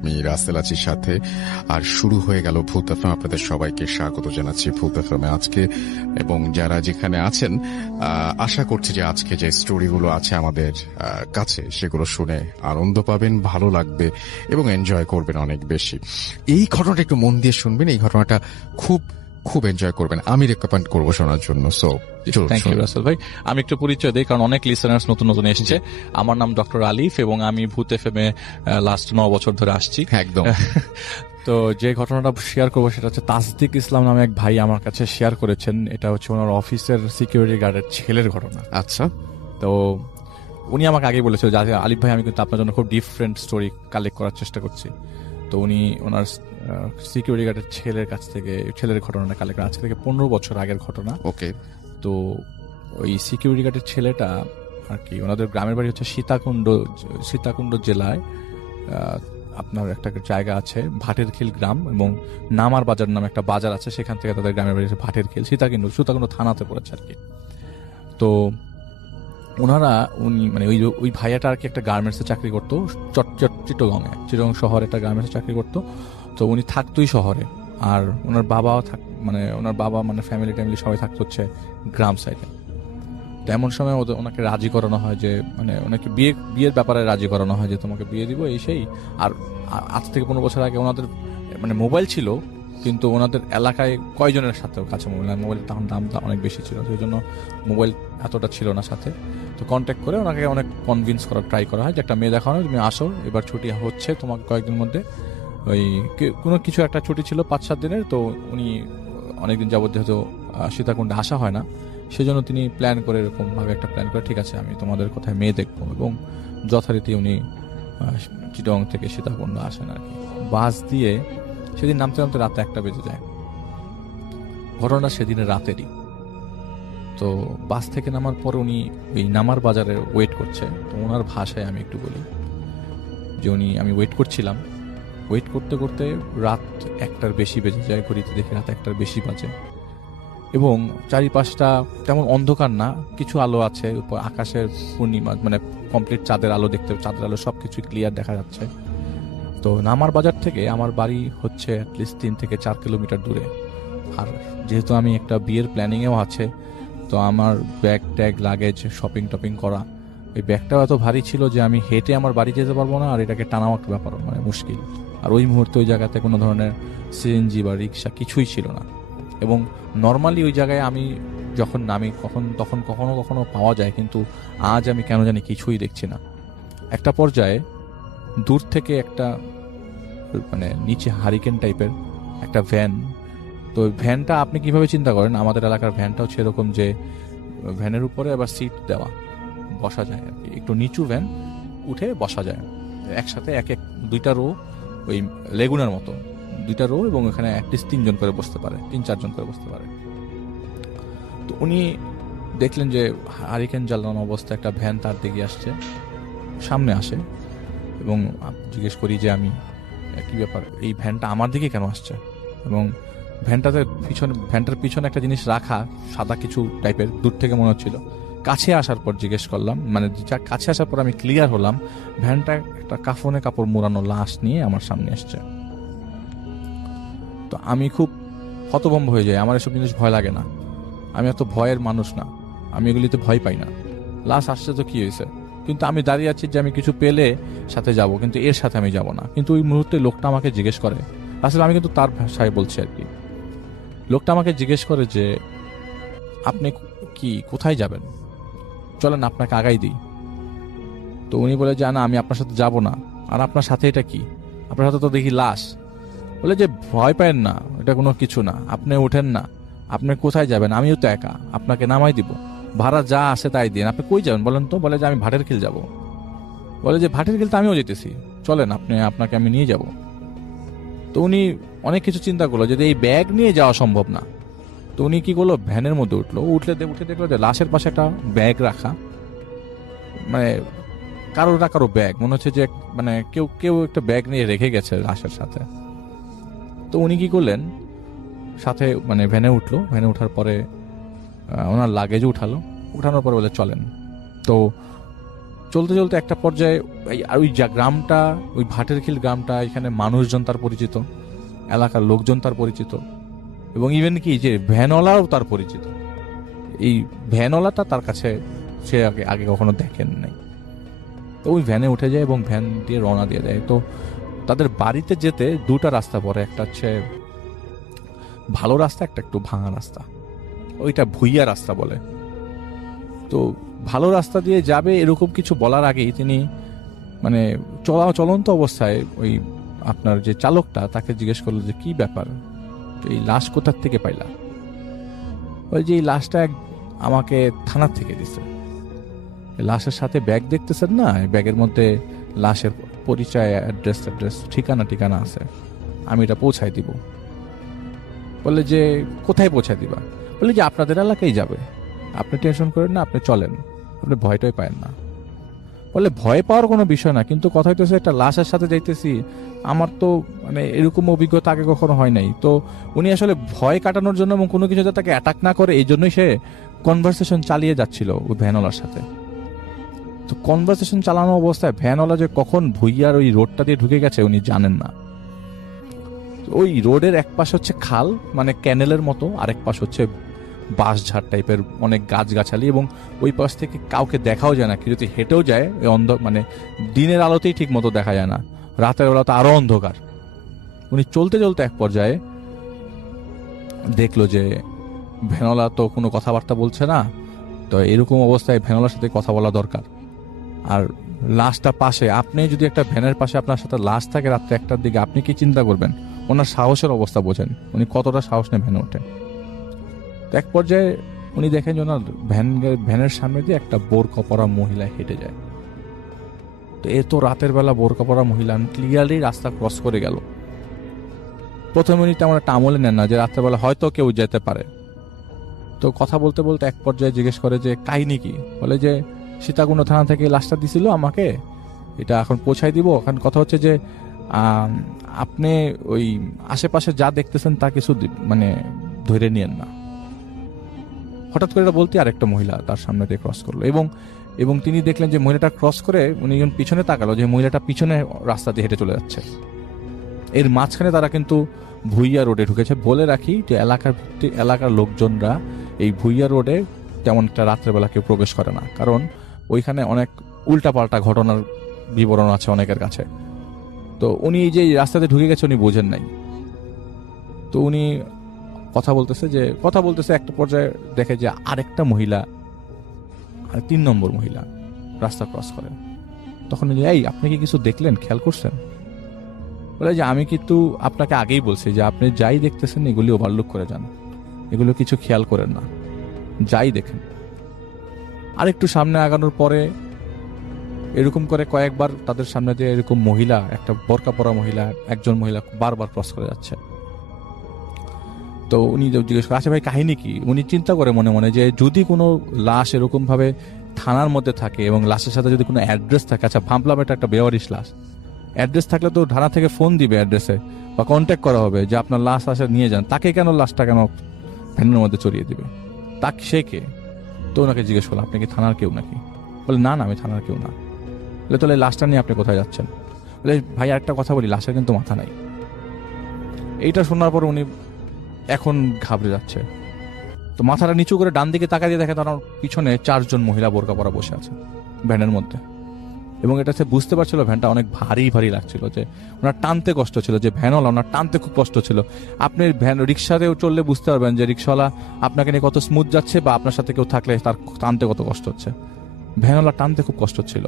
আমি রাসেল আছির সাথে। আর শুরু হয়ে গেল ভূত এফএম। আপনাদের সবাইকে স্বাগত জানাচ্ছি ভূত এফএম আজকে, এবং যারা যেখানে আছেন আশা করছি যে আজকে যে স্টোরিগুলো আছে আমাদের কাছে সেগুলো শুনে আনন্দ পাবেন, ভালো লাগবে এবং এনজয় করবেন অনেক বেশি। এই ঘটনাটা একটু মন দিয়ে শুনবেন, এই ঘটনাটা খুব খুব এনজয় করবেন। আমি রেকমেন্ড করবো শোনার জন্য। সো থ্যাংক ইউ রাসেল ভাই। আমি একটু পরিচয় দিই, কারণ অনেক লিসেনার্স নতুন নতুন এসেছে। আমার নাম ডক্টর আলিফ এবং আমি ভূত এফএম এ লাস্ট 9 বছর ধরে আসছি। একদম। তো যে ঘটনাটা শেয়ার করবো সেটা হচ্ছে তাসদিক ইসলাম নামে এক ভাই আমার কাছে শেয়ার করেছেন। এটা হচ্ছে ওনার অফিসের সিকিউরিটি গার্ডের ছেলের ঘটনা। আচ্ছা। তো উনি আমাকে আগে বলেছিল যে আলিফ ভাই, আমি কিন্তু আপনার জন্য খুব ডিফারেন্ট স্টোরি কালেক্ট করার চেষ্টা করছি। তো উনি ওনার সিকিউরিটি গার্ডের ছেলের ঘটনাটা কালেক্ট করেন। আজ থেকে 15 বছর আগের ঘটনা। ওকে। তো ওই সিকিউরিটি গার্ডের ছেলেটা আর কি, ওনাদের গ্রামের বাড়ি হচ্ছে সীতাকুণ্ড জেলায় আপনার একটা জায়গা আছে ভাটের খিল গ্রাম, এবং নামার বাজার নামে একটা বাজার আছে, সেখান থেকে তাদের গ্রামের বাড়ি হচ্ছে ভাটের খিল, সীতাকুণ্ড থানাতে পড়েছে আর কি। তো উনি মানে ওই ভাইয়াটা আর কি একটা গার্মেন্টসে চাকরি করতো চিটগাং শহরে একটা গার্মেন্টসে চাকরি করতো। তো উনি থাকতোই শহরে, আর ওনার বাবা মানে ফ্যামিলি সবাই থাকতো হচ্ছে গ্রাম সাইডে। তো এমন সময় ওনাকে রাজি করানো হয় যে, মানে ওনাকে বিয়ের ব্যাপারে রাজি করানো হয় যে তোমাকে বিয়ে দিব এই সেই। আর আজ থেকে 15 বছর আগে ওনাদের মানে মোবাইল ছিল, কিন্তু ওনাদের এলাকায় কয়জনের সাথে কাছে মোবাইল তখন দামটা অনেক বেশি ছিল, সেই জন্য মোবাইল এতটা ছিল না সাথে। তো কন্ট্যাক্ট করে ওনাকে অনেক কনভিন্স করার ট্রাই করা হয় যে একটা মেয়ে দেখানো, তুমি আসো, এবার ছুটি হচ্ছে তোমাকে কয়েকদিন মধ্যে। ওই কোনো কিছু একটা ছুটি ছিল 5-7 দিনের। তো উনি অনেকদিন যাবত যেহেতু সীতাকুণ্ডে আসা হয় না, সেজন্য তিনি প্ল্যান করে এরকমভাবে একটা প্ল্যান করে, ঠিক আছে আমি তোমাদের কোথায় মেয়ে দেখবো, এবং যথারীতি উনি চিটগাং থেকে সীতাকুণ্ড আসেন আর কি বাস দিয়ে। সেদিন নামতে নামতে রাতে 1টা বেজে যায়। ঘটনা সেদিনের রাতেরই। তো বাস থেকে নামার পর উনি ওই নামার বাজারে ওয়েট করছে। তো ওনার ভাষায় আমি একটু বলি যে আমি ওয়েট করছিলাম, ওয়েট করতে করতে রাত 1টার বেশি বেজে যায়। ঘড়িতে দেখে রাত 1টার বেশি বাজে, এবং চারিপাশটা তেমন অন্ধকার না, কিছু আলো আছে। উপর আকাশের পূর্ণিমা মানে কমপ্লিট চাঁদের আলো চাঁদের আলো সবকিছু ক্লিয়ার দেখা যাচ্ছে। তো নামার বাজার থেকে আমার বাড়ি হচ্ছে অ্যাটলিস্ট 3 থেকে 4 কিলোমিটার দূরে। আর যেহেতু আমি একটা বিয়ের প্ল্যানিংয়েও আছে, তো আমার bag tag luggage shopping topping করা, ওই ব্যাগটাও এত ভারী ছিল যে আমি হেঁটে আমার বাড়ি যেতে পারবো না, আর এটাকে টানাও একটা ব্যাপার মানে মুশকিল। আর ওই মুহূর্তে ওই জায়গাতে কোনো ধরনের সিএনজি বা রিক্সা কিছুই ছিল না। এবং নর্মালি ওই জায়গায় আমি যখন নামি তখন কখনো কখনো পাওয়া যায়, কিন্তু আজ আমি কেন জানি কিছুই দেখছি না। একটা পর্যায়ে দূর থেকে একটা মানে নিচে হারিকেন টাইপের একটা ভ্যান। তো ভ্যানটা আপনি কিভাবে চিন্তা করেন, আমাদের এলাকার ভ্যানটা হচ্ছে এরকম যে ভ্যানের উপরে আবার সিট দেওয়া, বসা যায় আর কি, একটু নিচু ভ্যান, উঠে বসা যায় একসাথে, এক 2টা রো, ওই লেগুনার মতো 2টা রো, এবং এখানে অ্যাটলিস্ট 3 জন করে বসতে পারে, 3-4 জন করে বসতে পারে। তো উনি দেখলেন যে হারিকেন জ্বালানো অবস্থায় একটা ভ্যান তার দিকে আসছে, সামনে আসে, এবং জিজ্ঞেস করি যে আমি কি ব্যাপার, এই ভ্যানটা আমার দিকে কেন আসছে? এবং ভ্যানটার পিছনে একটা জিনিস রাখা, সাদা কিছু টাইপের, দূর থেকে মনে হচ্ছিল। কাছে আসার পর জিজ্ঞেস করলাম, মানে কাছে আসার পর আমি ক্লিয়ার হলাম, ভ্যানটা একটা কাপড় মোড়ানো লাশ নিয়ে আমার সামনে আসছে। তো আমি খুব হতভম্ব হয়ে যাই। আমার এসব জিনিস ভয় লাগে না, আমি এত ভয়ের মানুষ না, আমি এগুলিতে ভয় পাই না। লাশ আসছে তো কি হয়েছে, কিন্তু আমি দাঁড়িয়ে আছি যে আমি কিছু পেলে সাথে যাব, কিন্তু এর সাথে আমি যাব না। কিন্তু ওই মুহূর্তে লোকটা আমাকে জিজ্ঞেস করে, আসলে আমি কিন্তু তার ভাষায় বলছি আর কি, লোকটা আমাকে জিজ্ঞেস করে যে আপনি কি কোথায় যাবেন, চলেন আপনাকে আগাই দিই। তো উনি বলে যে না, আমি আপনার সাথে যাব না। আর আপনার সাথে এটা কি? আপনার সাথে তো দেখি লাশ। বলে যে ভয় পায়েন না, এটা কোনো কিছু না, আপনি ওঠেন না, আপনি কোথায় যাবেন, আমিও তো একা, আপনাকে নামাই দিব, ভাড়া যা আসে তাই দিন, আপনি কই যাবেন বলেন তো? বলে যে আমি ভাটের খিল যাব। বলে যে ভাটের খিল তো আমিও যেতেছি, চলেন আপনাকে আমি নিয়ে যাব। তো উনি অনেক কিছু চিন্তা করলো, যদি এই ব্যাগ নিয়ে যাওয়া সম্ভব না, তো উনি কি করলো, ভ্যানের মধ্যে উঠে দেখলো যে লাশের পাশে একটা ব্যাগ রাখা, মানে কারো ব্যাগ মনে হচ্ছে যে মানে কেউ একটা ব্যাগ নিয়ে রেখে গেছে লাশের সাথে। তো উনি কি করলেন, সাথে মানে ভ্যানে ওঠার পরে ওনার লাগেজ উঠানোর পরে বলে চলেন। তো চলতে চলতে একটা পর্যায়ে আর ওই গ্রামটা, ওই ভাটেরখিল গ্রামটা, এখানে মানুষজন তার পরিচিত, এলাকার লোকজন তার পরিচিত, এবং ইভেন কি যে ভ্যানওয়ালাও তার পরিচিত। এই ভ্যানওয়ালাটা তার কাছে সে আগে আগে কখনো দেখেন নাই। তো ওই ভ্যানে উঠে যায় এবং ভ্যান দিয়ে রওনা দিয়ে দেয়। তো তাদের বাড়িতে যেতে দুটা রাস্তা পড়ে, একটা হচ্ছে ভালো রাস্তা, একটা একটু ভাঙা রাস্তা, ওইটা ভুইয়া রাস্তা বলে। তো ভালো রাস্তা দিয়ে যাবে এরকম কিছু বলার আগেই তিনি মানে চলন্ত অবস্থায় ওই আপনার যে চালকটা তাকে জিজ্ঞেস করলো যে কি ব্যাপার, এই লাশ কোথার থেকে পাইলা? ওই যে এই লাশটা আমাকে থানার থেকে দিছে। লাশের সাথে ব্যাগ দেখতেছেন না, এই ব্যাগের মধ্যে লাশের পরিচয়, অ্যাড্রেস, ঠিকানা আছে, আমি এটা পৌঁছায় দিব। বলে যে কোথায় পৌঁছায় দিবা? বলে যে আপনাদের এলাকায় যাবে, আপনি টেনশন করেন না, আপনি চলেন, আপনি ভয়টাই পায়েন না। বলে ভয় পাওয়ার কোনো বিষয় না, কিন্তু কথা হইতেছে একটা লাশের সাথে যাইতেছি, আমার তো মানে এরকম অভিজ্ঞতা আগে কখনো হয় নাই। তো উনি আসলে ভয় কাটানোর জন্য এবং কোনো কিছু তাকে অ্যাটাক না করে এই জন্যই সে কনভারসেশন চালিয়ে যাচ্ছিল ওই ভ্যানওয়ালার সাথে। তো কনভারসেশন চালানো অবস্থায় ভ্যানওয়ালা যে কখন ভুইয়ার ওই রোডটা দিয়ে ঢুকে গেছে উনি জানেন না। ওই রোডের এক পাশ হচ্ছে খাল, মানে ক্যানেলের মতো, আরেক পাশ হচ্ছে বাঁশঝাড় টাইপের অনেক গাছগাছালি, এবং ওই পাশ থেকে কাউকে দেখাও যায় না। কি যদি হেঁটেও যায় মানে দিনের আলোতেই ঠিক মতো দেখা যায় না, রাতের বেলা তো আরো অন্ধকার। উনি চলতে চলতে এক পর্যায়ে দেখলো যে ভ্যানওয়ালা তো কোনো কথাবার্তা বলছে না। তো এরকম অবস্থায় ভ্যানওয়ালার সাথে কথা বলা দরকার। আর লাশটা পাশে, আপনি যদি একটা ভ্যানের পাশে আপনার সাথে লাশ থাকে রাত্রে 1টার দিকে, আপনি কি চিন্তা করবেন? ওনার সাহসের অবস্থা বোঝেন, উনি কতটা সাহস নিয়ে ভ্যানে ওঠেন। এক পর্যায়ে উনি দেখেন যে ওনার ভ্যানের সামনে দিয়ে একটা বোরকা পরা মহিলা হেঁটে যায়। তো এ তো রাতের বেলা বোরকা পরা মহিলা ক্লিয়ারলি রাস্তা ক্রস করে গেল। প্রথমে উনি তেমন একটা আমলে নেন না যে রাত্রেবেলা হয়তো কেউ যেতে পারে। তো কথা বলতে বলতে এক পর্যায়ে জিজ্ঞেস করে যে কাহিনী কি? বলে যে সীতাকুণ্ড থানা থেকে লাশটা দিছিল আমাকে, এটা এখন পৌঁছাই দিব। এখন কথা হচ্ছে যে আপনি ওই আশেপাশে যা দেখতেছেন তা কিছু মানে ধরে নিয়েন না। হঠাৎ করে এটা বলতে আরেকটা মহিলা তার সামনে দিয়ে ক্রস করলো, এবং তিনি দেখলেন যে মহিলাটা ক্রস করে উনি পিছনে তাকালো যে মহিলাটা পিছনে রাস্তা দিয়ে হেঁটে চলে যাচ্ছে। এর মাঝখানে তারা কিন্তু ভুইয়া রোডে ঢুকেছে। বলে রাখি যে এলাকার লোকজনরা এই ভুইয়া রোডে তেমন একটা রাত্রেবেলা কেউ প্রবেশ করে না, কারণ ওইখানে অনেক উল্টাপাল্টা ঘটনার বিবরণ আছে অনেকের কাছে। তো উনি যে রাস্তাতে ঢুকে গেছে উনি বোঝেন নাই। তো উনি কথা বলতেছে একটা পর্যায়ে দেখে যে আরেকটা মহিলা, 3 নম্বর মহিলা রাস্তা ক্রস করে। তখন এই আপনি কি কিছু দেখলেন, খেয়াল করছেন? বলে যে আমি কিন্তু আপনাকে আগেই বলছি যে আপনি যাই দেখতেছেন এগুলি ওভারলুক করে যান, এগুলো কিছু খেয়াল করেন না, যাই দেখেন। আরেকটু সামনে আগানোর পরে এরকম করে কয়েকবার তাদের সামনে দিয়ে এরকম মহিলা, একটা বোরকা পরা মহিলা, একজন মহিলা বারবার ক্রস করে যাচ্ছে। তো উনি জিজ্ঞেস করে আচ্ছা ভাই কাহিনী কি? উনি চিন্তা করে মনে মনে যে যদি কোনো লাশ এরকম ভাবে থানার মধ্যে থাকে এবং লাশের সাথে যদি কোনো অ্যাড্রেস থাকে, আচ্ছা ভাবলাম এটা একটা বেওয়ারিশ লাশ, অ্যাড্রেস থাকলে তো থানা থেকে ফোন দিবে অ্যাড্রেসে বা কন্ট্যাক্ট করা হবে যে আপনার লাশ আসে নিয়ে যান, তাকে কেন লাশটা কেন ভ্যানের মধ্যে চড়িয়ে দিবে? তাকে সে কে? তো ওনাকে জিজ্ঞেস করলো আপনি কি থানার কেউ নাকি? বলে না আমি থানার কেউ না। বলে তাহলে লাশটা নিয়ে আপনি কোথায় যাচ্ছেন? বলে ভাই আরেকটা কথা বলি, লাশের কিন্তু মাথা নাই। এইটা শোনার পর উনি এখন ঘাবড়ে যাচ্ছে। তো মাথাটা নিচু করে ডান দিকে তাকা দিয়ে দেখে তার পিছনে 4 জন মহিলা বোরকা পরা বসে আছে ভ্যানের মধ্যে, এবং এটা সে বুঝতে পারছিল ভ্যানটা অনেক ভারী লাগছিল, যে ওনার টানতে কষ্ট ছিল, যে ভ্যানওয়ালা ওনার টানতে খুব কষ্ট ছিল। আপনি রিক্সাতেও চললে বুঝতে পারবেন যে রিক্সাওয়ালা আপনাকে নিয়ে কত স্মুথ যাচ্ছে, বা আপনার সাথে কেউ থাকলে তার টানতে কত কষ্ট হচ্ছে। ভ্যানওয়ালা টানতে খুব কষ্ট ছিল।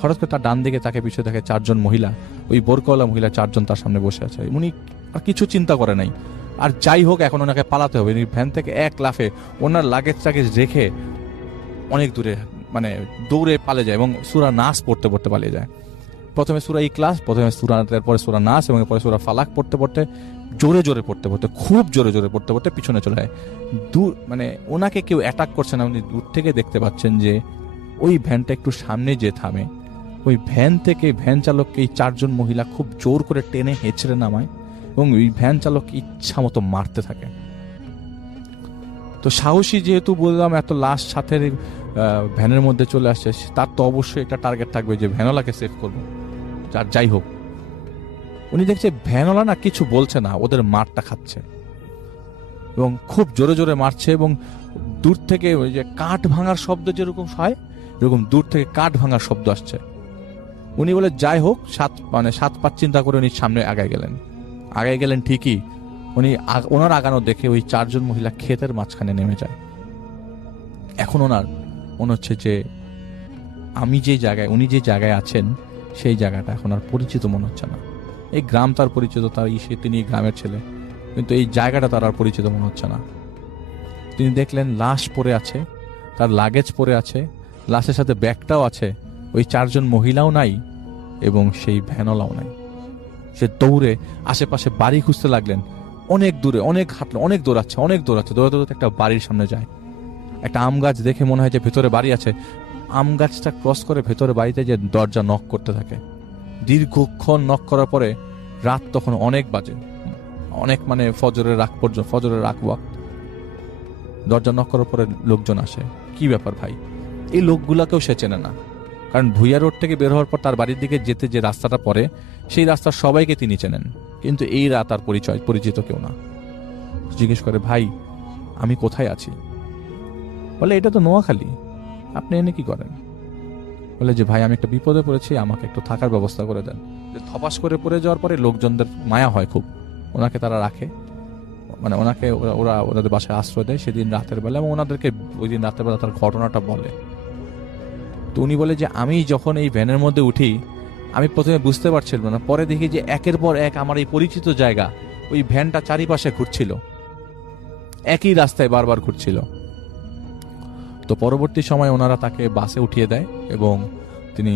হঠাৎ করে তার ডান দিকে তাকে পিছনে দেখে 4 জন মহিলা, ওই বোরকাওয়ালা মহিলা 4 জন তার সামনে বসে আছে। উনি আর কিছু চিন্তা করে নাই, আর যাই হোক এখন ওনাকে পালাতে হবে। ভ্যান থেকে এক লাফে ওনার লাগেজ রেখে অনেক দূরে মানে দৌড়ে পালিয়ে যায় এবং সূরা নাস পড়তে পালিয়ে যায়। প্রথমে সূরা ইখলাস, প্রথমে সূরা, তারপরে সূরা নাস এবং পরে সূরা ফালাক পড়তে জোরে খুব জোরে পড়তে পিছনে চলে যায়। দূর মানে ওনাকে কেউ অ্যাটাক করছে না, উনি দূর থেকে দেখতে পাচ্ছেন যে ওই ভ্যানটা একটু সামনে যে থামে, ওই ভ্যান থেকে ভ্যান চালককে এই 4 জন মহিলা খুব জোর করে টেনে হেঁচড়ে নামায় এবং ওই ভ্যান চালককে ইচ্ছা মতো মারতে থাকে। তো সাহসী যেহেতু বললাম, এত লাশ সাথে ভ্যানের মধ্যে চলে আসছে, তার তো অবশ্যই একটা টার্গেট থাকবে যে ভ্যানওয়ালাকে সেভ করবো, যার যাই হোক। উনি দেখছে ভ্যানওয়ালা না কিছু বলছে না, ওদের মারটা খাচ্ছে এবং খুব জোরে জোরে মারছে, এবং দূর থেকে ওই যে কাঠ ভাঙার শব্দ যেরকম হয় এরকম দূর থেকে কাঠ ভাঙার শব্দ আসছে। উনি বলে যাই হোক, সাত পাঁচ চিন্তা করে উনি সামনে আগায় গেলেন ঠিকই। উনি ওনার আগানো দেখে ওই 4 জন মহিলা ক্ষেতের মাঝখানে নেমে যায়। এখন ওনার মনে হচ্ছে যে উনি যে জায়গায় আছেন সেই জায়গাটা এখন আর পরিচিত মনে হচ্ছে না। এই গ্রাম তার পরিচিত, তিনি গ্রামের ছেলে, কিন্তু এই জায়গাটা তার আর পরিচিত মনে হচ্ছে না। তিনি দেখলেন লাশ পড়ে আছে, তার লাগেজ পড়ে আছে, লাশের সাথে ব্যাগটাও আছে, ওই 4 জন মহিলাও নাই এবং সেই ভ্যানওয়ালাও নাই। সে দৌড়ে আশেপাশে বাড়ি খুঁজতে লাগলেন। অনেক দূরে, অনেক হাঁটলো, অনেক দৌড়াচ্ছে, দৌড়াতে একটা বাড়ির সামনে যায়। একটা আম গাছ দেখে মনে হয় যে ভেতরে বাড়ি আছে। আম গাছটা ক্রস করে ভেতরে বাড়িতে যে দরজা নক করতে থাকে। দীর্ঘক্ষণ নক করার পরে রাত তখন অনেক বাজে, অনেক মানে ফজরের রাগ ওয়াক্ত। দরজা নক করার পরে লোকজন আসে। কি ব্যাপার ভাই? এই লোকগুলাকেও সে চেনে না, কারণ ভুইয়া রোড থেকে বের হওয়ার পর তার বাড়ির দিকে যেতে যে রাস্তাটা পড়ে সেই রাস্তার সবাইকে তিনি চেনেন, কিন্তু এই রাত আর পরিচিত কেউ না। জিজ্ঞেস করে, ভাই আমি কোথায় আছি? বলে এটা তো নোয়াখালী, আপনি এনে কি করেন? বলে যে ভাই আমি একটা বিপদে পড়েছি, আমাকে একটু থাকার ব্যবস্থা করে দেন। ধপাস করে পড়ে যাওয়ার পরে লোকজনদের মায়া হয় খুব, ওনাকে তারা রাখে, মানে ওনাকে ওনাদের বাসায় আশ্রয় দেয় সেদিন রাতের বেলা, এবং ওনাদেরকে ওই দিন রাতের বেলা তার ঘটনাটা বলে। তো উনি বলে যে আমি যখন এই ভ্যানের মধ্যে উঠি আমি প্রথমে বুঝতে পারছিলাম না, পরে দেখি যে একের পর এক আমার এই পরিচিত জায়গা, ওই ভ্যানটা চারিপাশে ঘুরছিল, একই রাস্তায় বারবার ঘুরছিল। তো পরবর্তী সময় ওনারা তাকে বাসে উঠিয়ে দেয় এবং তিনি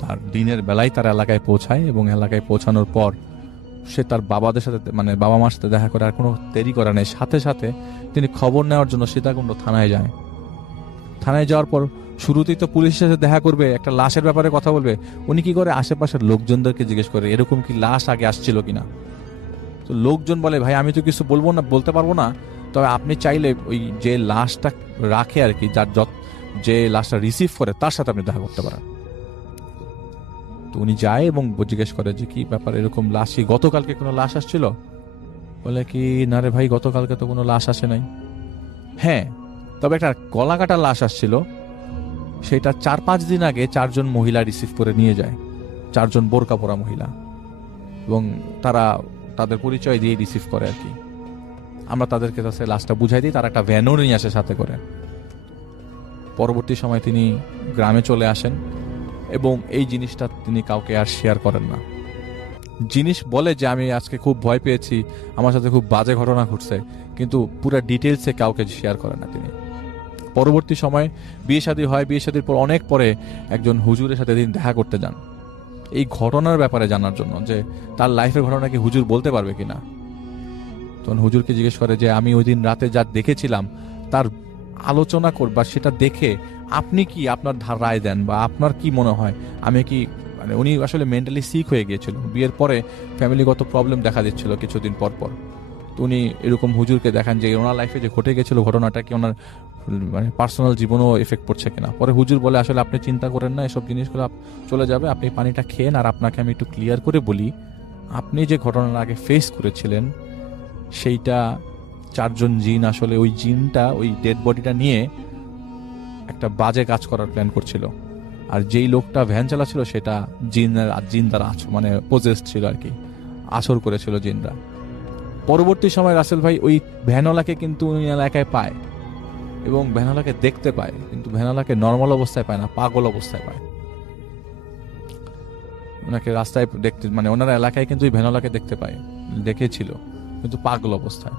তার দিনের বেলায় তার এলাকায় পৌঁছায়, এবং এলাকায় পৌঁছানোর পর সে তার বাবাদের সাথে মানে বাবা মার সাথে দেখা করে আর কোনো দেরি করা নেই, সাথে সাথে তিনি খবর নেওয়ার জন্য সীতাকুণ্ড থানায় যায়। থানায় যাওয়ার পর শুরুতেই তো পুলিশের সাথে দেখা করবে, একটা লাশের ব্যাপারে কথা বলবে। উনি কি করে আশেপাশের লোকজনদেরকে জিজ্ঞেস করে এরকম কি লাশ আগে আসছিল কিনা। তো লোকজন বলে ভাই আমি তো কিছু বলতে পারবো না, তবে আপনি চাইলে ওই যে লাশটা রাখে আর কি, যে লাশটা রিসিভ করে তার সাথে আপনি দেখা করতে পারেন। তো উনি যায় এবং জিজ্ঞেস করে যে কি ব্যাপার, এরকম লাশ কি গতকালকে কোনো লাশ আসছিল? বলে কি না রে ভাই, গতকালকে তো কোনো লাশ আসে নাই। হ্যাঁ, তবে একটা গলা কাটা লাশ আসছিল, সেটা 4-5 দিন আগে 4 জন মহিলা রিসিভ করে নিয়ে যায়, 4 জন বোরকা পরা মহিলা, এবং তারা তাদের পরিচয় দিয়ে রিসিভ করে আর কি। আমরা তাদেরকে কাছে লাশটা বুঝাই দিই, তারা একটা ভ্যানও নিয়ে আসে সাথে করে। পরবর্তী সময় তিনি গ্রামে চলে আসেন এবং এই জিনিসটা তিনি কাউকে আর শেয়ার করেন না। জিনিস বলে যে আমি আজকে খুব ভয় পেয়েছি, আমার সাথে খুব বাজে ঘটনা ঘটছে, কিন্তু পুরো ডিটেলসে কাউকে শেয়ার করেন না তিনি। পরবর্তী সময় বিয়ে শাদী হয়, বিয়ে শাদীর পর অনেক পরে একজন হুজুরের সাথে তিনি দেখা করতে যান এই ঘটনার ব্যাপারে জানার জন্য, যে তার লাইফের ঘটনা কি হুজুর বলতে পারবে কিনা। তখন হুজুরকে জিজ্ঞেস করে যে আমি ওই দিন রাতে যা দেখেছিলাম তার আলোচনা করবা, সেটা দেখে আপনি কি আপনার রায় দেন, বা আপনার কি মনে হয় আমি কি, মানে উনি আসলে মেন্টালি সিক হয়ে গিয়েছিল, বিয়ের পরে ফ্যামিলিগত প্রবলেম দেখা দিচ্ছিল কিছুদিন পর পর। তো উনি এরকম হুজুরকে দেখান যে ওনার লাইফে যে ঘটে গেছিল ঘটনাটা কি ওনার মানে পার্সোনাল জীবনও এফেক্ট পড়ছে কিনা। পরে হুজুর বলে আসলে আপনি চিন্তা করেন না, এসব জিনিসগুলো চলে যাবে, আপনি পানিটা খেয়েন। আর আপনাকে আমি একটু ক্লিয়ার করে বলি, আপনি যে ঘটনার আগে ফেস করেছিলেন সেইটা 4 জন জিন, আসলে ওই জিনটা ওই ডেড বডিটা নিয়ে একটা বাজে কাজ করার প্ল্যান করছিল, আর যেই লোকটা ভ্যান চালাচ্ছিল সেটা জিন দ্বারা মানে পজেসড ছিল আর কি, আসর করেছিল জিনরা। পরবর্তী সময় রাসেল ভাই ওই ভ্যানওয়ালাকে কিন্তু উনি এলাকায় পায় এবং ভ্যানওয়ালাকে দেখতে পায়, কিন্তু ভ্যানওয়ালাকে নর্মাল অবস্থায় পায় না, পাগল অবস্থায় পায়। ওনাকে রাস্তায় দেখতে, মানে ওনারা এলাকায় কিন্তু ওই ভ্যানওয়ালাকে দেখতে পায়, দেখেছিল, কিন্তু পাগল অবস্থায়।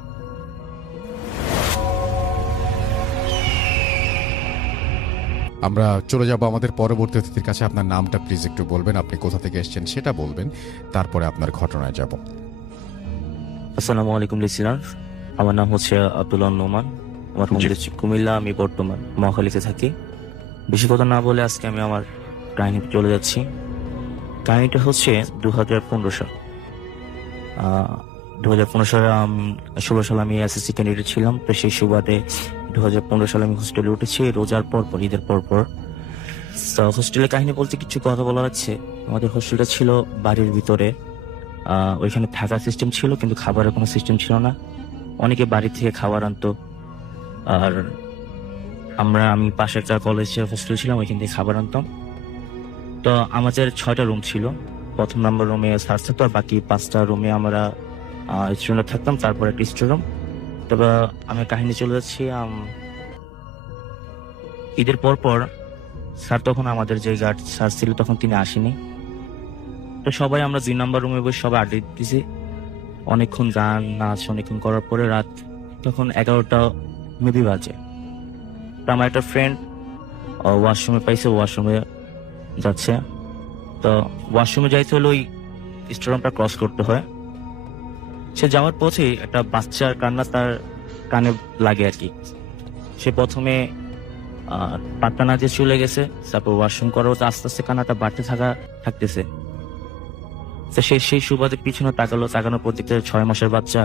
আমরা চলে যাব আমাদের পরবর্তী অতিথির কাছে। আপনার নামটা প্লিজ একটু বলবেন, আপনি কোথা থেকে এসেছেন সেটা বলবেন, তারপরে আপনার ঘটনায় যাব। আসসালামু আলাইকুম লিসিনার, আমার নাম হচ্ছে আব্দুল্লাহ নোমান, আমার হোম ডিস্ট্রিক্ট কুমিল্লা, আমি বর্তমান মহাখালীতে থাকি। বেশি কথা না বলে আজকে আমি আমার কাহিনীতে চলে যাচ্ছি। কাহিনীটা হচ্ছে 2015 সাল। 2015 সালে 16 সালে আমি এসএসসি ক্যান্ডিডেট ছিলাম, তো সেই সুবাদে 2015 সালে আমি হোস্টেলে উঠেছি রোজার পর পর, ঈদের পর পর। তো হোস্টেলের কাহিনী বলতে কিছু কথা বলা যাচ্ছে। আমাদের হোস্টেলটা ছিল বাড়ির ভিতরে, ওইখানে থাকার সিস্টেম ছিল কিন্তু খাবারের কোনো সিস্টেম ছিল না। অনেকে বাড়ি থেকে খাবার আনতো, আর আমি পাশে একটা কলেজের হোস্টেল ছিলাম, ওইখান থেকে খাবার আনতাম। তো আমাদের 6টা রুম ছিল। প্রথম নাম্বার রুমে স্যার থাকতো, আর বাকি 5টা রুমে আমরা স্টুডেন্ট থাকতাম, তারপর একটা স্টোর রুম। তবে আমি কাহিনী চলে যাচ্ছি। ঈদের পর পর স্যার, তখন আমাদের যে গার্ড স্যার ছিল তখন তিনি আসেনি। তো সবাই আমরা 2 নাম্বার রুমে বসে সবাই আড্ডা দিতেছি, অনেকক্ষণ গান নাচ অনেকক্ষণ করার পরে রাত তখন 11টা মেবি বাজে। তো আমার একটা ফ্রেন্ড ওয়াশরুমে পাইছে, ওয়াশরুমে যাচ্ছে। তো ওয়াশরুমে যাইতে হলে ওই স্টোররুমটা ক্রস করতে হয়। সে যাওয়ার পথে একটা বাচ্চার কান্না তার কানে লাগে আর কি। সে প্রথমে পাত্তা না দিয়ে চলে গেছে, তারপর ওয়াশরুম করার তো আস্তে আস্তে কান্নাটা বাড়তে থাকতেছে। তো সে সেই সুবাদে পিছনে তাকানোর পর দেখতে 6 মাসের বাচ্চা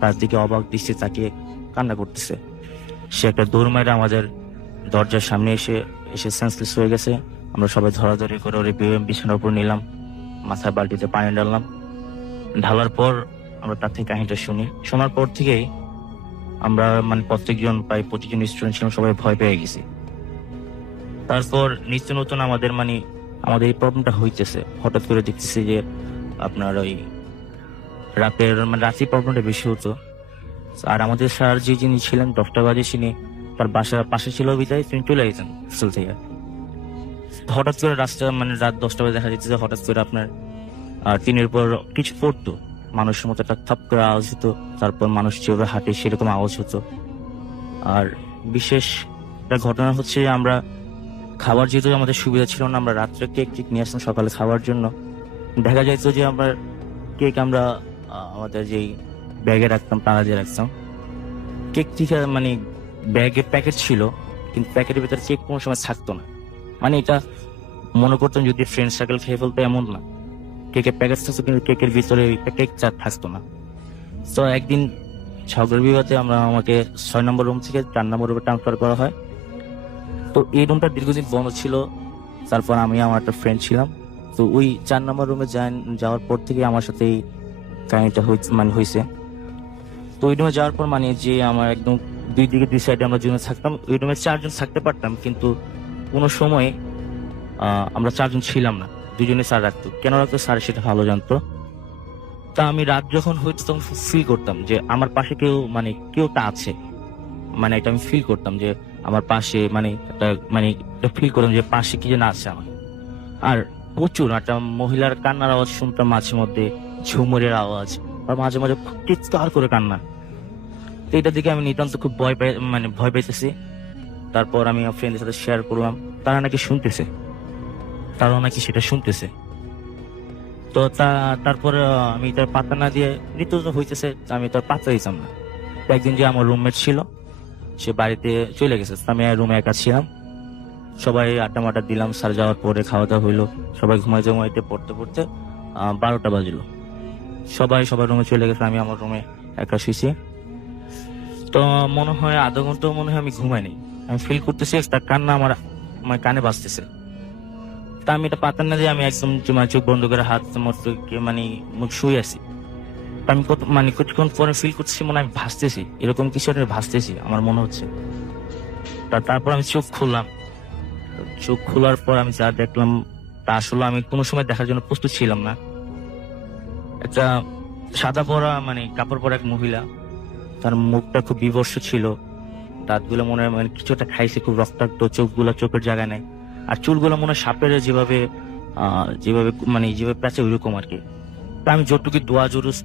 তার দিকে অবাক দৃষ্টি তাকিয়ে কান্না করতেছে। সে একটা দৌড় মারে আমাদের দরজার সামনে এসে সেন্সলেস হয়ে গেছে। আমরা সবাই ধরাধরি করে ওর বিছানার উপর নিলাম, মাথায় বালতিতে পানি ঢালার পর আমরা তার থেকে কাহিনীটা শোনার পর থেকেই আমরা প্রত্যেকজন প্রায় 25 জন স্টুডেন্ট ছিলাম, সবাই ভয় পেয়ে গেছি। তারপর নিত্য নতুন আমাদের এই প্রবলেমটা হইতেছে। হঠাৎ করে দেখতেছি যে আপনার ওই রাতের প্রবলেমটা বেশি হতো। আর আমাদের স্যার যিনি ছিলেন 10টা বাজে, তিনি তার বাসার পাশে ছিল বিদায় তিনি চলে যেতেন স্কুল থেকে। হঠাৎ করে রাত 10টা বাজে দেখা যেত যে হঠাৎ করে আপনার টিনের উপর কিছু পড়তো, মানুষের মতো একটা থাপ করে আওয়াজ হতো, তারপর মানুষ যেভাবে হাঁটে সেরকম আওয়াজ হতো। আর বিশেষ একটা ঘটনা হচ্ছে, আমরা খাবার যেহেতু আমাদের সুবিধা ছিল না, আমরা রাত্রে কেক নিয়ে আসতাম সকালে খাওয়ার জন্য। দেখা যাইতো যে আমরা কেক আমাদের যেই ব্যাগে রাখতাম, টানা দিয়ে রাখতাম, কেক থেকে ব্যাগে প্যাকেট ছিল কিন্তু প্যাকেটের ভিতরে কেক কোনো সময় থাকতো না। এটা মনে করতাম যদি ফ্রেন্ড সার্কেল খেয়ে ফেলতো, এমন না, কেকের প্যাকেট থাকতো কিন্তু কেকের ভিতরে কেক থাকতো না। তো একদিন ঝগড়ার বিবাদে আমাকে 6 নম্বর রুম থেকে 4 নম্বর রুমে ট্রান্সফার করা হয়। তো এই রুমটা দীর্ঘদিন বন্ধ ছিল। তারপর আমার একটা ফ্রেন্ড ছিলাম, তো ওই 4 নম্বর রুমে যাওয়ার পর থেকে আমার সাথে এই কাহিনীটা হয়েছে। তো ওই রুমে যাওয়ার পর যে আমার একদম দুই সাইডে আমরা দুজন থাকতাম। ওই রুমে 4 জন থাকতে পারতাম, কিন্তু কোনো সময় আমরা 4 জন ছিলাম না, 2 জনে স্যার রাখতো। কেন রাখতো স্যার সেটা ভালো জানতো। তা আমি রাত যখন হইতো তখন ফিল করতাম যে আমার পাশে কেউটা আছে। এটা আমি ফিল করতাম যে আমার পাশে একটা ফিল করতাম যে পাশে কি যেন আছে আমার। আর প্রচুর একটা মহিলার কান্নার আওয়াজ শুনতাম মাঝে মধ্যে, ঝুমুরের আওয়াজ, আর মাঝে মাঝে খুব চিৎকার করে কান্না। তো এটার দিকে আমি নিতান্ত খুব ভয় পাইতেছি। তারপর আমি আমার ফ্রেন্ডের সাথে শেয়ার করলাম, তারা নাকি সেটা শুনতেছে। তো তারপর আমি তার পাত্তা না দিয়ে নিত্য হইতেছে, আমি তার পাত্তা দিতাম না। একদিন যে আমার রুমমেট ছিল সে বাড়িতে চলে গেছে, আমি রুমে একা ছিলাম। সবাই আড্ডা দিলাম, স্যার যাওয়ার পরে খাওয়া দাওয়া হইলো, সবাই ঘুমাইতে পড়তে 12টা বাজলো। সবাই রুমে চলে গেছে, আমি আমার রুমে একা শুয়েছি। তো মনে হয় আধা ঘন্টা আমি ঘুমাইনি। আমি ফিল করতেছি তার কান্না আমার কানে বাজতেছে। তা আমি এটা পাতা না দিয়ে আমি একদম চোখ বন্ধ করে হাত মুখ শুয়ে আছি। আমি কিছুক্ষণ পরে ফিল করতেছি আমি ভাসতেছি, এরকম কিছু একটা ভাসতেছি আমার মনে হচ্ছে। তারপর আমি চোখ খুললাম। চোখ খোলার পর আমি যা দেখলাম তা আসলে আমি কোনো সময় দেখার জন্য প্রস্তুত ছিলাম না। একটা সাদা পরা কাপড় পরা এক মহিলা, তার মুখটা খুব বিবর্ষ ছিল, দাঁতগুলো মনে হয় কিছু একটা খাইছে, খুব রক্তাক্ত, চোখের জায়গায় নেই। আর চুলগুলো মনে হয় সাপের যেভাবে প্যাঁচে ওইরকম আর কি। তা আমি যতটুকু দোয়া জরুস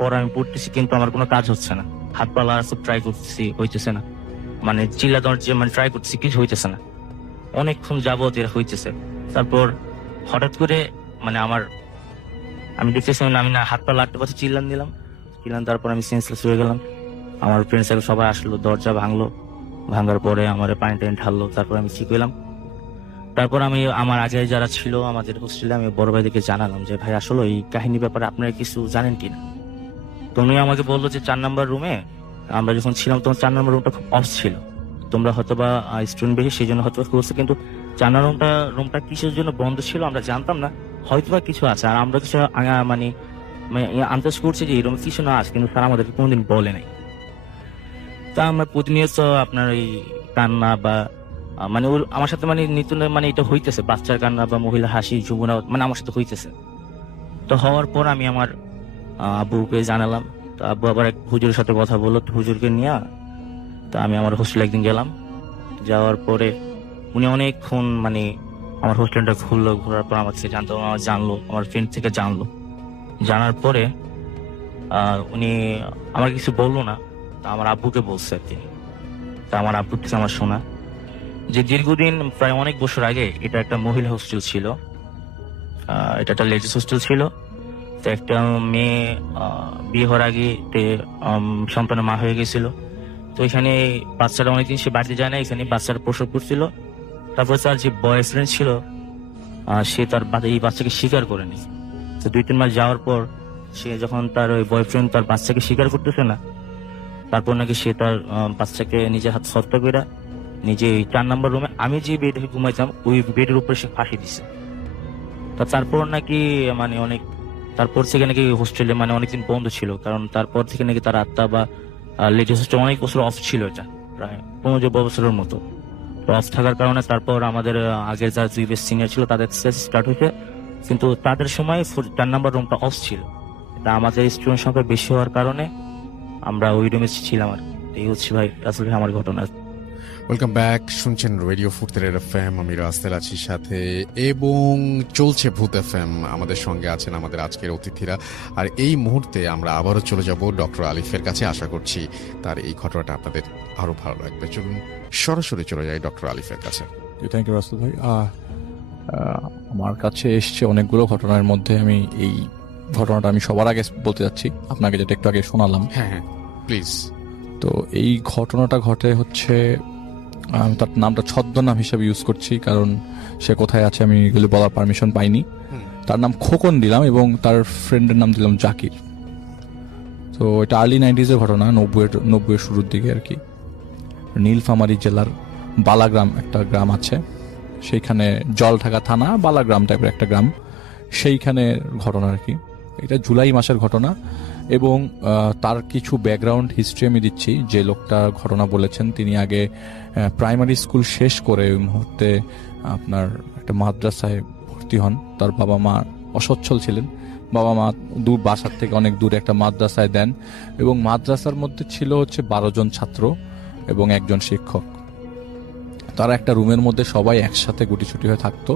পরে আমি পড়তেছি, কিন্তু আমার কোনো কাজ হচ্ছে না। হাত পা লাগার খুব ট্রাই করতেছি, হইতেছে না। চিল্লা দেওয়ার ট্রাই করতেছি, কিছু হইতেছে না। অনেকক্ষণ যাবত এরা হইতেছে। তারপর হঠাৎ করে আমি দেখতেছি আমি না হাত পা লাগতে পারছি, চিল্লান দিলাম। তারপর আমি সেন্সলেস হয়ে গেলাম। আমার ফ্রেন্ড সার্কেল সবাই আসলো, দরজা ভাঙার পরে আমার পানি ঢাললো। তারপর আমি ঠিক হইলাম। তারপর আমি আমার আগে যারা ছিল আমাদের হোস্টেলে, আমি বড় ভাইদেরকে জানালাম যে ভাই আসলে এই কাহিনী ব্যাপারে আপনারা কিছু জানেন কিনা। তো উনি আমাকে বললো যে 4 নম্বর রুমে আমরা যখন ছিলাম তখন 4 নম্বর রুমটা খুব অফ ছিল। তোমরা হয়তো বা স্টুডেন্ট বেশি সেই জন্য হয়তো বা করছে, কিন্তু 4 নম্বর রুমটা কিসের জন্য বন্ধ ছিল আমরা জানতাম না, হয়তো বা কিছু আছে। আর আমরা কিছু মানে আন্দাজ করছি যে এই রুমে কিছু না আছে, কিন্তু স্যার আমাদেরকে কোনোদিন বলে নাই। তা আমরা প্রতিনিয়ত আপনার এই কান্না বা মানে ওর আমার সাথে মানে নিত্য মানে এটা হইতেছে, বাচ্চার কান্না বা মহিলা হাসি যুবনা মানে আমার সাথে হইতেছে। তো হওয়ার পর আমি আমার আব্বুকে জানালাম। তো আব্বু আবার এক হুজুরের সাথে কথা বললো, তো হুজুরকে নিয়ে তো আমি আমার হোস্টেলে একদিন গেলাম। যাওয়ার পরে উনি অনেকক্ষণ মানে আমার হোস্টেলটা ঘুরলো, ঘোরার পর আমার থেকে জানলো, আমার ফ্রেন্ড থেকে জানলো। জানার পরে উনি আমার কিছু বললো না, তা আমার আব্বুকে বলছে আর কি। তা আমার আব্বুর থেকে আমার শোনা যে দীর্ঘদিন প্রায় অনেক বছর আগে এটা একটা মহিলা হোস্টেল ছিল, এটা একটা লেডিস হোস্টেল ছিল। তো একটা মেয়ে বিয়ে হওয়ার আগে সন্তানের মা হয়ে গেছিল। তো এখানে বাচ্চারা অনেকদিন সে বাড়িতে যায় না, এখানে বাচ্চারা প্রসব করছিল। তারপর তার যে বয়ফ্রেন্ড ছিল সে তার এই বাচ্চাকে স্বীকার করেনি। তো 2-3 মাস যাওয়ার পর সে যখন তার ওই বয়ফ্রেন্ড তার বাচ্চাকে স্বীকার করতেছে না, তারপর নাকি সে তার বাচ্চাকে নিজের হাত হত্যা করে নিজে 4 নম্বর রুমে আমি যে বেডে ঘুমাইতাম ওই বেডের উপরে সে ফাঁসি দিছে। তারপর নাকি মানে অনেক তারপর থেকে নাকি হোস্টেলে মানে অনেকদিন বন্ধ ছিল, কারণ তারপর থেকে নাকি তার আত্মা বা লেডিস হোস্টেল অনেক বছর অফ ছিল, এটা প্রায় 15 বছরের মতো অফ থাকার কারণে তারপর আমাদের আগের যারা 2 বেস্ট সিনিয়র ছিল তাদের স্টার্ট হয়েছে, কিন্তু তাদের সময় 4 নম্বর রুমটা অফ ছিল। তা আমাদের স্টুডেন্ট সংখ্যা বেশি হওয়ার কারণে আমরা ওই রুমে ছিলাম। আর এই হচ্ছে ভাই আসলে আমার ঘটনা। ওয়েলকাম ব্যাক, শুনছেন রেডিও ফুরতের এফএম, আমি রাস্তেল আছি সাথে, এবং চলছে ভূত এফএম। আমাদের সঙ্গে আছেন আমাদের আজকের অতিথিরা। আর এই মুহূর্তে আমরা আবারও চলে যাব ডক্টর আলিফের কাছে। আশা করছি তার এই ঘটনাটা আপনাদের আরো ভালো লাগবে। চলুন সরাসরি চলে যাই ডক্টর আলিফের কাছে। থ্যাংক ইউ রাসেল ভাই। আমার কাছে এসছে অনেকগুলো ঘটনার মধ্যে আমি এই ঘটনাটা আমি সবার আগে বলতে যাচ্ছি, আপনাকে যেটা একটু আগে শোনালাম। হ্যাঁ হ্যাঁ প্লিজ। তো এই ঘটনাটা ঘটে হচ্ছে, তার নামটা ছদ্মনাম হিসেবে ইউজ করছি কারণ সে কোথায় আছে আমি এগুলো বলার পারমিশন পাইনি। তার নাম খোকন দিলাম এবং তার ফ্রেন্ডের নাম দিলাম জাকির। তো এটা আর্লি 90s-এর ঘটনা, 90-এর শুরুর দিকে আর কি। নীলফামারী জেলার বালাগ্রাম একটা গ্রাম আছে, সেইখানে জলঢাকা থানা বালাগ্রাম টাইপের একটা গ্রাম, সেইখানে ঘটনা আর কি। এটা জুলাই মাসের ঘটনা এবং তার কিছু ব্যাকগ্রাউন্ড হিস্ট্রি আমি দিচ্ছি। যে লোকটা ঘটনা বলেছেন তিনি আগে প্রাইমারি স্কুল শেষ করে ওই মুহূর্তে আপনার একটা মাদ্রাসায় ভর্তি হন। তার বাবা মা অসচ্ছল ছিলেন, বাবা মা দূর বাসার থেকে অনেক দূরে একটা মাদ্রাসায় দেন এবং মাদ্রাসার মধ্যে ছিল হচ্ছে 12 জন ছাত্র এবং একজন শিক্ষক। তারা একটা রুমের মধ্যে সবাই একসাথে গুটিছুটি হয়ে থাকতো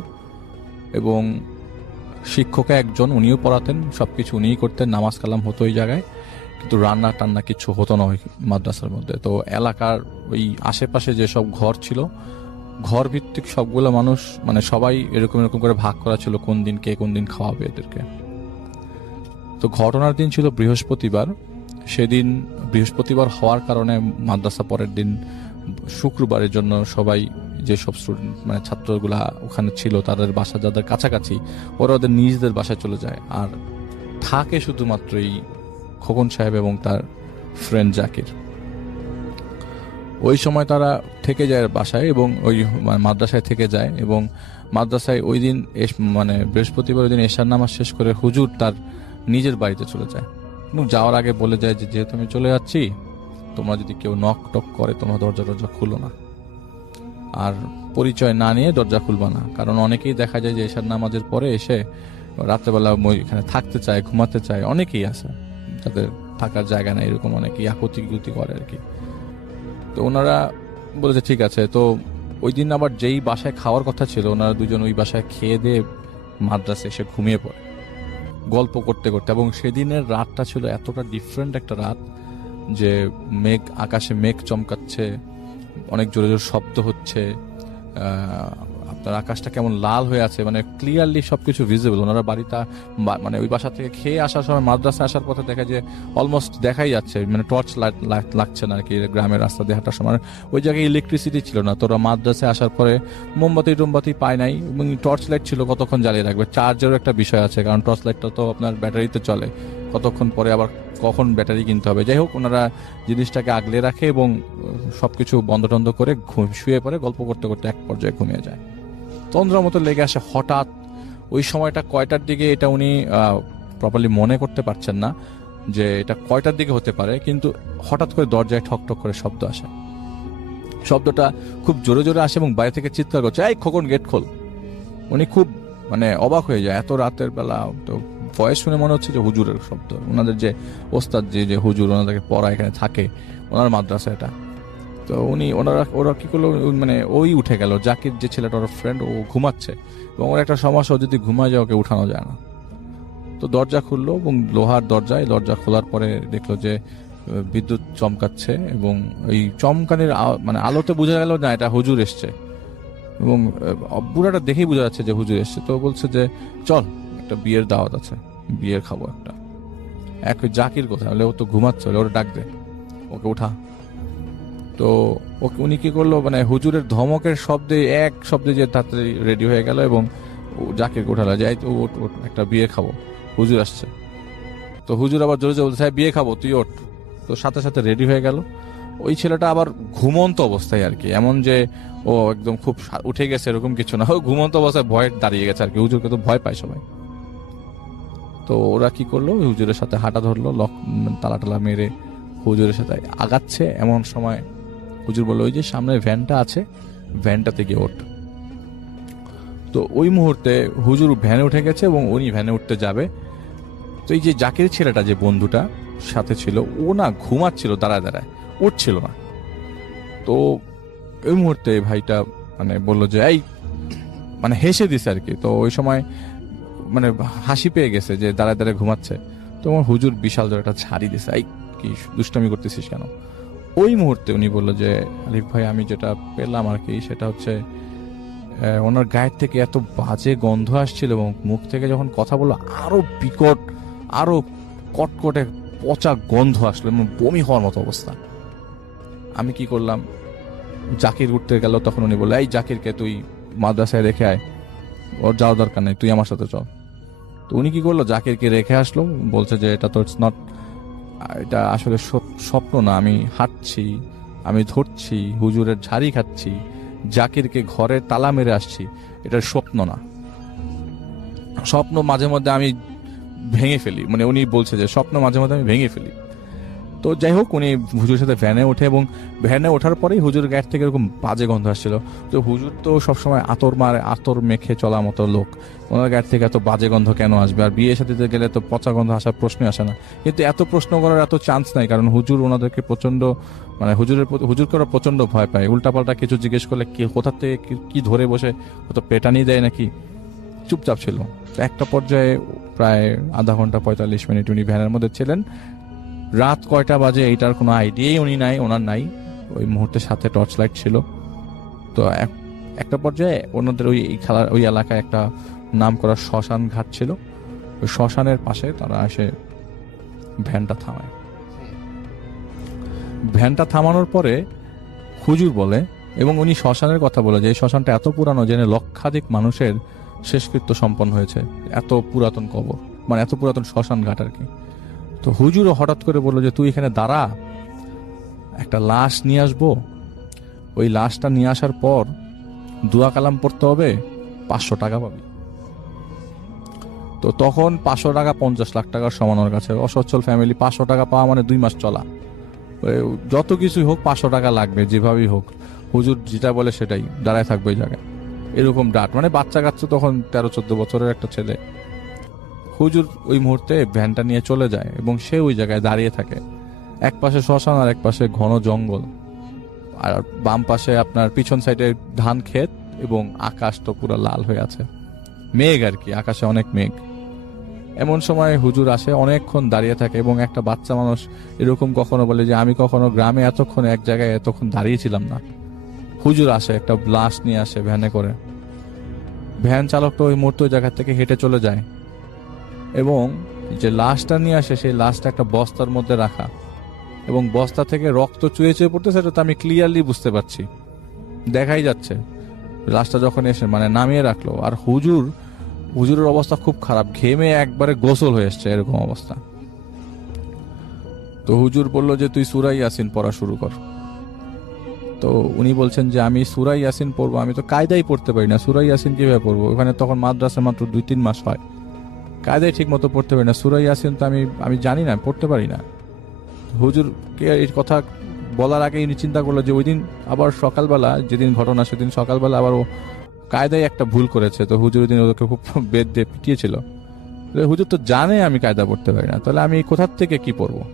এবং শিক্ষক একজন, উনিও পড়াতেন, সবকিছু উনিই করতেন, নামাজ কালাম হতো ওই জায়গায়, কিন্তু রান্না টান্না কিছু হতো না ওই মাদ্রাসার মধ্যে। তো এলাকার ওই আশেপাশে যেসব ঘর ছিল, ঘর ভিত্তিক সবগুলো মানুষ মানে সবাই এরকম করে ভাগ করা ছিল কোন দিন কে কোন দিন খাওয়াবে এদেরকে। তো ঘটনার দিন ছিল বৃহস্পতিবার। সেদিন বৃহস্পতিবার হওয়ার কারণে মাদ্রাসা পরের দিন শুক্রবারের জন্য সবাই যেসব স্টুডেন্ট মানে ছাত্রগুলা ওখানে ছিল তাদের বাসা যাদের কাছাকাছি ওরা ওদের নিজেদের বাসায় চলে যায়, আর থাকে শুধুমাত্র এই খোকন সাহেব এবং তার ফ্রেন্ড জাকির। ওই সময় তারা থেকে যায় বাসায় এবং ওই মাদ্রাসায় থেকে যায় এবং মাদ্রাসায় ওই দিন মানে বৃহস্পতিবার ওই দিন এশার নামাজ শেষ করে হুজুর তার নিজের বাড়িতে চলে যায় এবং যাওয়ার আগে বলে যায় যে যেহেতু আমি চলে যাচ্ছি, তোমরা যদি কেউ নক টক করে তোমরা দরজা খুলো না, আর পরিচয় না নিয়ে দরজা খুলবা না। কারণ অনেকেই দেখা যায় যে এশার নামাজের পরে এসে রাত্রেবেলা এখানে থাকতে চায়, ঘুমাতে চায়, অনেকেই আছে যাদের থাকার জায়গা নেই, এরকম অনেকেই আপত্তি করে আর কি। তো ওনারা বলেছে ঠিক আছে। তো ওই দিন আবার যেই বাসায় খাওয়ার কথা ছিল ওনারা দুজন ওই বাসায় খেয়ে দিয়ে মাদ্রাসায় এসে ঘুমিয়ে পড়ে গল্প করতে করতে। এবং সেদিনের রাতটা ছিল এতটা ডিফারেন্ট একটা রাত যে আকাশে মেঘ চমকাচ্ছে, অনেক জোরে জোরে শব্দ হচ্ছে, আপনার আকাশটা কেমন লাল হয়ে আছে, মানে ক্লিয়ারলি সবকিছু ভিজিবল। ওনারা বাড়িটা মানে ওই বাসা থেকে খেয়ে আসার সময় মাদ্রাসা আসার পথে দেখা যায় অলমোস্ট দেখাই যাচ্ছে, মানে টর্চ লাইট লাগছে না আর কি গ্রামের রাস্তা দিয়ে হাঁটার সময়। ওই জায়গায় ইলেকট্রিসিটি ছিল না, তোরা মাদ্রাসায় আসার পরে মোমবাতি পায় নাই এবং টর্চ লাইট ছিল কতক্ষণ জ্বালিয়ে রাখবে, চার্জেরও একটা বিষয় আছে কারণ টর্চ লাইটটা তো আপনার ব্যাটারিতে চলে, কতক্ষণ পরে আবার কখন ব্যাটারি কিনতে হবে। যাই হোক, ওনারা জিনিসটাকে আগলে রাখে এবং সবকিছু বন্ধ টন্ধ করে শুয়ে পড়ে, গল্প করতে করতে এক পর্যায়ে ঘুমিয়ে যায়। তন্দ্রার মতো লেগে আসে হঠাৎ। ওই সময়টা কয়টার দিকে এটা উনি প্রপারলি মনে করতে পারছেন না যে এটা কয়টার দিকে হতে পারে, কিন্তু হঠাৎ করে দরজায় ঠক ঠক করে শব্দ আসে। শব্দটা খুব জোরে জোরে আসে এবং বাইরে থেকে চিৎকার করছে, এই খোকন গেট খোল। উনি খুব অবাক হয়ে যায়, এত রাতের বেলা। তো ভয়েস শুনে মনে হচ্ছে যে হুজুরের শব্দ, ওনাদের যে ওস্তাদ যে হুজুর ওনাদেরকে পড়া এখানে থাকে, ওনার মাদ্রাসা এটা। তো ওরা কি করলো, ওই উঠে গেল, জাকির যে ছেলেটা ওর ফ্রেন্ড, ও ঘুমাচ্ছে এবং ওর একটা সমস্যা, যদি ঘুমায় যায় ওকে উঠানো যায় না। তো দরজা খুললো এবং লোহার দরজা খোলার পরে দেখলো যে বিদ্যুৎ চমকাচ্ছে এবং এই চমকানির আলোতে বোঝা গেল না এটা হুজুর এসছে, এবং বুড়াটা দেখেই বোঝা যাচ্ছে যে হুজুর এসছে। তো বলছে যে চল, একটা বিয়ের দাওয়াত আছে, বিয়ের খাবো একটা। জাকির কোথায়? ও তো ঘুমাচ্ছে, ওরা ডাক দে, ওকে উঠা। তো উনি কি করলো, হুজুরের ধমকের শব্দে এক শব্দে যে তাড়াতাড়ি রেডি হয়ে গেল এবং জাকিরকে উঠালো, যাই তো ওঠ, একটা বিয়ে খাবো, হুজুর আসছে। তো হুজুর আবার জোরে জোরে বলছে, হ্যাঁ বিয়ে খাবো, তুই ওঠ। তো সাথে সাথে রেডি হয়ে গেল। ওই ছেলেটা আবার ঘুমন্ত অবস্থায় আর কি, এমন যে ও একদম খুব উঠে গেছে এরকম কিছু না, ও ঘুমন্ত অবস্থায় ভয় দাঁড়িয়ে গেছে আর কি। হুজুরকে তো ভয় পায় সবাই। তো ওরা কি করলো, হুজুরের সাথে হাঁটা ধরলো, তালা টালা মেরে হুজুরের সাথে আগাচ্ছে। এমন সময় হুজুর বললো, ওই যে সামনে ভ্যানটা আছে, ভ্যানটাতে গিয়ে ওঠ। তো ওই মুহূর্তে হুজুর ভ্যানে উঠে গেছে এবং উনি ভ্যানে উঠতে যাবে। তো এই যে জাকির ছেলেটা, যে বন্ধুটা সাথে ছিল, ও না ঘুমাচ্ছিল দাঁড়ায় দাঁড়ায়, উঠছিল না। তো ওই মুহূর্তে ভাইটা বললো যে এই, হেসে দিছে আর কি। তো ওই সময় হাসি পেয়ে গেছে যে দাঁড়ায় দাঁড়ায় ঘুমাচ্ছে। তো আমার হুজুর বিশাল ধরে একটা ঝাড়ি দিছে, এই কি দুষ্টামি করতেছিস কেন? ওই মুহূর্তে উনি বললো যে আলিফ ভাই, আমি যেটা পেলাম আর কি, সেটা হচ্ছে ওনার গায়ের থেকে এত বাজে গন্ধ আসছিল এবং মুখ থেকে যখন কথা বললো আরো বিকট, আরো কটকটে পচা গন্ধ আসলো এবং বমি হওয়ার মতো অবস্থা। আমি কি করলাম, জাকির উঠতে গেল, তখন উনি বললো, এই জাকিরকে তুই মাদ্রাসায় রেখে আয়, ওর যাওয়ার দরকার নেই, তুই আমার সাথে চল। তো উনি কি করলো, জাকিরকে রেখে আসলো, বলছে যে এটা তো এটা আসলে স্বপ্ন না, আমি হাঁটছি, আমি ধরছি, হুজুরের ঝাড়ি খাচ্ছি, জাকিরকে ঘরে তালা মেরে আসছি, এটা স্বপ্ন না। স্বপ্ন মাঝে মধ্যে আমি ভেঙে ফেলি, উনি বলছে যে স্বপ্ন মাঝে মধ্যে আমি ভেঙে ফেলি। তো যাই হোক, উনি হুজুরের সাথে ভ্যানে ওঠে এবং ভ্যানে ওঠার পরেই হুজুরের গায়ের থেকে এরকম বাজে গন্ধ আসছিল। তো হুজুর তো সবসময় আতর মেখে চলা মতো লোক, ওনার গায়ের থেকে এত বাজে গন্ধ কেন আসবে? আর বিয়ে সাথে গেলে তো পচা গন্ধ আসার প্রশ্নই আসে না। কিন্তু এত প্রশ্ন করার এত চান্স নাই, কারণ হুজুর ওনাদেরকে প্রচন্ড হুজুরকে ওরা প্রচন্ড ভয় পায়। উল্টাপাল্টা কিছু জিজ্ঞেস করলে কোথা থেকে কি ধরে বসে হয়তো পেটানি দেয় নাকি, চুপচাপ ছিল। একটা পর্যায়ে প্রায় আধা ঘন্টা 45 মিনিট উনি ভ্যানের মধ্যে ছিলেন। রাত কয়টা বাজে এইটার কোনো আইডিয়াই ওনার নাই। ওই মুহূর্তে সাথে টর্চ লাইট ছিল। তো একটা পর্যায়ে ওনাদের ওই এলাকায় একটা নাম করা শ্মশান ঘাট ছিল, ওই শ্মশানের পাশে তারা এসে ভ্যানটা থামায়। ভ্যানটা থামানোর পরে হুজুর বলে, এবং উনি শ্মশানের কথা বলে যে এই শ্মশানটা এত পুরানো, জেনে লক্ষাধিক মানুষের শেষকৃত্য সম্পন্ন হয়েছে, এত পুরাতন কবর, এত পুরাতন শ্মশান ঘাট আর কি। তো হুজুরও হঠাৎ করে বললো যে তুই এখানে দাঁড়া, একটা লাশ নিয়ে আসবো, ওই লাশটা নিয়ে আসার পর দোয়া কালাম পড়তে হবে, 500 টাকা পাবি। তো তখন 500 টাকা 50 লাখ টাকার সমান ওর কাছে। অসচ্ছল ফ্যামিলি, 500 টাকা পাওয়া 2 মাস চলা। যত কিছুই হোক 500 টাকা লাগবে যেভাবেই হোক। হুজুর যেটা বলে সেটাই, দাঁড়ায় থাকবে ওই জায়গায়, এরকম ডাট। বাচ্চা কাচ্চা তখন 13-14 বছরের একটা ছেলে। হুজুর ওই মুহূর্তে ভ্যানটা নিয়ে চলে যায় এবং সে ওই জায়গায় দাঁড়িয়ে থাকে। এক পাশে শ্মশান আর এক পাশে ঘন জঙ্গল, আর বাম পাশে আপনার পিছন সাইডে ধান ক্ষেত এবং আকাশ তো পুরো লাল হয়ে আছে, মেঘ আর কি, আকাশে অনেক মেঘ। এমন সময় হুজুর আসে, অনেকক্ষণ দাঁড়িয়ে থাকে এবং একটা বাচ্চা মানুষ এরকম কখনো বলে যে আমি কখনো গ্রামে এতক্ষণ এক জায়গায় এতক্ষণ দাঁড়িয়েছিলাম না। হুজুর আসে, একটা লাশ নিয়ে আসে ভ্যানে করে। ভ্যান চালকটা ওই মুহূর্তে ওই জায়গা থেকে হেঁটে চলে যায় এবং যে লাশটা নিয়ে আসে সেই লাশটা একটা বস্তার মধ্যে রাখা, এবং বস্তা থেকে রক্ত চুয়ে চুয়ে পড়তেছে, সেটা তো আমি ক্লিয়ারলি বুঝতে পারছি, দেখাই যাচ্ছে। লাশটা যখন এসে নামিয়ে রাখলো, আর হুজুরের অবস্থা খুব খারাপ, ঘেমে একবারে গোসল হয়ে এসছে, এরকম অবস্থা। তো হুজুর বলল যে তুই সূরা ইয়াসিন পড়া শুরু কর। তো উনি বলছেন যে আমি সূরা ইয়াসিন পড়বো, আমি তো কায়দাই পড়তে পারি না, সূরা ইয়াসিন কিভাবে পড়বো? ওখানে তখন মাদ্রাসা মাত্র 2-3 মাস হয়, কায়দায় ঠিক মতো পড়তে পারি না, সূরা ইয়াসিন তো আমি জানি না, পড়তে পারি না। হুজুরকে এই কথা বলার আগে উনি চিন্তা করলো যে ওই দিন আবার সকালবেলা, যেদিন ঘটনা সেদিন সকালবেলা আবার ও কায়দায় একটা ভুল করেছে। তো হুজুর ওই দিন ওদেরকে খুব বেদ দিয়ে পিটিয়েছিল। হুজুর তো জানে আমি কায়দা পড়তে পারি না, তাহলে আমি কোথার থেকে কি পড়বো?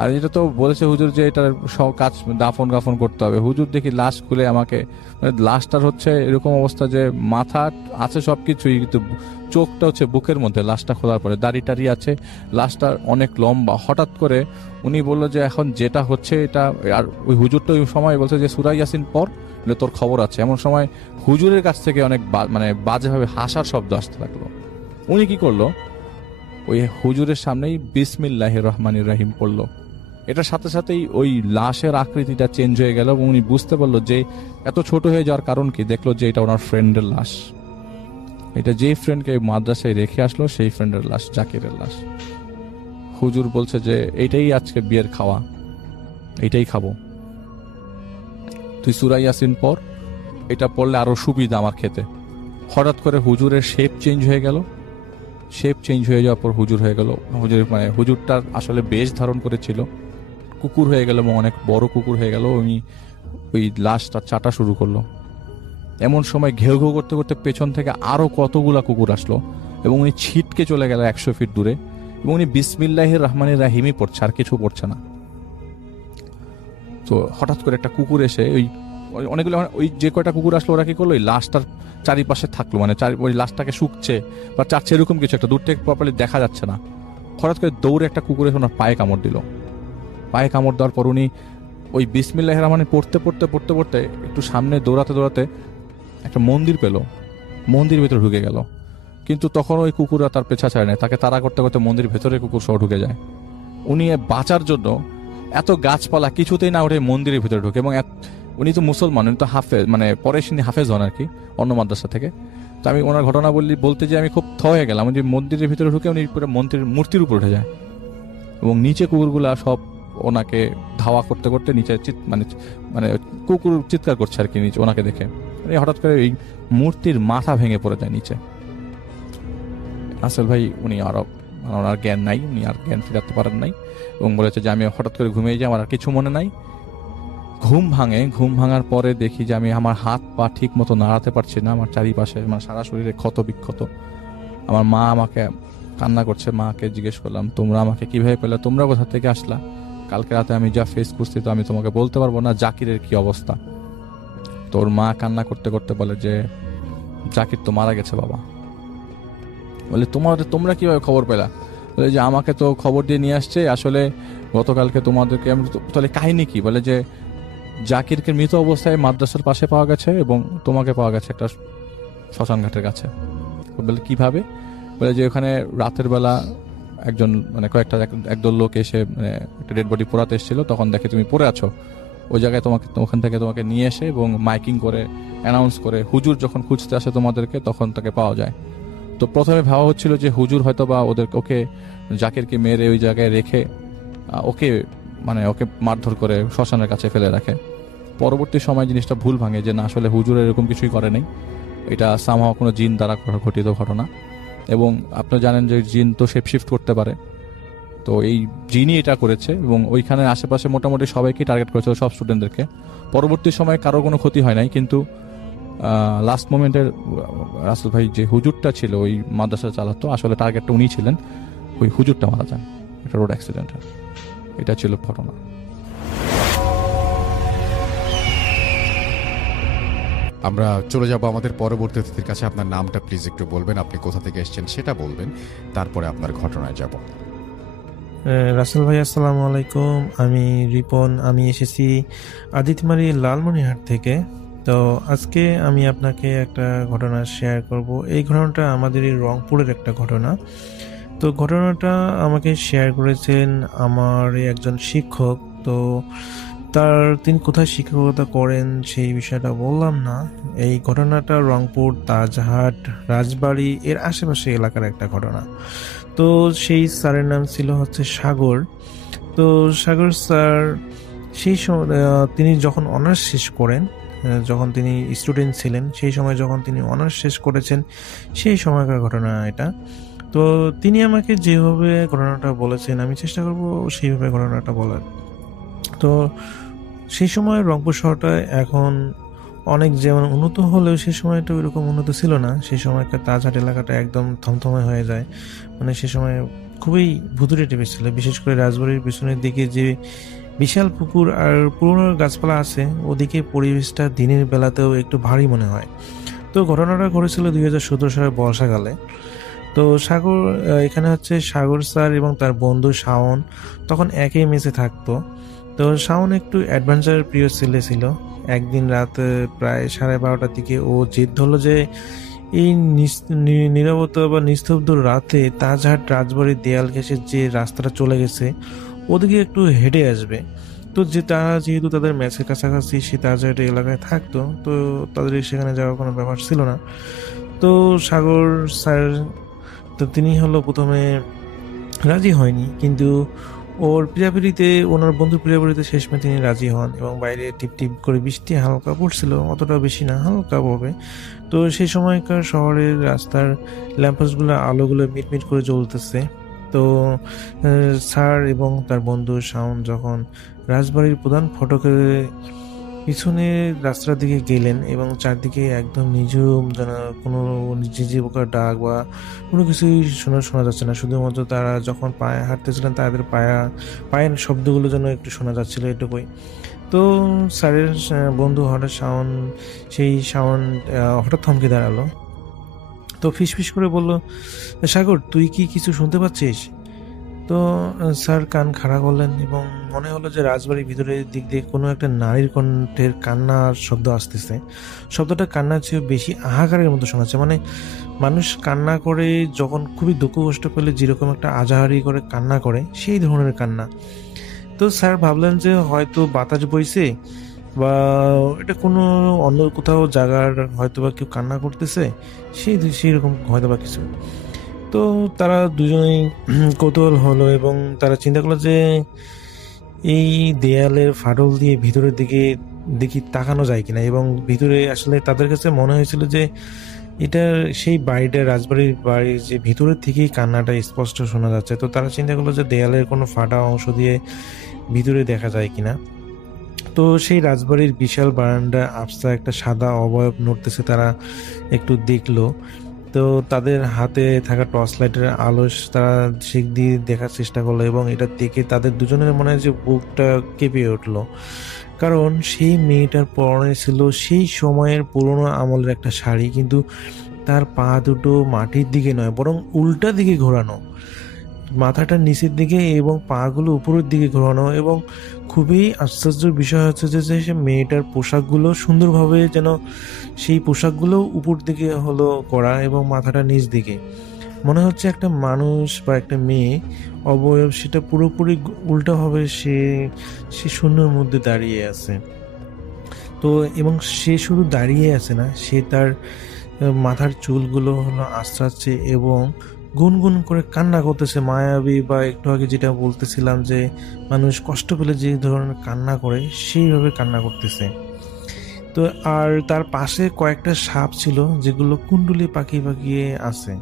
আর এটা তো বলেছে হুজুর যে এটার সব কাজ দাফন গাফন করতে হবে। হুজুর দেখি লাশ খুলে আমাকে, মানে লাশটার হচ্ছে এরকম অবস্থা যে মাথা আছে সবকিছুই, কিন্তু চোখটা হচ্ছে বুকের মধ্যে, লাশটা খোলার পরে দাড়ি টাড়ি আছে, লাশটা অনেক লম্বা। হঠাৎ করে উনি বললো যে এখন যেটা হচ্ছে এটা, আর ওই হুজুরটা ওই সময় বলছে যে সূরা ইয়াসিন পড়, বলে তোর খবর আছে। এমন সময় হুজুরের কাছ থেকে অনেক মানে বাজেভাবে হাসার শব্দ আসতে লাগলো। উনি কি করলো, ওই হুজুরের সামনেই বিসমিল্লাহির রহমানির রহিম পড়লো। এটার সাথে সাথেই ওই লাশের আকৃতিটা চেঞ্জ হয়ে গেল এবং উনি বুঝতে পারলো যে এত ছোট হয়ে যাওয়ার কারণ কি। দেখলো যে এটা ওনার ফ্রেন্ডের লাশ, এটা যেই ফ্রেন্ডকে মাদ্রাসায় রেখে আসলো সেই ফ্রেন্ডের লাশ, জাকিরের লাশ। হুজুর বলছে যে এইটাই আজকে বিয়ের খাওয়া, এইটাই খাবো, তুই সূরা ইয়াসিন পড়, এটা পড়লে আরো সুবিধা আমার খেতে। হঠাৎ করে হুজুরের শেপ চেঞ্জ হয়ে গেল। শেপ চেঞ্জ হয়ে যাওয়ার পর হুজুর হয়ে গেল, হুজুরটার আসলে বেশ ধারণ করেছিল, কুকুর হয়ে গেল এবং অনেক বড় কুকুর হয়ে গেল। উনি ওই লাশটা চাটা শুরু করলো। এমন সময় ঘেউ ঘেউ করতে করতে পেছন থেকে আরো কতগুলা কুকুর আসলো এবং উনি ছিটকে চলে গেল 100 ফিট দূরে, এবং উনি বিসমিল্লাহির রহমানির রাহিমই পড়ছে, আর কিছু পড়ছে না। তো হঠাৎ করে একটা কুকুর এসে অনেকগুলো, ওই যে কয়টা কুকুর আসলো ওরা কি করলো, ওই লাশটার চারিপাশে থাকলো, মানে ওই লাশটাকে শুকছে বা চাচ্ছে এরকম কিছু একটা, দূর থেকে প্রপারলি দেখা যাচ্ছে না। হঠাৎ করে দৌড়ে একটা কুকুর এসে ওনার পায়ে কামড় দিল। পায়ে কামড় দেওয়ার পর উনি ওই বিসমিল্লাহির রহমানি পড়তে পড়তে পড়তে পড়তে একটু সামনে দৌড়াতে দৌড়াতে একটা মন্দির পেল, মন্দির ভেতরে ঢুকে গেল। কিন্তু তখন ওই কুকুররা তার পেছা ছাড়ে না, তাকে তাড়া করতে করতে মন্দির ভেতরে কুকুর সহ ঢুকে যায়। উনি বাঁচার জন্য এত গাছপালা কিছুতেই না উঠে মন্দিরের ভিতরে ঢুকে, এবং উনি তো মুসলমান, উনি তো হাফেজ, মানে পরে তিনি হাফেজ হন আর কি অন্য মাদ্রাসা থেকে। তো আমি ওনার ঘটনা বলতে যে আমি খুব হয়ে গেলাম যে মন্দিরের ভিতরে ঢুকে উনি পুরো মূর্তির উপর উঠে যায় এবং নিচে কুকুরগুলা সব ওনাকে ধাওয়া করতে করতে নিচে মানে কুকুর চিৎকার করছে আর কি নিচে ওনাকে দেখে। হঠাৎ করে এই মূর্তির মাথা ভেঙে পড়ে যায় নিচে। আসল ভাই উনি ওনার জ্ঞান নাই, উনি আর জ্ঞান ফিরাতে পারেন নাই এবং বলেছে যে আমি হঠাৎ করে ঘুমিয়ে যাই, আমার আর কিছু মনে নাই। ঘুম ভাঙার পরে দেখি যে আমি আমার হাত পা ঠিক মতো নাড়াতে পারছি না, আমার চারিপাশে মানে সারা শরীরে ক্ষত বিক্ষত। আমার মা আমাকে কান্না করছে, মাকে জিজ্ঞেস করলাম তোমরা আমাকে কিভাবে পেলে, তোমরা কোথা থেকে আসলা? কালকে রাতে আমি যা ফেস করছি তো আমি তোমাকে বলতে পারবো না। জাকিরের কি অবস্থা? তোর মা কান্না করতে করতে বলে যে জাকির তো মারা গেছে বাবা। বলে তোমরা কিভাবে খবর পেলা? বলে যে আমাকে তো খবর দিয়ে নিয়ে আসছে, আসলে গতকালকে তোমাদেরকে আমি। তাহলে কাহিনী কি? বলে যে জাকিরকে মৃত অবস্থায় মাদ্রাসার পাশে পাওয়া গেছে এবং তোমাকে পাওয়া গেছে একটা শ্মশান ঘাটের কাছে। বলে কিভাবে? বলে যে ওখানে রাতের বেলা একজন মানে একদল লোক এসে মানে একটা ডেড বডি পোড়াতে এসেছিল, তখন দেখে তুমি পড়ে আছো ওই জায়গায়, ওখান থেকে তোমাকে নিয়ে এসে এবং মাইকিং করে অ্যানাউন্স করে হুজুর যখন খুঁজতে আসে তোমাদেরকে তখন তাকে পাওয়া যায়। তো প্রথমে ভাবা হচ্ছিল যে হুজুর হয়তো বা ওকে জাকিরকে মেরে ওই জায়গায় রেখে ওকে মারধর করে শ্মশানের কাছে ফেলে রাখে। পরবর্তী সময় জিনিসটা ভুল ভাঙে যে না, আসলে হুজুর এরকম কিছুই করে নাই, এটা সামহাও কোনো জিন দ্বারা ঘটিত ঘটনা। এবং আপনারা জানেন যে জিন তো শেপ শিফট করতে পারে, তো এই জিনই এটা করেছে এবং ওইখানে আশেপাশে মোটামুটি সবাইকে টার্গেট করেছিল, সব স্টুডেন্টদেরকে। পরবর্তী সময়ে কারো কোনো ক্ষতি হয় নাই, কিন্তু লাস্ট মোমেন্টের রাসেল ভাই যে হুজুরটা ছিল ওই মাদ্রাসা চালাতো, আসলে টার্গেটটা উনি ছিলেন, ওই হুজুরটা মারা যান এটা রোড অ্যাক্সিডেন্টে। এটা ছিল ঘটনা। আমরা চলে যাব আমাদের পরবর্তী অতিথির কাছে। আপনার নামটা প্লিজ একটু বলবেন, আপনি কোথা থেকে এসেছেন সেটা বলবেন, তারপরে আপনার ঘটনায় যাব। রাসেল ভাই আসসালামু আলাইকুম, আমি রিপন, আমি এসেছি আদিতমারি লালমনিরহাট থেকে। তো আজকে আমি আপনাকে একটা ঘটনা শেয়ার করব। এই ঘটনাটা আমাদের এই রংপুরের একটা ঘটনা। তো ঘটনাটা আমাকে শেয়ার করেছেন আমার একজন শিক্ষক। তো তিনি কোথায় শিক্ষকতা করেন সেই বিষয়টা বললাম না। এই ঘটনাটা রংপুর তাজহাট রাজবাড়ি এর আশেপাশে এলাকার একটা ঘটনা। তো সেই স্যারের নাম ছিল হচ্ছে সাগর। তো তো সাগর স্যার সেই সময় তিনি যখন অনার্স শেষ করেন, যখন তিনি স্টুডেন্ট ছিলেন, সেই সময় যখন তিনি অনার্স শেষ করেছেন সেই সময়কার ঘটনা এটা। তো তিনি আমাকে যেভাবে ঘটনাটা বলেছেন আমি চেষ্টা করব সেইভাবে ঘটনাটা বলার। তো সেই সময় রংপুর শহরটা এখন অনেক যেমন উন্নত হলেও সেই সময়টা ওইরকম উন্নত ছিল না। সেই সময়কার তাজহাট এলাকাটা একদম থমথমে হয়ে যায়, মানে সে সময় খুবই ভুতুড়ে টাইপের ছিল। বিশেষ করে রাজবাড়ির পিছনের দিকে যে বিশাল পুকুর আর পুরনো গাছপালা আছে, ওদিকে পরিবেশটা দিনের বেলাতেও একটু ভারী মনে হয়। তো ঘটনাটা ঘটেছিল 2017 সালের বর্ষাকালে। তো সাগর এখানে হচ্ছে সাগর স্যার এবং তার বন্ধু শাওন তখন একই মেসে থাকতো। তো শাওন একটু অ্যাডভেঞ্চারের প্রিয় ছেলে ছিল। একদিন রাত প্রায় 12:30টার দিকে ও জেদ ধরলো যে এই নীরবতা বা নিস্তব্ধ রাতে তাজহাট রাজবাড়ির দেয়াল ঘেঁষে যে রাস্তাটা চলে গেছে ওদিকে একটু হেঁটে আসবে। তো যে তারা যেহেতু তাদের ম্যাচের কাছাকাছি সে তাজহাট এলাকায় থাকতো, তো তাদের সেখানে যাওয়ার কোনো ব্যাপার ছিল না। তো সাগর স্যার, তো তিনি হলো প্রথমে রাজি হয়নি, কিন্তু ওর পিড়াপিড়িতে, ওনার বন্ধুর পিড়াপিড়িতে শেষমেশ তিনি রাজি হন এবং বাইরে টিপ টিপ করে বৃষ্টি হালকা পড়ছিল, অতটা বেশি না, হালকা পড়বে। তো সেই সময়কার শহরের রাস্তার ল্যাম্পপোস্টগুলো আলোগুলো মিটমিট করে জ্বলতেছে। তো স্যার এবং তার বন্ধু শাওন যখন রাজবাড়ির প্রধান ফটকের পিছনে রাস্তার দিকে গেলেন এবং চারদিকে একদম নিঝুম, যেন কোনো ঝিঁঝি পোকার ডাক বা কোনো কিছুই শোনা যাচ্ছে না। শুধুমাত্র তারা যখন পায়ে হাঁটতেছিলেন তাদের পায়ের শব্দগুলো যেন একটু শোনা যাচ্ছিল, এটুকুই। তো স্যারের বন্ধু হঠাৎ শাওন হঠাৎ থমকে দাঁড়ালো। তো ফিসফিস করে বলল, সাগর তুই কি কিছু শুনতে পাচ্ছিস? তো স্যার কান খাড়া করলেন এবং মনে হলো যে রাজবাড়ির ভিতরের দিক দিয়ে কোনো একটা নারীর কণ্ঠের কান্নার শব্দ আসতেছে। শব্দটা কান্নার চেয়ে বেশি হাহাকারের মতো শোনাচ্ছে, মানে মানুষ কান্না করে যখন খুবই দুঃখ কষ্ট পেলে যেরকম একটা আজাহারি করে কান্না করে সেই ধরনের কান্না। তো স্যার ভাবলেন যে হয়তো বাতাস বইছে বা এটা কোনো অন্য কোথাও জায়গার হয়তো বা কেউ কান্না করতেছে, সেই রকম হয়তো বা কিছু। তো তারা দুজনেই কৌতূহল হলো এবং তারা চিন্তা করলো যে এই দেয়ালের ফাটল দিয়ে ভিতরের দিকে দেখি তাকানো যায় কিনা। এবং ভিতরে আসলে তাদের কাছে মনে হয়েছিল যে এটা সেই রাজবাড়ির বাড়ির যে ভিতরের থেকেই কান্নাটা স্পষ্ট শোনা যাচ্ছে। তো তারা চিন্তা করলো যে দেয়ালের কোনো ফাটা অংশ দিয়ে ভিতরে দেখা যায় কিনা। তো সেই রাজবাড়ির বিশাল বারান্দা আবছা একটা সাদা অবয়ব নড়তেছে, তারা একটু দেখলো। তো তাদের হাতে থাকা টর্চ লাইটের আলো তারা সেক দিয়ে দেখার চেষ্টা করলো এবং এটা দেখে তাদের দুজনের মনে হয় যে বুকটা কেঁপে উঠলো। কারণ সেই মেয়েটার পরনে ছিল সেই সময়ের পুরোনো আমলের একটা শাড়ি, কিন্তু তার পা দুটো মাটির দিকে নয় বরং উল্টা দিকে ঘোরানো, মাথাটা নিচের দিকে এবং পাগুলো উপরের দিকে ঘোরানো। এবং খুবই আশ্চর্যের বিষয় হচ্ছে যে সে মেয়েটার পোশাকগুলো সুন্দরভাবে যেন সেই পোশাকগুলো উপর দিকে হলো করা এবং মাথাটা নিচ দিকে, মনে হচ্ছে একটা মানুষ বা একটা মেয়ে অবয়ব সেটা পুরোপুরি উল্টাভাবে সে শূন্যের মধ্যে দাঁড়িয়ে আছে। তো এবং সে শুধু দাঁড়িয়ে আছে না, সে তার মাথার চুলগুলো হলো আঁচড়াচ্ছে এবং গুনগুন করে কান্না করতেছে, মায়াবী, বা একটু আগে যেটা বলতেছিলাম যে মানুষ কষ্ট পেলে যে ধরনের কান্না করে সেইভাবে কান্না করতেছে। তো আর তার পাশে কয়েকটা সাপ ছিল যেগুলো কুণ্ডুলি পাকিয়ে আছে।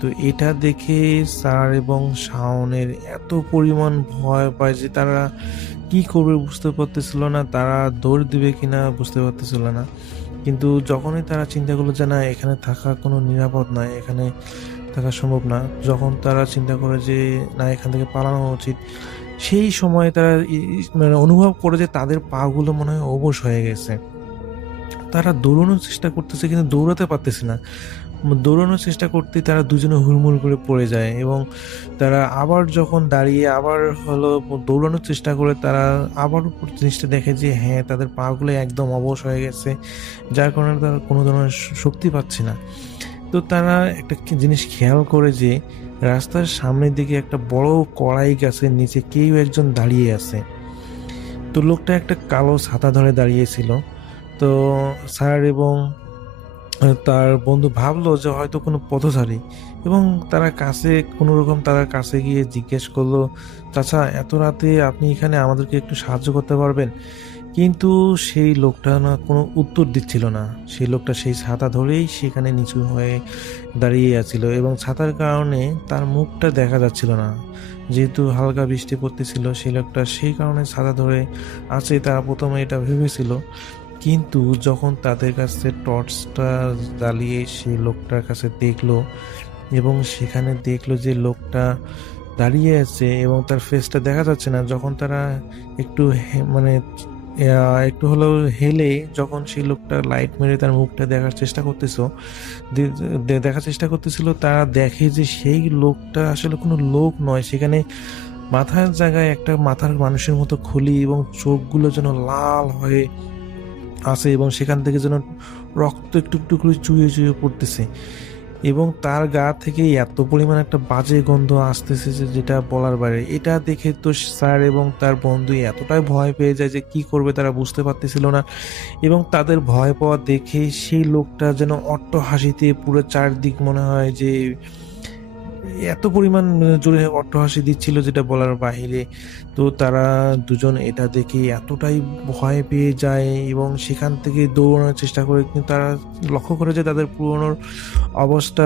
তো এটা দেখে স্যার এবং শাওনের এত পরিমাণ ভয় পায় যে তারা কি করবে বুঝতে পারতেছিল না, তারা দৌড় দিবে কিনা বুঝতে পারতেছিল না। কিন্তু যখনই তারা চিন্তা করলো যে না, এখানে থাকা কোনো নিরাপদ নয়, এখানে থাকা সম্ভব না, যখন তারা চিন্তা করে যে না, এখান থেকে পালানো উচিত, সেই সময় তারা মানে অনুভব করে যে তাদের পাগুলো মনে হয় অবশ হয়ে গেছে। তারা দৌড়ানোর চেষ্টা করতেছে কিন্তু দৌড়াতে পারতেছে না। দৌড়ানোর চেষ্টা করতে তারা দুজনে হুড়মুড় করে পড়ে যায় এবং তারা আবার যখন দাঁড়িয়ে আবার হলো দৌড়ানোর চেষ্টা করে, তারা আবার জিনিসটা দেখে যে হ্যাঁ, তাদের পাগুলো একদম অবশ হয়ে গেছে, যার কারণে তারা কোনো ধরনের শক্তি পাচ্ছে না। তো তারা একটা জিনিস খেয়াল করে যে রাস্তার সামনের দিকে একটা বড় কড়াই গাছের নিচে কেউ একজন দাঁড়িয়ে আছে। তো লোকটা একটা কালো ছাতা ধরে দাঁড়িয়েছিল। তো স্যার এবং তার বন্ধু ভাবলো যে হয়তো কোনো পথচারী, এবং তারা কাছে কোনো রকম তারা কাছে গিয়ে জিজ্ঞেস করলো, চাচা এত রাতে আপনি এখানে আমাদেরকে একটু সাহায্য করতে পারবেন? কিন্তু সেই লোকটা না কোনো উত্তর দিচ্ছিল না। সেই লোকটা সেই ছাতা ধরেই সেখানে নিচু হয়ে দাঁড়িয়ে আছিল এবং ছাতার কারণে তার মুখটা দেখা যাচ্ছিল না। যেহেতু হালকা বৃষ্টি পড়তেছিল, সেই লোকটা সেই কারণে ছাতা ধরে আছে, তারা প্রথমে এটা ভেবেছিল। কিন্তু যখন তাদের কাছে টর্চটা জ্বালিয়ে সেই লোকটার কাছে দেখলো এবং সেখানে দেখলো যে লোকটা দাঁড়িয়ে আছে এবং তার ফেসটা দেখা যাচ্ছে না, যখন তারা একটু মানে একটু হলেও হেলে যখন সেই লোকটা লাইট মেরে তার মুখটা দেখার চেষ্টা দেখার চেষ্টা করতেছিল, তারা দেখে যে সেই লোকটা আসলে কোনো লোক নয়। সেখানে মাথার জায়গায় একটা মাথার মানুষের মতো খুলি এবং চোখগুলো যেন লাল হয়ে আছে এবং সেখান থেকে যেন রক্ত একটু একটু করে চুইয়ে চুইয়ে পড়তেছে এবং তার গা থেকে এত পরিমাণ একটা বাজে গন্ধ আসতেছে যে যেটা বলার বাইরে। এটা দেখে তো স্যার এবং তার বন্ধু এতটাই ভয় পেয়ে যায় যে কি করবে তারা বুঝতে পারতেছিল না এবং তাদের ভয় পাওয়া দেখে সেই লোকটা যেন অট্ট হাসিতে পুরো চারদিক মনে হয় যে এত পরিমাণ জোরে অট্টহাসি দিচ্ছিল যেটা বলার বাহিরে। তো তারা দুজন এটা দেখে এতটাই ভয় পেয়ে যায় এবং সেখান থেকে দৌড়ানোর চেষ্টা করে, কিন্তু তারা লক্ষ্য করে যে তাদের পুরনো অবস্থা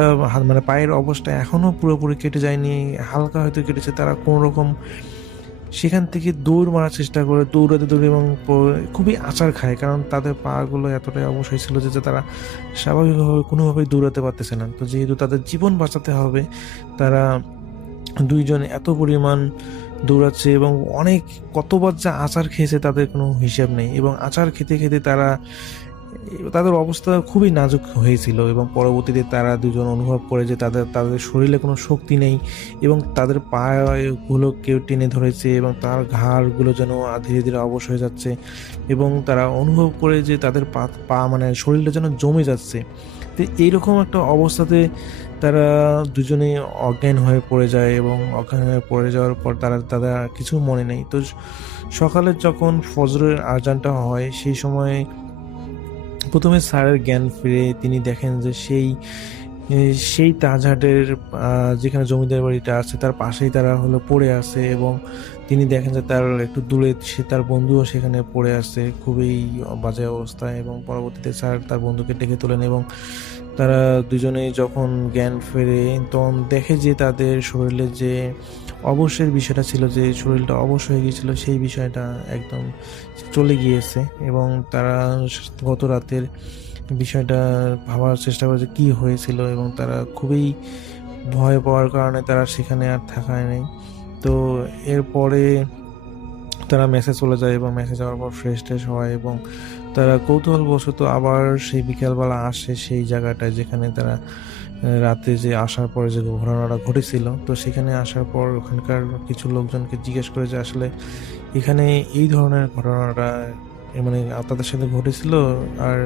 মানে পায়ের অবস্থা এখনো পুরোপুরি কেটে যায়নি, হালকা হয়তো কেটেছে। তারা কোনো রকম সেখান থেকে দৌড় মারার চেষ্টা করে, দৌড়াতে দৌড়ে এবং খুবই আছাড় খায়, কারণ তাদের পা গুলো এতটাই অবশ হয়েছিল যে তারা স্বাভাবিকভাবে কোনোভাবেই দৌড়াতে পারতেছে না। তো যেহেতু তাদের জীবন বাঁচাতে হবে, তারা দুইজন এত পরিমাণ দৌড়াচ্ছে এবং অনেক কতবার যা আচার খেয়েছে তাদের কোনো হিসাব নেই এবং আচার খেতে খেতে তাদের অবস্থা খুবই নাজুক হয়েছিল এবং পরবর্তীতে তারা দুজন অনুভব করে যে তাদের শরীরে কোনো শক্তি নেই এবং তাদের পাগুলো কেউ টেনে ধরেছে এবং তার ঘাড়গুলো যেন ধীরে ধীরে অবশ হয়ে যাচ্ছে এবং তারা অনুভব করে যে তাদের পা মানে শরীরটা যেন জমে যাচ্ছে। তো এইরকম একটা অবস্থাতে তারা দুজনেই অজ্ঞান হয়ে পড়ে যায় এবং অজ্ঞান হয়ে পড়ে যাওয়ার পর তাদের কিছু মনে নেই। তো সকালে যখন ফজরের আজানটা হয় সেই সময় প্রথমে স্যারের জ্ঞান ফিরে তিনি দেখেন যে সেই তাজহাটের যেখানে জমিদার বাড়িটা আছে তার পাশেই তারা পড়ে আছে এবং তিনি দেখেন যে তার একটু দূরে তার বন্ধুও সেখানে পড়ে আছে খুবই বাজে অবস্থায় এবং পরবর্তীতে স্যার তার বন্ধুকে ডেকে তোলেন এবং তারা দুজনেই যখন জ্ঞান ফেরে তখন দেখে যে তাদের শরীরে যে অবশ্যের বিষয়টা ছিল, যে শরীরটা অবশ হয়ে গিয়েছিল, সেই বিষয়টা একদম চলে গিয়েছে এবং তারা গত রাতের বিষয়টা ভাবার চেষ্টা করে যে কী হয়েছিল এবং তারা খুবই ভয় পাওয়ার কারণে তারা সেখানে আর থাকায় নেই। তো এরপরে তারা মেসে চলে যায় এবং মেসে যাওয়ার পর ফ্রেশ ট্রেশ হয় এবং তারা কৌতূহলবশত আবার সেই বিকেলবেলা আসে সেই জায়গাটায় যেখানে তারা রাতে যে আসার পরে যে ঘটনাটা ঘটেছিল। তো সেখানে আসার পর ওখানকার কিছু লোকজনকে জিজ্ঞেস করে যে আসলে এখানে এই ধরনের ঘটনাটা মানে তাদের সাথে ঘটেছিল আর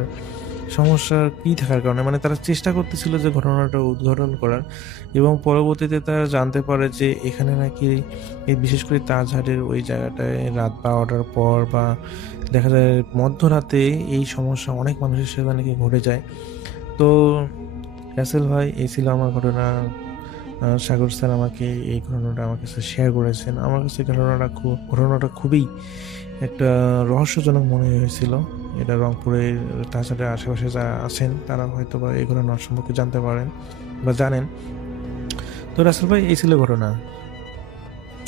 সমস্যা কী থাকার কারণে, মানে তারা চেষ্টা করতেছিল যে ঘটনাটা উদ্ঘাটন করার এবং পরবর্তীতে তারা জানতে পারে যে এখানে নাকি বিশেষ করে তাজহাটের ওই জায়গাটায় রাত 12টার পর বা দেখা যায় মধ্যরাতে এই সমস্যা অনেক মানুষের সাথে নাকি ঘটে যায়। তো রাসেল ভাই, এই ছিল আমার ঘটনা। সাগর স্যার আমাকে এই ঘটনাটা আমার কাছে শেয়ার করেছেন। আমার কাছে ঘটনাটা খুবই একটা রহস্যজনক মনে হয়েছিল। এটা রংপুরের তাজহাটের আশেপাশে যারা আছেন তারা হয়তো বা এই ঘটনার সম্পর্কে জানতে পারেন বা জানেন। তো রাসেল ভাই, এই ছিল ঘটনা।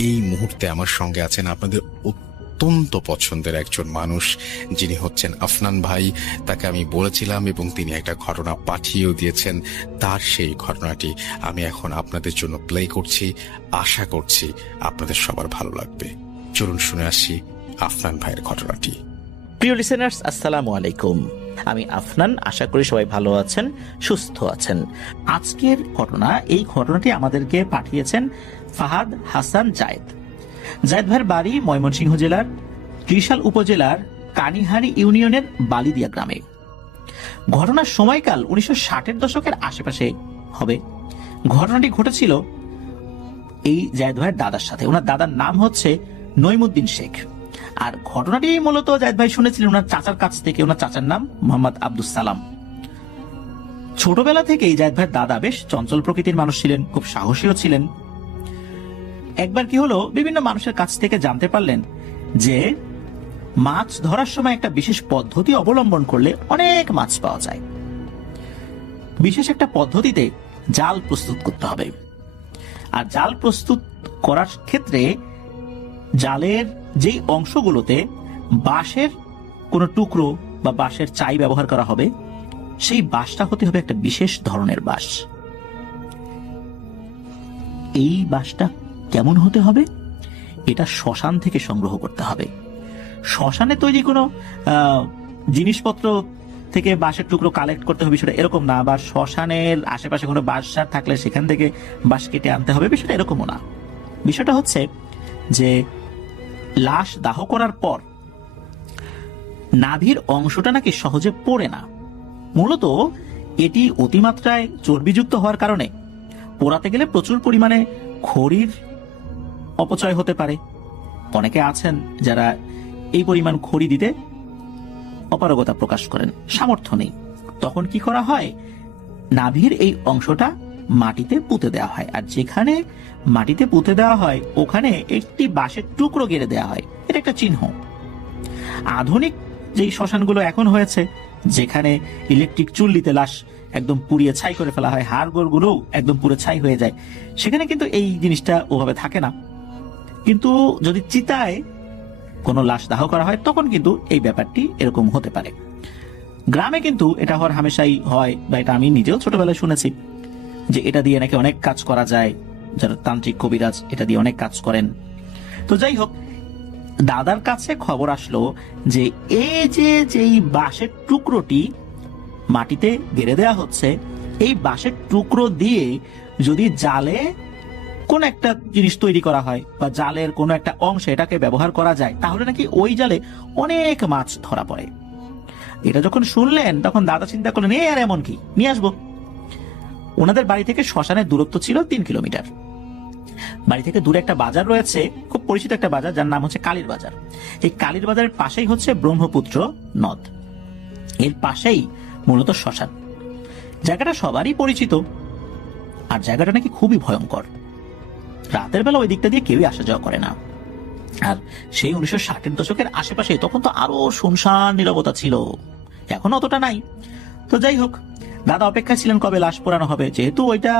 এই মুহূর্তে আমার সঙ্গে আছেন আপনাদের অত্যন্ত পছন্দের একজন মানুষ, যিনি হচ্ছেন আফনান ভাই। তাকে আমি বলেছিলাম এবং তিনি একটা ঘটনা পাঠিয়েও দিয়েছেন। তার সেই ঘটনাটি আমি এখন আপনাদের জন্য প্লে করছি। আশা করছি আপনাদের সবার ভালো লাগবে। চলুন শুনে আসি আফনান ভাইয়ের ঘটনাটি। প্রিয় লিসেনার্স, আসসালামু আলাইকুম। আমি আফনান, আশা করি সবাই ভালো আছেন, সুস্থ আছেন। আজকের এই ঘটনাটি আমাদেরকে পাঠিয়েছেন ফাহাদ হাসান জায়েদ ভাইয়ের বাড়ি ময়মনসিংহ জেলার ত্রিশাল উপজেলার কানিহারি ইউনিয়নের বালিদিয়া গ্রামে। ঘটনার সময়কাল 1960-এর দশকের আশেপাশে হবে। ঘটনাটি ঘটেছিল এই জায়েদ ভাইয়ের দাদার সাথে। ওনার দাদার নাম হচ্ছে নইমুদ্দিন শেখ। আর ঘটনাটি মূলত জায়েদ ভাই শুনেছিলেন ওনার চাচার কাছ থেকে। ওনার চাচার নাম মোহাম্মদ আব্দুস সালাম। ছোটবেলা থেকেই জায়েদ ভাইয়ের দাদা বেশ চঞ্চল প্রকৃতির মানুষ ছিলেন, খুব সাহসীও ছিলেন। একবার কি হলো, বিভিন্ন মানুষের কাছ থেকে জানতে পারলেন যে মাছ ধরার সময় একটা বিশেষ পদ্ধতি অবলম্বন করলে অনেক মাছ পাওয়া যায়। বিশেষ একটা পদ্ধতিতে জাল প্রস্তুত করতে হবে, আর জাল প্রস্তুত করার ক্ষেত্রে জালের যেই অংশগুলোতে বাঁশের কোনো টুকরো বা বাঁশের চাই ব্যবহার করা হবে, সেই বাঁশটা হতে হবে একটা বিশেষ ধরনের বাঁশ। এই বাঁশটা কেমন হতে হবে? এটা শ্মশান থেকে সংগ্রহ করতে হবে। শ্মশানে তৈরি কোনো জিনিসপত্র থেকে বাঁশের টুকরো কালেক্ট করতে হবে বিষয়টা এরকম না, বা শ্মশানের আশেপাশে কোনো বাঁশ থাকলে সেখান থেকে বাঁশ কেটে আনতে হবে বিষয়টা এরকমও না। বিষয়টা হচ্ছে যে লাশ দাহ করার পর নাভির অংশটা নাকি সহজে পড়ে না। মূলত এটি অতিমাত্রায় চর্বিযুক্ত হওয়ার কারণে পোড়াতে গেলে প্রচুর পরিমাণে খড়ির অপচয় হতে পারে। অনেকে আছেন যারা এই পরিমাণ খড়ি দিতে অপারগতা প্রকাশ করেন, সামর্থ্য নেই। তখন কি করা হয়, নাভির এই অংশটা মাটিতে পুঁতে দেওয়া হয়, আর যেখানে মাটিতে পুঁতে দেওয়া হয় ওখানে একটি বাঁশের টুকরো গেড়ে দেওয়া হয়। এটা একটা চিহ্ন। আধুনিক যেই শ্মশানগুলো এখন হয়েছে, যেখানে ইলেকট্রিক চুল্লিতে লাশ একদম পুড়িয়ে ছাই করে ফেলা হয়, হাড়গোড় গুলো একদম পুরো ছাই হয়ে যায়, সেখানে কিন্তু এই জিনিসটা ওভাবে থাকে না। কিন্তু যদি চিতায় কোনো লাশ দাহ করা হয় তখন কিন্তু এই ব্যাপারটি এরকম হতে পারে। গ্রামে কিন্তু এটা হওয়ার হামেশাই হয়, বা এটা আমি নিজেও ছোটবেলায় শুনেছি যে এটা দিয়ে নাকি অনেক কাজ করা যায়। যারা তান্ত্রিক কবিরাজ এটা দিয়ে অনেক কাজ করেন। তো যাই হোক, দাদার কাছে খবর আসলো যে এই যেই বাঁশের টুকরোটি মাটিতে গেড়ে দেওয়া হচ্ছে, এই বাঁশের টুকরো দিয়ে যদি জালে কোন একটা জিনিস তৈরি করা হয় বা জালের কোনো একটা অংশ এটাকে ব্যবহার করা যায়, তাহলে নাকি ওই জালে অনেক মাছ ধরা পড়ে। এটা যখন শুনলেন তখন দাদা চিন্তা করলেন, আর এমন কি, নিয়ে আসবো। ওনাদের বাড়ি থেকে শ্মশানের দূরত্ব ছিল 3 কিলোমিটার। বাড়ি থেকে দূরে একটা বাজার রয়েছে, খুব পরিচিত একটা বাজার, যার নাম হচ্ছে কালীর বাজার। এই কালীর বাজারের পাশেই হচ্ছে ব্রহ্মপুত্র নদ, এর পাশেই মূলত শ্মশান। জায়গাটা সবারই পরিচিত, আর জায়গাটা নাকি খুবই ভয়ঙ্কর। রাতের বেলা ওই দিকটা দিয়ে কেউই আসা যাওয়া করে না। আর সেই 1960-এর দশকের আশেপাশে তখন তো আরো শুনশান নীরবতা ছিল, এখন অতটা নাই। তো যাই হোক, দাদা অপেক্ষা ছিলেন কবে লাশ পোড়ানো হবে। যেহেতু ওইটা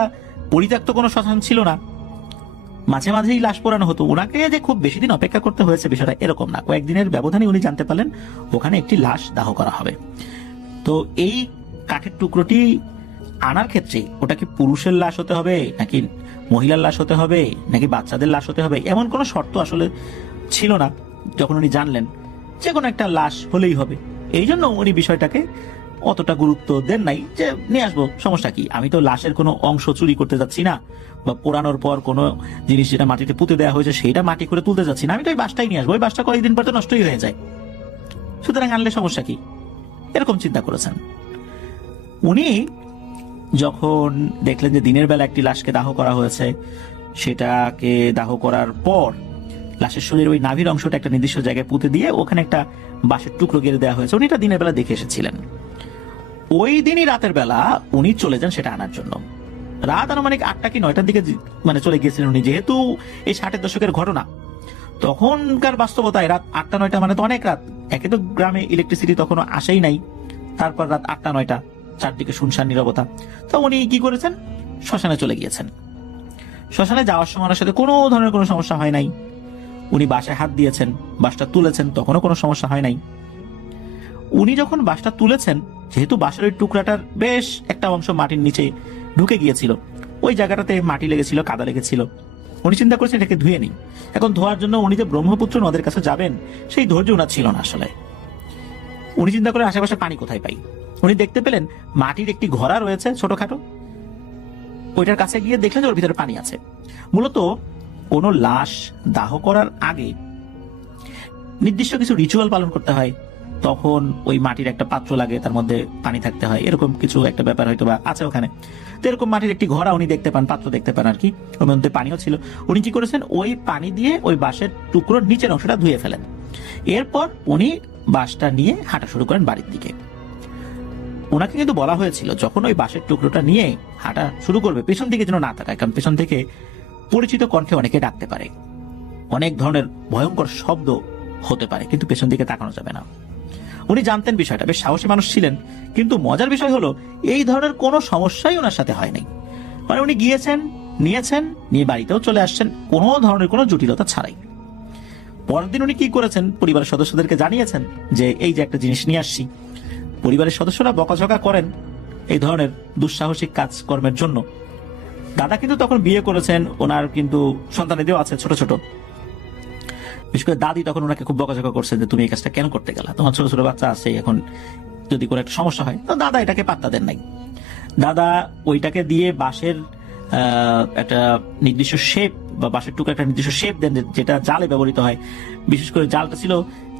পরিত্যক্ত কোনো শ্মশান ছিল না, মাঝে মাঝেই লাশ পোড়ানো হতো। ওনাকে যে খুব বেশি দিন অপেক্ষা করতে হয়েছে বিষয়টা এরকম না, কয়েকদিনের ব্যবধানে উনি জানতে পারলেন ওখানে একটি লাশ দাহ করা হবে। তো এই কাঠের টুকরোটি আনার ক্ষেত্রে ওটা কি পুরুষের লাশ হতে হবে, নাকি মহিলার লাশ হতে হবে, নাকি বাচ্চাদের লাশ হতে হবে, এমন কোনো শর্ত আসলে ছিল না। যখন উনি জানলেন যে কোনো একটা লাশ হলেই হবে, এই জন্য উনি বিষয়টাকে অতটা গুরুত্ব দেন নাই, যে নিয়ে আসবো, সমস্যা কি, আমি তো লাশের কোনো অংশ চুরি করতে যাচ্ছি না, বা পোড়ানোর পর কোনো জিনিস যেটা মাটিতে পুঁতে দেওয়া হয়েছে সেইটা মাটি করে তুলতে যাচ্ছি না, আমি তো ওই বাসটাই নিয়ে আসবো, ওই বাসটা কয়েকদিন পর তো নষ্টই হয়ে যায়, সুতরাং আনলে সমস্যা কি, এরকম চিন্তা করেছেন। উনি যখন দেখলেন যে দিনের বেলা একটি লাশকে দাহ করা হয়েছে, সেটাকে দাহ করার পর লাশের শরীরের ওই নাভির অংশটা একটা নির্দিষ্ট জায়গায় পুঁতে দিয়ে ওখানে একটা বাঁশের টুকরো গেড়ে দেওয়া হয়েছে, উনি এটা দিনের বেলা দেখে এসেছিলেন। ওই দিনই রাতের বেলা উনি চলে যান সেটা আনার জন্য। রাত আনুমানিক 8টা কি 9টার দিকে চলে গিয়েছিলেন উনি। যেহেতু এই 60-এর দশকের ঘটনা, তখনকার বাস্তবতায় রাত 8টা 9টা মানে তো অনেক রাত। একে তো গ্রামে ইলেকট্রিসিটি তখনও আসেই নাই, তারপর রাত 8টা 9টা, চারদিকে শুনশান নীরবতা। তো উনি কি করেছেন, শ্মশানে চলে গিয়েছেন। শ্মশানে যাওয়ার সময় ওনার সাথে কোনো ধরনের কোনো সমস্যা হয় নাই। উনি বাসায় হাত দিয়েছেন, বাসটা তুলেছেন, তখনও কোনো সমস্যা হয় নাই। উনি যখন বাসটা তুলেছেন, যেহেতু বাঁশের ওই টুকরাটার বেশ একটা অংশ মাটির নিচে ঢুকে গিয়েছিল, ওই জায়গাটাতে মাটি লেগেছিল, কাদা লেগেছিল, উনি চিন্তা করেছেন এটাকে ধুয়ে নিই। এখন ধোয়ার জন্য উনি যে ব্রহ্মপুত্র নদের কাছে যাবেন সেই ধৈর্য ওনার ছিল না আসলে। উনি চিন্তা করে আশেপাশে পানি কোথায় পাই। উনি দেখতে পেলেন মাটির একটি ঘোড়া রয়েছে ছোটখাটো, ওইটার কাছে গিয়ে দেখলেন যে ওর ভিতরে পানি আছে। মূলত কোনো লাশ দাহ করার আগে নির্দিষ্ট কিছু রিচুয়াল পালন করতে হয়, তখন ওই মাটির একটা পাত্র লাগে, তার মধ্যে পানি থাকতে হয়, এরকম কিছু একটা ব্যাপার হয়তো বা আছে ওখানে। তো এরকম মাটির একটি ঘোড়া উনি দেখতে পান, পাত্র দেখতে পান আর কি, ওর মধ্যে পানিও ছিল। উনি কি করেছেন, ওই পানি দিয়ে ওই বাঁশের টুকরোর নিচের অংশটা ধুয়ে ফেলেন। এরপর উনি বাঁশটা নিয়ে হাঁটা শুরু করেন বাড়ির দিকে। ওনাকে কিন্তু বলা হয়েছিল যখন ওই বাঁশের টুকরোটা নিয়ে হাঁটা শুরু করবে পেছন দিকে যেন না তাকায়, কারণ পেছন থেকে পরিচিত কণ্ঠে অনেকে ডাকতে পারে, অনেক ধরনের ভয়ঙ্কর শব্দ হতে পারে, কিন্তু পেছন দিকে তাকানো যাবে না। উনি জানতেন বিষয়টা, বেশ সাহসী মানুষ ছিলেন, কিন্তু মজার বিষয় হলো এই ধরনের কোনো সমস্যাই ওনার সাথে হয় নাই। মানে উনি গিয়েছেন, নিয়েছেন, নিয়ে বাড়িতেও চলে আসছেন কোনো ধরনের কোনো জটিলতা ছাড়াই। পরের দিন উনি কি করেছেন, পরিবারের সদস্যদেরকে জানিয়েছেন যে এই যে একটা জিনিস নিয়ে আসছি। পরিবারের সদস্যরা বকাঝকা করেন এই ধরনের দুঃসাহসিক কাজকর্মের জন্য। দাদা কিন্তু তখন বিয়ে করেছেন, ওনার কিন্তু সন্তানেদেরও আছে ছোট ছোট। বিশেষ করে দাদি তখন ওনাকে খুব বকাঝকা করছেন যে তুমি এই কাজটা কেন করতে গেলা, তোমার ছোট ছোট বাচ্চা আছে, এখন যদি কোনো একটা সমস্যা হয়। তো দাদা এটাকে পাত্তা দেন নাই। দাদা ওইটাকে দিয়ে বাঁশের একটা নির্দিষ্ট শেপ বা বাঁশের টুকরা একটা নির্দিষ্ট শেপ দেন, যেটা জালে ব্যবহৃত হয়। বিশেষ করে জালটা ছিল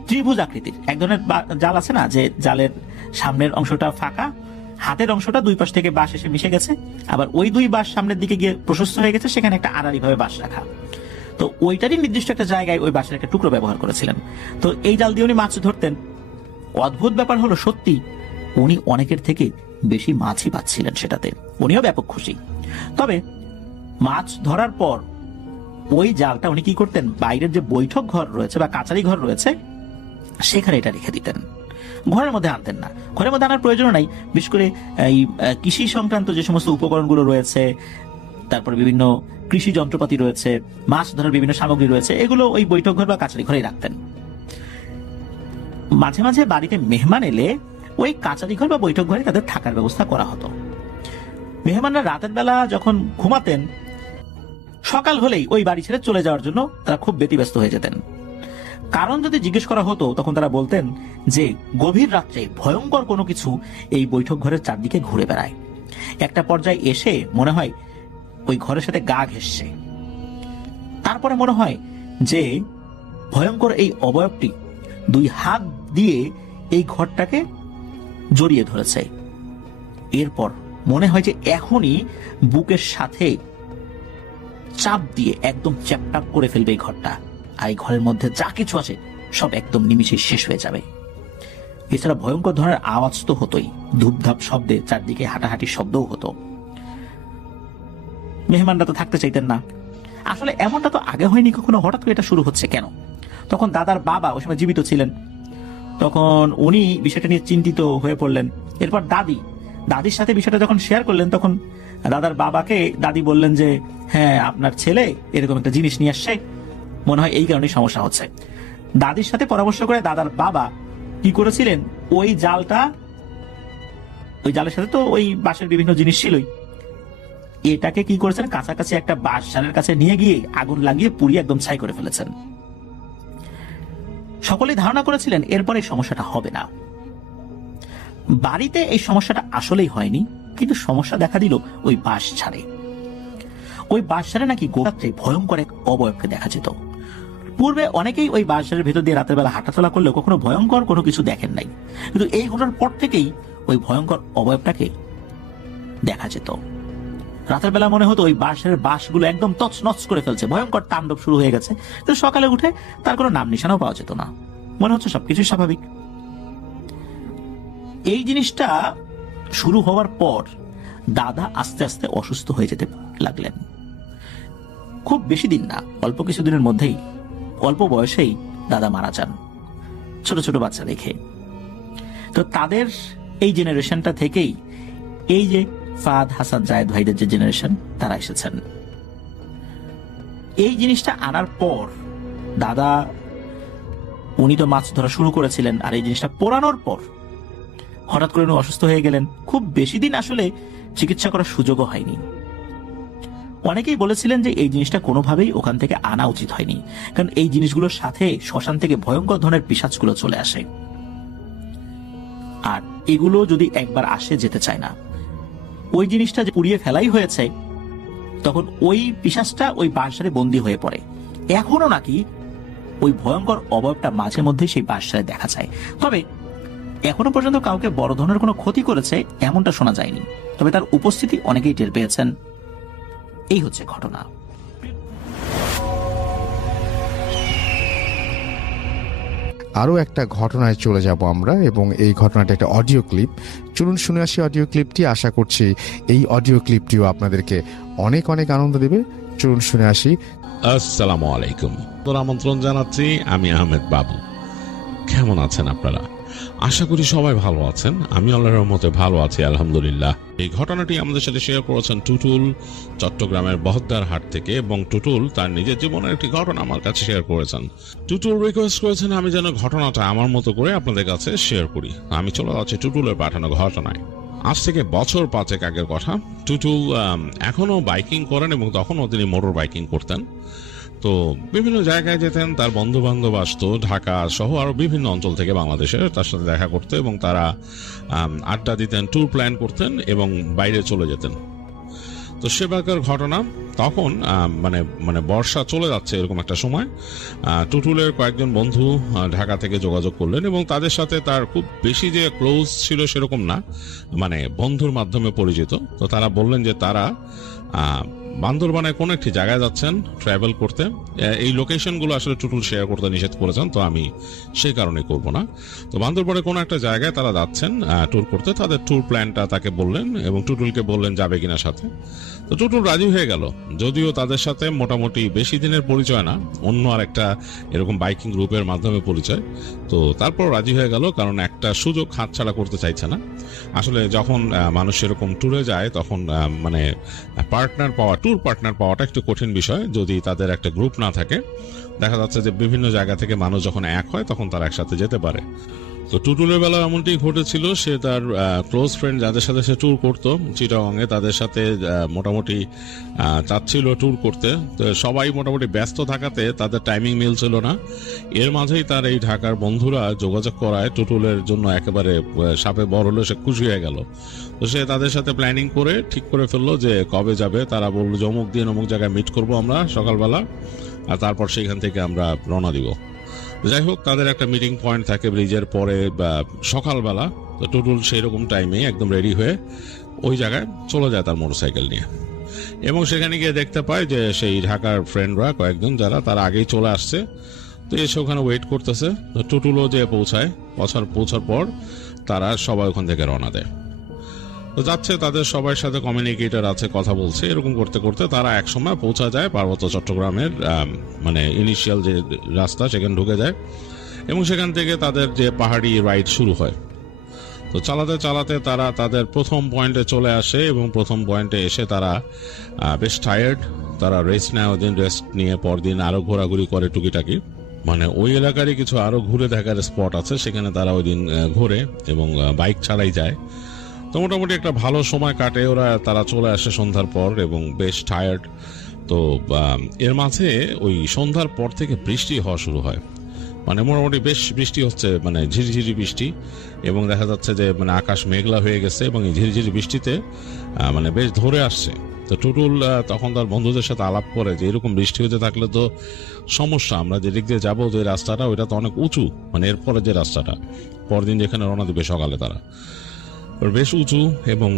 ত্রিভুজ আকৃতির। এক ধরনের জাল আছে না, যে জালের সামনের অংশটা ফাঁকা, হাতের অংশটা দুই পাশ থেকে বাঁশ এসে মিশে গেছে, আবার ওই দুই বাঁশ সামনের দিকে গিয়ে প্রশস্ত হয়ে গেছে, সেখানে একটা আড়াআড়ি ভাবে বাঁশ রাখা। তো ওইটারই নির্দিষ্ট একটা জায়গায় ওই বাঁশের একটা টুকরো ব্যবহার করেছিলেন। তো এই জাল দিয়ে উনি মাছ ধরতেন। অদ্ভুত ব্যাপার হলো, সত্যি উনি অনেকের থেকে বেশি মাছই পাচ্ছিলেন সেটাতে, উনিও ব্যাপক খুশি। তবে মাছ ধরার পর ওই জালটা উনি কি করতেন, বাইরের যে বৈঠক ঘর রয়েছে বা কাচারি ঘর রয়েছে সেখানে এটা রেখে দিতেন, ঘরের মধ্যে আনতেন না। ঘরের মধ্যে আনার প্রয়োজন নাই। বিশেষ করে এই কৃষি সংক্রান্ত যে সমস্ত উপকরণগুলো রয়েছে, তারপর বিভিন্ন কৃষি যন্ত্রপাতি রয়েছে, মাছ ধরার বিভিন্ন সামগ্রী রয়েছে, এগুলো ওই বৈঠক ঘর বা কাচারি ঘরেই রাখতেন। মাঝে মাঝে বাড়িতে মেহমান এলে ওই কাচারি ঘর বা বৈঠক ঘরে তাদের থাকার ব্যবস্থা করা হতো। মেহমানরা রাতের বেলা যখন ঘুমাতেন, সকাল হলেই ওই বাড়ি ছেড়ে চলে যাওয়ার জন্য তারা খুব ব্যতিব্যস্ত হয়ে যেতেন। কারণ যদি জিজ্ঞেস করা হতো, তখন তারা বলতেন যে গভীর রাত্রে ভয়ঙ্কর কোনো কিছু এই বৈঠক ঘরের চারদিকে ঘুরে বেড়ায়। একটা পর্যায়ে এসে মনে হয় ওই ঘরের সাথে গা ঘেঁষছে। তারপরে মনে হয় যে ভয়ঙ্কর এই অবয়বটি দুই হাত দিয়ে এই ঘরটাকে জড়িয়ে ধরেছে। এরপর মনে হয় যে এখনই বুকের সাথে চাপ দিয়ে একদম চ্যাপটাপ করে ফেলবে এই ঘরটা, আর এই ঘরের মধ্যে যা কিছু আছে সব একদম নিমিষে শেষ হয়ে যাবে। এছাড়া ভয়ঙ্কর ধরনের আওয়াজ তো হতোই, ধূপধাপ শব্দে চারদিকে হাঁটাহাঁটির শব্দও হতো। মেহমানরা তো থাকতে চাইতেন না। আসলে এমনটা তো আগে হয়নি কখনো, হঠাৎ করে এটা শুরু হচ্ছে কেন? তখন দাদার বাবা ওই সময় জীবিত ছিলেন, তখন উনি বিষয়টা নিয়ে চিন্তিত হয়ে পড়লেন। এরপর দাদির সাথে বিষয়টা যখন শেয়ার করলেন, তখন দাদার বাবাকে দাদি বললেন যে হ্যাঁ, আপনার ছেলে এরকম একটা জিনিস নিয়ে আসছে, মনে হয় এই কারণেই সমস্যা হচ্ছে। দাদির সাথে পরামর্শ করে দাদার বাবা কি করেছিলেন, ওই জালের সাথে তো ওই বাঁশের বিভিন্ন জিনিস ছিলই, এটাকে কি করেছেন, কাছাকাছি একটা বাঁশ ঝাড়ের কাছে নিয়ে গিয়ে আগুন লাগিয়ে পুড়িয়ে একদম ছাই করে ফেলেছেন। সকলেই ধারণা করেছিলেন এরপরে এই সমস্যাটা হবে না। বাড়িতে এই সমস্যাটা আসলেই হয়নি, কিন্তু সমস্যা দেখা দিল ওই বাঁশ ঝাড়ে। ওই বাঁশ ঝাড়ে নাকি গোরাত্রে ভয়ঙ্কর এক অবয়বকে দেখা যেত। পূর্বে অনেকেই ওই বাঁশ ঝাড়ের ভেতর দিয়ে রাতের বেলা হাঁটাচলা করলেও কখনো ভয়ঙ্কর কোনো কিছু দেখেন নাই, কিন্তু এই ঘটনার পর থেকেই ওই ভয়ঙ্কর অবয়বটাকে দেখা যেত। রাতের বেলা মনে হতো ওই বাঁশের বাঁশগুলো একদম তছনছ করে ফেলছে, ভয়ঙ্কর তাণ্ডব শুরু হয়ে গেছে। কিন্তু সকালে উঠে তার কোনো নাম নিশানাও পাওয়া যেত না, মনে হচ্ছে সবকিছুই স্বাভাবিক। এই জিনিসটা শুরু হওয়ার পর দাদা আস্তে আস্তে অসুস্থ হয়ে যেতে লাগলেন। খুব বেশি দিন না, অল্প কিছুদিনের মধ্যেই, অল্প বয়সেই দাদা মারা যান, ছোট ছোট বাচ্চা রেখে। তো তাদের এই জেনারেশনটা থেকেই এই যে ফাহাদ হাসান জায়েদ ভাইদের যে জেনারেশন, তারা এসেছেন। এই জিনিসটা আনার পর দাদা, উনি তো মাছ ধরা শুরু করেছিলেন, আর এই জিনিসটা পোড়ানোর পর হঠাৎ করে উনি অসুস্থ হয়ে গেলেন। খুব বেশি দিন আসলে চিকিৎসা করার সুযোগও হয়নি। অনেকেই বলেছিলেন যে এই জিনিসটা কোনোভাবেই ওখান থেকে আনা উচিত হয়নি, কারণ এই জিনিসগুলোর সাথে শ্মশান থেকে ভয়ঙ্কর ধরনের পিশাচগুলো চলে আসে, আর এগুলো যদি একবার আসে যেতে চায় না। ওই জিনিসটা যে পুড়িয়ে ফেলাই হয়েছে, তখন ওই পিশাচটা ওই বাঁশঝাড়ে বন্দী হয়ে পড়ে। এখনো নাকি ওই ভয়ঙ্কর অবয়বটা মাঝে মধ্যে সেই বাঁশঝাড়ে দেখা যায়। তবে এখনো পর্যন্ত কাউকে বড় ধরনের কোনো ক্ষতি করেছে এমনটা শোনা যায়নি, তবে তার উপস্থিতি অনেকেই টের পেয়েছেন। এই হচ্ছে ঘটনা। আরও একটা ঘটনায় চলে যাব আমরা, এবং এই ঘটনাটা একটা অডিও ক্লিপ। চলুন শুনে আসি অডিও ক্লিপটি। আশা করছি এই অডিও ক্লিপটিও আপনাদেরকে অনেক অনেক আনন্দ দেবে। চলুন শুনে আসি। আসসালামু আলাইকুম, তোর আমন্ত্রণ জানাচ্ছি। আমি আহমেদ বাবু। কেমন আছেন আপনারা? আশা করি সবাই ভালো আছেন। আমি আল্লাহর রহমতে ভালো আছি, আলহামদুলিল্লাহ। এই ঘটনাটি আমাদের সাথে শেয়ার করেছেন টুটুল, চট্টগ্রামের বহদ্দার হাট থেকে, এবং টুটুল তার নিজের জীবনের একটি ঘটনা আমার কাছে শেয়ার করেছেন। টুটুল রিকোয়েস্ট করেছেন আমি যেন ঘটনাটা আমার মতো করে আপনাদের কাছে শেয়ার করি। আমি চলে যাচ্ছি টুটুলের পাঠানো ঘটনায়। আজ থেকে বছর 5 আগের কথা। টুটুল এখনো বাইকিং করেন এবং তখনও তিনি মোটর বাইকিং করতেন। তো বিভিন্ন জায়গায় যেতেন, তার বন্ধু বান্ধব আসতো ঢাকা সহ আরো বিভিন্ন অঞ্চল থেকে বাংলাদেশের, তার সাথে দেখা করতে এবং তারা আড্ডা দিতেন, ট্যুর প্ল্যান করতেন এবং বাইরে চলে যেতেন। তো সেবাকার ঘটনা, তখন মানে বর্ষা চলে যাচ্ছে এরকম একটা সময় টুটুলের কয়েকজন বন্ধু ঢাকা থেকে যোগাযোগ করলেন এবং তাদের সাথে তার খুব বেশি যে ক্লোজ ছিল সেরকম না, মানে বন্ধুর মাধ্যমে পরিচিত। তো তারা বললেন যে তারা বান্দরবানের কোন একটি জায়গায় যাচ্ছেন ট্রাভেল করতে। এই লোকেশনগুলো আসলে টুটুল শেয়ার করতে নিষেধ করেছেন, তো আমি সেই কারণে করব না। তো বান্দরবানের কোন একটা জায়গায় তারা যাচ্ছেন ট্যুর করতে। তাদের ট্যুর প্ল্যানটা তাকে বললেন এবং টুটুলকে বললেন যাবে কিনা সাথে। তো টুটুল রাজি হয়ে গেল, যদিও তাদের সাথে মোটামুটি বেশি দিনের পরিচয় না, অন্য আর একটা এরকম বাইকিং গ্রুপের মাধ্যমে পরিচয়। তো তারপর রাজি হয়ে গেল, কারণ একটা সুযোগ হাতছাড়া করতে চাইছে না। আসলে যখন মানুষ এরকম ট্যুরে যায় তখন মানে ট্যুর পার্টনার পাওয়াটা একটু কঠিন বিষয় যদি তাদের একটা গ্রুপ না থাকে। দেখা যাচ্ছে যে বিভিন্ন জায়গা থেকে মানুষ যখন এক হয় তখন তারা একসাথে যেতে পারে। তো টুটুলের বেলা এমনটি ঘটেছিল, সে তার ক্লোজ ফ্রেন্ড যাদের সাথে সে ট্যুর করতো চিটাগংয়ে, তাদের সাথে মোটামুটি চাচ্ছিল ট্যুর করতে। তো সবাই মোটামুটি ব্যস্ত থাকাতে তাদের টাইমিং মিলছিল না। এর মাঝেই তার এই ঢাকার বন্ধুরা যোগাযোগ করায় টুটুলের জন্য একেবারে সাপে বড় হলো, সে খুশি হয়ে গেল। তো সে তাদের সাথে প্ল্যানিং করে ঠিক করে ফেললো যে কবে যাবে। তারা বললো যে অমুক দিন অমুক জায়গায় মিট করবো আমরা সকালবেলা, আর তারপর সেখান থেকে আমরা রওনা দিব। যাই হোক, তাদের একটা মিটিং পয়েন্ট থাকে ব্রিজের পরে বা সকালবেলা। তো টুটুল সেই রকম টাইমে একদম রেডি হয়ে ওই জায়গায় চলে যায় তার মোটরসাইকেল নিয়ে, এবং সেখানে গিয়ে দেখতে পায় যে সেই ঢাকার ফ্রেন্ডরা কয়েকজন যারা তারা আগেই চলে আসছে। তো এসে ওখানে ওয়েট করতেছে। তো টুটুলও যে পৌঁছার পর তারা সবাই ওখান থেকে রওনা দেয়। তো যাচ্ছে, তাদের সবার সাথে কমিউনিকেটর আছে, কথা বলছে। এরকম করতে করতে তারা একসময় পৌঁছা যায় পার্বত্য চট্টগ্রামের মানে ইনিশিয়াল যে রাস্তা সেখানে ঢুকে যায়, এবং সেখান থেকে তাদের যে পাহাড়ি রাইড শুরু হয়। তো চালাতে চালাতে তারা তাদের প্রথম পয়েন্টে চলে আসে, এবং প্রথম পয়েন্টে এসে তারা বেশ টায়ার্ড। তারা রেস্ট নেয়, ওদিন রেস্ট নিয়ে পরদিন আরো ঘোরাঘুরি করে টুকিটাকি, মানে ওই এলাকারই কিছু আরো ঘুরে দেখার স্পট আছে, সেখানে তারা ওই দিন ঘোরে এবং বাইক ছাড়াই যায়। তো মোটামুটি একটা ভালো সময় কাটে তারা চলে আসে সন্ধ্যার পর এবং বেশ টায়ার্ড। তো এর মাঝে ওই সন্ধ্যার পর থেকে বৃষ্টি হওয়া শুরু হয়, মানে মোটামুটি বেশ বৃষ্টি হচ্ছে, মানে ঝিরিঝিরি বৃষ্টি, এবং দেখা যাচ্ছে যে মানে আকাশ মেঘলা হয়ে গেছে এবং এই ঝিরিঝিরি বৃষ্টিতে মানে বেশ ধরে আসছে। তো টুটুল তখন তার বন্ধুদের সাথে আলাপ করে যে এরকম বৃষ্টি হতে থাকলে তো সমস্যা, আমরা যেদিক দিয়ে যাবো যে রাস্তাটা ওইটা তো অনেক উঁচু, মানে এরপরে যে রাস্তাটা পরদিন যেখানে রওনা দেবে সকালে তারা বেশ উঁচু এবং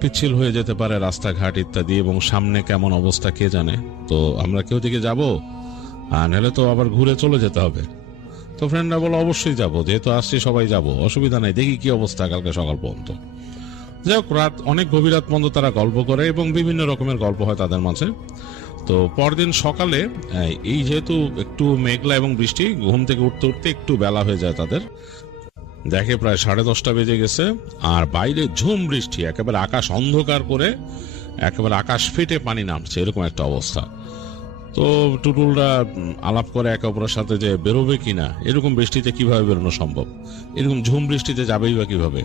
পিচ্ছিল হয়ে যেতে পারে রাস্তাঘাট ইত্যাদি, এবং সামনে কেমন অবস্থা কে জানে। তো আমরা কেউ দিকে যাবো, নাহলে তো আবার ঘুরে চলে যেতে হবে। তো ফ্রেন্ডরা বলো অবশ্যই যাবো, যেহেতু আসছি সবাই যাবো, অসুবিধা নেই, দেখি কি অবস্থা কালকে সকাল পর্যন্ত। যাই হোক, অনেক গভীর রাত পর্যন্ত তারা গল্প করে এবং বিভিন্ন রকমের গল্প হয় তাদের মাঝে। তো পরদিন সকালে এই যেহেতু একটু মেঘলা এবং বৃষ্টি, ঘুম থেকে উঠতে উঠতে একটু বেলা হয়ে যায় তাদের। দেখে প্রায় 10:30 বেজে গেছে, আর বাইরে ঝুম বৃষ্টি, একেবারে আকাশ অন্ধকার করে একেবারে আকাশ ফেটে পানি নামছে, এরকম একটা অবস্থা। তো টুটুলরা আলাপ করে একে অপরের সাথে যে বেরোবে কিনা, এরকম বৃষ্টিতে কিভাবে বেরোনো সম্ভব, এরকম ঝুম বৃষ্টিতে যাবেই বা কিভাবে।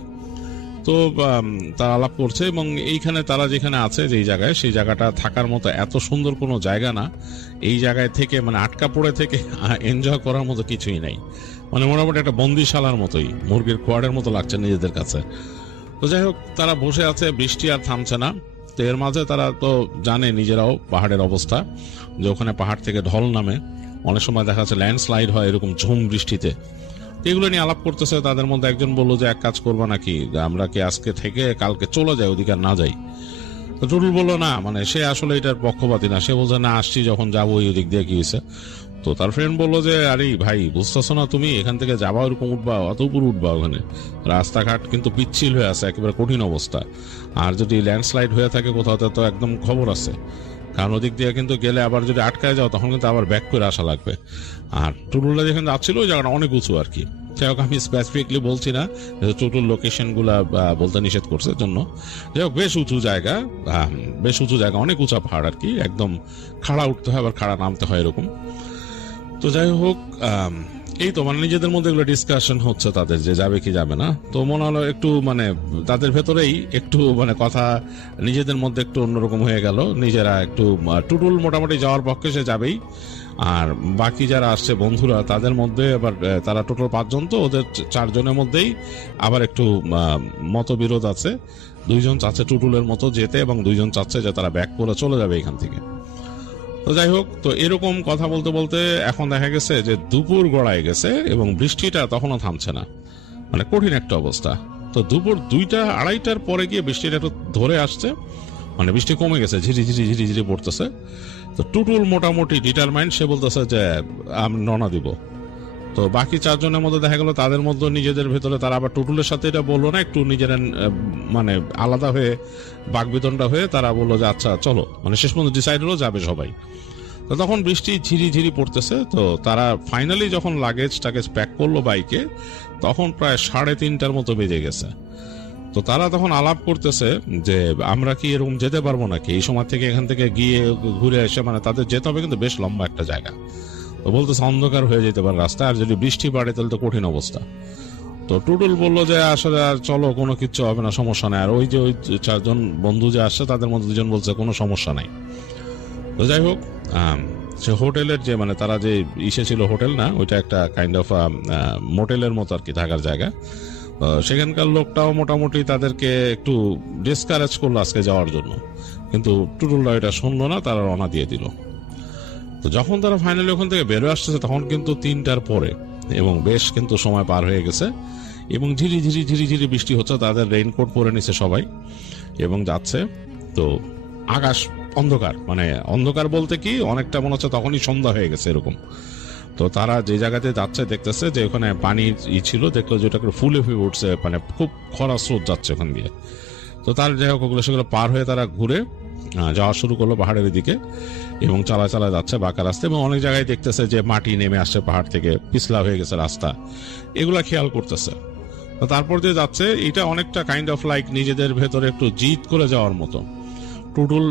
তো তারা আলাপ করছে, এবং এইখানে তারা যেখানে আছে যেই জায়গায়, সেই জায়গাটা থাকার মতো এত সুন্দর কোনো জায়গা না। এই জায়গায় থেকে মানে আটকা পড়ে থেকে এনজয় করার মতো কিছুই নাই, মানে মোটামুটি একটা বন্দিশালার মতোই, মুরগির খোয়ারের মতো লাগছে নিজেদের কাছে। তো যাই হোক, তারা বসে আছে, বৃষ্টি আর থামছে না। তো এর মাঝে তারা তো জানে নিজেরাও পাহাড়ের অবস্থা, যে ওখানে পাহাড় থেকে ঢল নামে, অনেক সময় দেখা যাচ্ছে ল্যান্ডস্লাইড হয় এরকম ঝুম বৃষ্টিতে। এগুলো নিয়ে আলাপ করতেছে। তাদের মধ্যে একজন বললো যে এক কাজ করবা নাকি, আমরা কি আজকে থেকে কালকে চলে যাই, ওদিকে না যাই। তো টুটুল বললো না, মানে সে আসলে এটার পক্ষপাতী না, সে বলছে না আসছি যখন যাবো ওই দিক দিয়ে কি হয়েছে। তো তার ফ্রেন্ড বললো যে আরে ভাই বুঝতেছো না তুমি, এখান থেকে যাবা ওরকম উঠবা, অত উপর উঠবা, ওখানে রাস্তাঘাট কিন্তু পিচ্ছিল হয়ে আছে, একেবারে কঠিন অবস্থা। আর যদি ল্যান্ডস্লাইড হয়ে থাকে কোথাও তো একদম খবর আছে, কারণ ওদিক দিয়ে কিন্তু গেলে আবার যদি আটকায় যাও তখন কিন্তু আবার ব্যাক করে আসা লাগবে। আর টুটুলটা যেখানে যাচ্ছিল ওই জায়গাটা অনেক উঁচু আর কি। যাই হোক, আমি স্পেসিফিকলি বলছি না, টুটুল লোকেশন গুলা বলতে নিষেধ করছে জন্য। যাই হোক, বেশ উঁচু জায়গা, অনেক উঁচা পাহাড় আর কি, একদম খাড়া উঠতে হয় আবার খাড়া নামতে হয় এরকম। তো যাই হোক, এই তো মানে নিজেদের মধ্যে এগুলো ডিসকাশন হচ্ছে তাদের যে যাবে কি যাবে না। তো মনে হলো একটু মানে তাদের ভেতরেই একটু মানে কথা নিজেদের মধ্যে একটু অন্যরকম হয়ে গেল। নিজেরা একটু টুটুল মোটামুটি যাওয়ার পক্ষে, সে যাবেই। আর বাকি যারা আসছে বন্ধুরা তাদের মধ্যে আবার তারা টোটাল 5 জন, তো ওদের 4 জনের মধ্যেই আবার একটু মতবিরোধ আছে। 2 জন চাচ্ছে টুটুলের মতো যেতে এবং 2 জন চাচ্ছে যে তারা ব্যাক করে চলে যাবে এখান থেকে। তো যাই হোক, তো এরকম কথা বলতে বলতে এখন দেখা গেছে যে দুপুর গড়ায় গেছে এবং বৃষ্টিটা তখনও থামছে না, মানে কঠিন একটা অবস্থা। তো দুপুর 2টা 2:30টার পরে গিয়ে বৃষ্টিটা একটু ধরে আসছে, মানে বৃষ্টি কমে গেছে, ঝিরি ঝিরি ঝিরি ঝিরি পড়তেছে। তো টুটুল মোটামুটি ডিটারমাইন্ড, সে বলতেছে যে আমি রওনা দিব। তো বাকি 4 জনের মধ্যে দেখা গেল তাদের মধ্যে নিজেদের ভেতরে তারা আবার টুটুলের সাথে এটা বললো না, একটু নিজেরা মানে আলাদা হয়ে বাকবিতণ্ডা হয়ে তারা বললো যে আচ্ছা চলো, মানে শেষ পর্যন্ত ডিসাইড হলো যাবে সবাই। তো তখন বৃষ্টি ঝিরি ঝিরি পড়তেছে। তো তারা ফাইনালি যখন লাগেজ প্যাক করলো বাইকে, তখন প্রায় 3:30টার মতো বেজে গেছে। তো তারা তখন আলাপ করতেছে যে আমরা কি এরকম যেতে পারবো নাকি, এই সময় থেকে এখান থেকে গিয়ে ঘুরে এসে, মানে তাদের যেতে হবে কিন্তু বেশ লম্বা একটা জায়গা। তো বলতেছে অন্ধকার হয়ে যেতে পারে রাস্তা, আর যদি বৃষ্টি বাড়ে তাহলে তো কঠিন অবস্থা। তো টুটুল বললো যে আসলে আর চলো, কোনো কিছু হবে না, সমস্যা নাই। আর ওই 4 জন বন্ধু যে আসছে তাদের মধ্যে 2 জন বলছে কোনো সমস্যা নাই। তো যাই হোক, সে হোটেলের যে মানে তারা যে ছিল হোটেল না, ওইটা একটা কাইন্ড অফ মোটেলের মতো আর কি, থাকার জায়গা। সেখানকার লোকটাও মোটামুটি তাদেরকে একটু ডিসকারেজ করলো আজকে যাওয়ার জন্য, কিন্তু টুটুলরা এটা শুনলো না, তারা রওনা দিয়ে দিল। তো যখন তারা ফাইনালি ওখান থেকে বেরোয় আসতেছে তখন কিন্তু 3টার পরে, এবং বেশ কিন্তু সময় পার হয়ে গেছে, এবং ঝিরি ঝিরি ঝিরি ঝিরি বৃষ্টি হচ্ছে। তাদের রেইনকোট পরে নিছে সবাই এবং যাচ্ছে। তো আকাশ অন্ধকার, মানে অন্ধকার বলতে কি অনেকটা মনে হচ্ছে তখনই সন্ধ্যা হয়ে গেছে এরকম। তো তারা যে জায়গাতে যাচ্ছে দেখতেছে যে ওখানে পানির ছিল, দেখলো যে ওটা ফুলে ফুলে উঠছে, মানে খুব খরা স্রোত যাচ্ছে ওখান দিয়ে। তো তার যাই হোক ওগুলো সেগুলো পার হয়ে তারা ঘুরে যাওয়া শুরু করলো পাহাড়ের দিকে, এবং চালায় চালায় যাচ্ছে বাঁকা রাস্তা। এবং অনেক জায়গায় দেখতেছে যে মাটি নেমে আসছে পাহাড় থেকে, পিছলা হয়ে গেছে রাস্তা, এগুলা খেয়াল করতেছে। তো তারপর দিয়ে যাচ্ছে, এটা অনেকটা কাইন্ড অফ লাইক নিজেদের ভেতরে একটু জিদ করে যাওয়ার মতো। টুটুল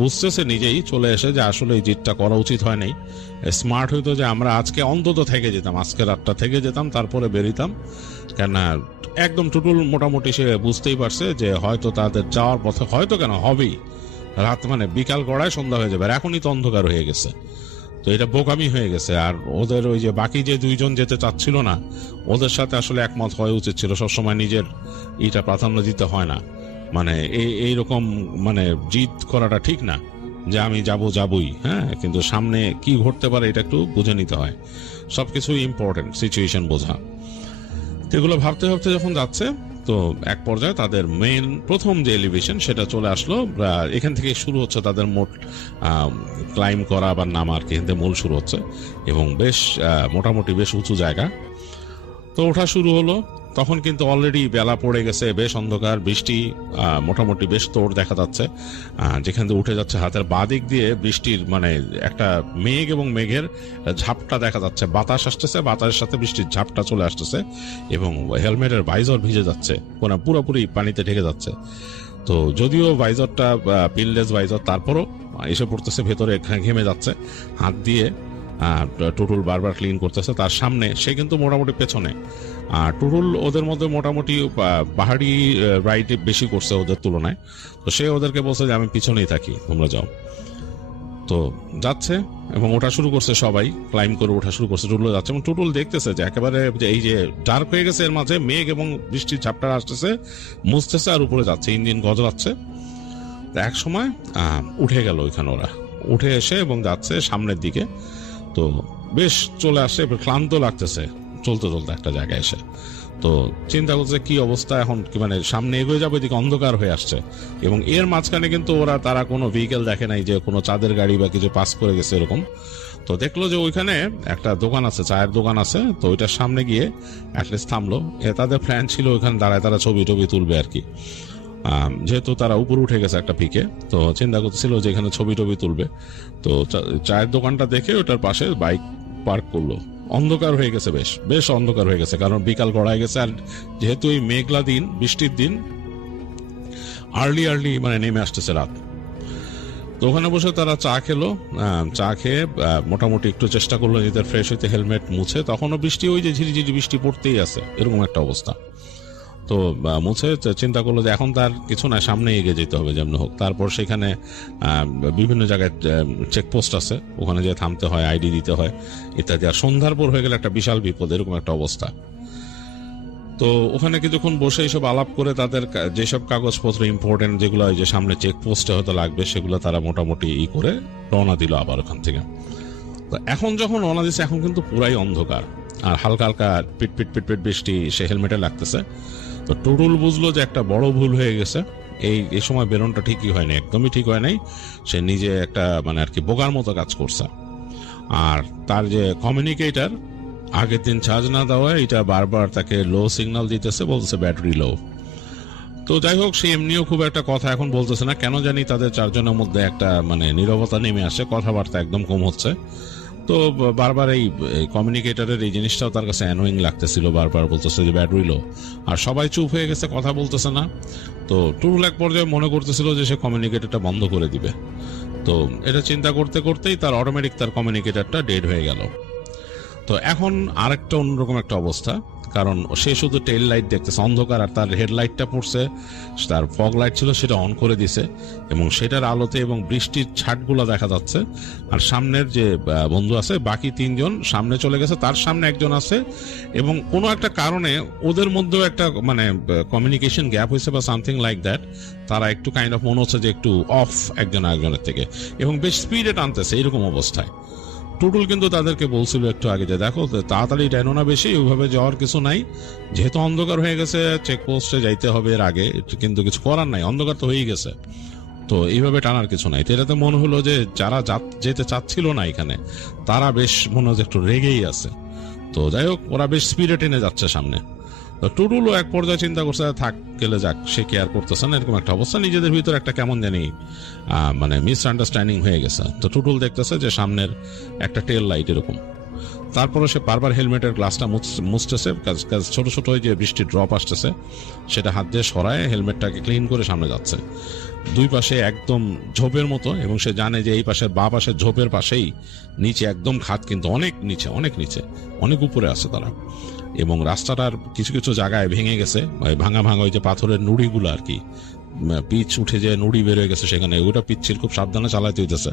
বুঝতেছে নিজেই চলে এসে যে আসলে এই জিতটা করা উচিত হয় নাই। স্মার্ট হইতো যে আমরা আজকে অন্তত থেকে যেতাম, আজকে রাতটা থেকে যেতাম, তারপরে বেরিতাম। কেন একদম টুটুল মোটামুটি সে বুঝতেই পারছে যে হয়তো তাদের যাওয়ার পথে হয়তো কেন হবেই রাত, মানে বিকাল গড়ায় সন্ধ্যা হয়ে যাবে, আর এখনই তো অন্ধকার হয়ে গেছে। তো এটা বোকামি হয়ে গেছে। আর ওদের ওই যে বাকি যে 2 জন যেতে চাচ্ছিল না, ওদের সাথে আসলে একমত হওয়া উচিত ছিল। সবসময় নিজের এটা প্রাধান্য দিতে হয় না, মানে এইরকম মানে জিদ করাটা ঠিক না যে আমি যাবই, হ্যাঁ, কিন্তু সামনে কি ঘটতে পারে এটা একটু বুঝে নিতে হয়। সবকিছুই ইম্পর্টেন্ট, সিচুয়েশন বোঝা। এগুলো ভাবতে ভাবতে যখন যাচ্ছে, তো এক পর্যায়ে তাদের প্রথম যে এলিভেশন সেটা চলে আসলো। এখান থেকে শুরু হচ্ছে তাদের মোট ক্লাইম করা বা নামা আর কি, এখান থেকে মূল শুরু হচ্ছে, এবং বেশ মোটামুটি বেশ উঁচু জায়গা। তো ওঠা শুরু হলো, তখন কিন্তু অলরেডি বেলা পড়ে গেছে, বেশ অন্ধকার, বৃষ্টি মোটামুটি বেশ তোড় দেখা যাচ্ছে। যেখান থেকে উঠে যাচ্ছে হাতের বাঁ দিক দিয়ে বৃষ্টির মানে একটা মেঘ এবং মেঘের ঝাপটা দেখা যাচ্ছে, বাতাস আসতেছে, বাতাসের সাথে বৃষ্টির ঝাপটা চলে আসতেছে, এবং হেলমেটের ভাইজর ভিজে যাচ্ছে, পুরোপুরি পানিতে ঢেকে যাচ্ছে। তো যদিও ভাইজরটা পিনলেস ভাইজর, তারপরও এসে পড়তেছে ভেতরে, ঘেমে যাচ্ছে। হাত দিয়ে টুটুল বারবার ক্লিন করতেছে। তার সামনে সে কিন্তু মোটামুটি পেছনে, আর টুটুল ওদের মধ্যে মোটামুটি পাহাড়ি রাইড বেশি করছে ওদের তুলনায়। তো সে ওদেরকে বলছে যে আমি পিছনেই থাকি, তোমরা যাও। তো যাচ্ছে এবং ওঠা শুরু করছে, সবাই ক্লাইম করে ওঠা শুরু করছে। টুটুল যাচ্ছে এবং টুটুল দেখতেছে যে একেবারে এই যে ডার্ক হয়ে গেছে, এর মাঝে মেঘ এবং বৃষ্টির ঝাপটা আসতেছে, মুছতেছে, আর উপরে যাচ্ছে, ইঞ্জিন গজরাচ্ছে। এক সময় উঠে গেল ওইখানে, ওরা উঠে এসে এবং যাচ্ছে সামনের দিকে। তো বেশ চলে আসে, ক্লান্ত লাগতেছে চলতে চলতে একটা জায়গায় এসে। তো চিন্তা করছে কি অবস্থা এখন, কি মানে সামনে এগিয়ে যাবে, এদিকে অন্ধকার হয়ে আসছে, এবং এর মাঝখানে কিন্তু তারা কোনো ভেহিকেল দেখে নাই যে কোনো চাঁদের গাড়ি বা কিছু পাস করে গেছে এরকম। তো দেখলো যে ওইখানে একটা দোকান আছে, চায়ের দোকান আছে, তো ওইটার সামনে গিয়ে অ্যাটলিস্ট থামলো। তাদের প্ল্যান ছিল ওইখানে দাঁড়ায় তারা ছবি টবি তুলবে আর কি, যেহেতু তারা উপরে উঠে গেছে একটা পিকে, তো চিন্তা করতেছিল যে এখানে ছবি টবি তুলবে। তো চায়ের দোকানটা দেখে ওটার পাশে বাইক পার্ক করলো। অন্ধকার হয়ে গেছে, বেশ বেশ অন্ধকার হয়ে গেছে, কারণ বিকাল গড়ায় গেছে, আর যেহেতু এই মেঘলা দিন, বৃষ্টির দিন, আর্লি মানে নেমে আসতেছে রাত। তো ওখানে বসে তারা চা খেলো। চা খেয়ে মোটামুটি একটু চেষ্টা করলো নিজেদের ফ্রেশ হইতে, হেলমেট মুছে, তখনও বৃষ্টি ওই যে ঝিরিঝিরি বৃষ্টি পড়তেই আছে, এরকম একটা অবস্থা। তো মুছে চিন্তা করলো যে এখন তার কিছু না, সামনে এগিয়ে যেতে হবে যেমন হোক। তারপর সেখানে বিভিন্ন জায়গায় চেকপোস্ট আছে, ওখানে যে থামতে হয়, আইডি দিতে হয় ইত্যাদি। আর সন্ধ্যার পর হয়ে গেলে একটা বিশাল বিপদ, এরকম একটা অবস্থা। তো ওখানে কিছুক্ষণ বসে এইসব আলাপ করে তাদের যেসব কাগজপত্র ইম্পর্টেন্ট যেগুলো ওই যে সামনে চেকপোস্টে হয়তো লাগবে, সেগুলো তারা মোটামুটি করে রওনা দিল আবার ওখান থেকে। তো এখন যখন রওনা দিচ্ছে, এখন কিন্তু পুরাই অন্ধকার, আর হালকা হালকা পিট পিট পিট পিট বৃষ্টি সে হেলমেটে লাগতেছে। তো টুটুল বুঝলো যে একটা বড় ভুল হয়ে গেছে, এই সময় বেরোনটা ঠিকই হয়নি, একদমই ঠিক হয় নাই। সে নিজে একটা মানে আর কি বোকার মতো কাজ করছে। আর তার যে কমিউনিকেটর আগের দিন চার্জ না দেওয়া, এটা বারবার তাকে লো সিগন্যাল দিতেছে, বলতেছে ব্যাটারি লো। তো যাই হোক, সে এমনিও খুব একটা কথা এখন বলতেছে না, কেন জানি তাদের চারজনের মধ্যে একটা মানে নীরবতা নেমে আসে, কথাবার্তা একদম কম হচ্ছে। তো বারবার এই কমিউনিকেটরের এই জিনিসটাও তার কাছে অ্যানোয়িং লাগতেছিল, বারবার বলতেছে যে ব্যাটারি লো, আর সবাই চুপ হয়ে গেছে, কথা বলতেছে না। তো টুরুল এক পর্যায়ে মনে করতেছিল যে সে কমিউনিকেটরটা বন্ধ করে দিবে। তো এটা চিন্তা করতে করতেই তার অটোমেটিক তার কমিউনিকেটরটা ডেড হয়ে গেল। তো এখন আরেকটা অন্যরকম একটা অবস্থা, কারণ সে শুধু টেল লাইট দেখতেছে, অন্ধকার, আর তার হেডলাইটটা পড়ছে, তার ফগ লাইট ছিল সেটা অন করে দিছে, এবং সেটার আলোতে এবং বৃষ্টির ছাটগুলো দেখা যাচ্ছে। আর সামনের যে বন্ধু আছে, বাকি তিনজন সামনে চলে গেছে, তার সামনে একজন আছে, এবং কোনো একটা কারণে ওদের মধ্যেও একটা মানে কমিউনিকেশন গ্যাপ হয়েছে বা সামথিং লাইক দ্যাট। তারা একটু কাইন্ড অফ মনে হচ্ছে যে একটু অফ একজন আরেকজনের থেকে, এবং বেশ স্পিডে টানতেছে এরকম অবস্থায়। টুটুল কিন্তু তাদেরকে বলছিল একটু আগে যে দেখো তাড়াতাড়ি টানো না বেশি, ওইভাবে যাওয়ার কিছু নাই, যেহেতু অন্ধকার হয়ে গেছে, চেকপোস্টে যাইতে হবে এর আগে, কিন্তু কিছু করার নাই, অন্ধকার তো হয়েই গেছে, তো এইভাবে টানার কিছু নাই। তো এটাতে মনে হলো যে যারা যেতে চাচ্ছিল না এখানে, তারা বেশ মনে হচ্ছে একটু রেগেই আছে। তো যাই হোক, ওরা বেশ স্পিডে টেনে যাচ্ছে সামনে। তো টুটুলও এক পর্যায়ে চিন্তা করছে থাক গেলে যাক, সে কেয়ার করতেছে না, এরকম একটা অবস্থা। নিজেদের ভিতরে একটা কেমন জানি মানে মিসআন্ডারস্ট্যান্ডিং হয়ে গেছে। তো টুটুল দেখতেছে যে সামনের একটা টেল লাইট এরকম, তারপরে সে বারবার হেলমেটের গ্লাসটা মুছতেছে, ছোট ছোট ওই যে বৃষ্টির ড্রপ আসতেছে, সেটা হাত দিয়ে সরায় হেলমেটটাকে ক্লিন করে সামনে যাচ্ছে। দুই পাশে একদম ঝোপের মতো, এবং সে জানে যে এই পাশের বা পাশের ঝোপের পাশেই নিচে একদম খাত, কিন্তু অনেক নিচে অনেক উপরে আছে তারা, এবং রাস্তাটার কিছু কিছু জায়গায় ভেঙে গেছে, ভাঙা ওই যে পাথরের নুড়িগুলো আর কি, পিচ উঠে যে নুড়ি বের হয়ে গেছে সেখানে, ওটা পিচ্ছিল, খুব সাবধানে চালাতে হইতেছে।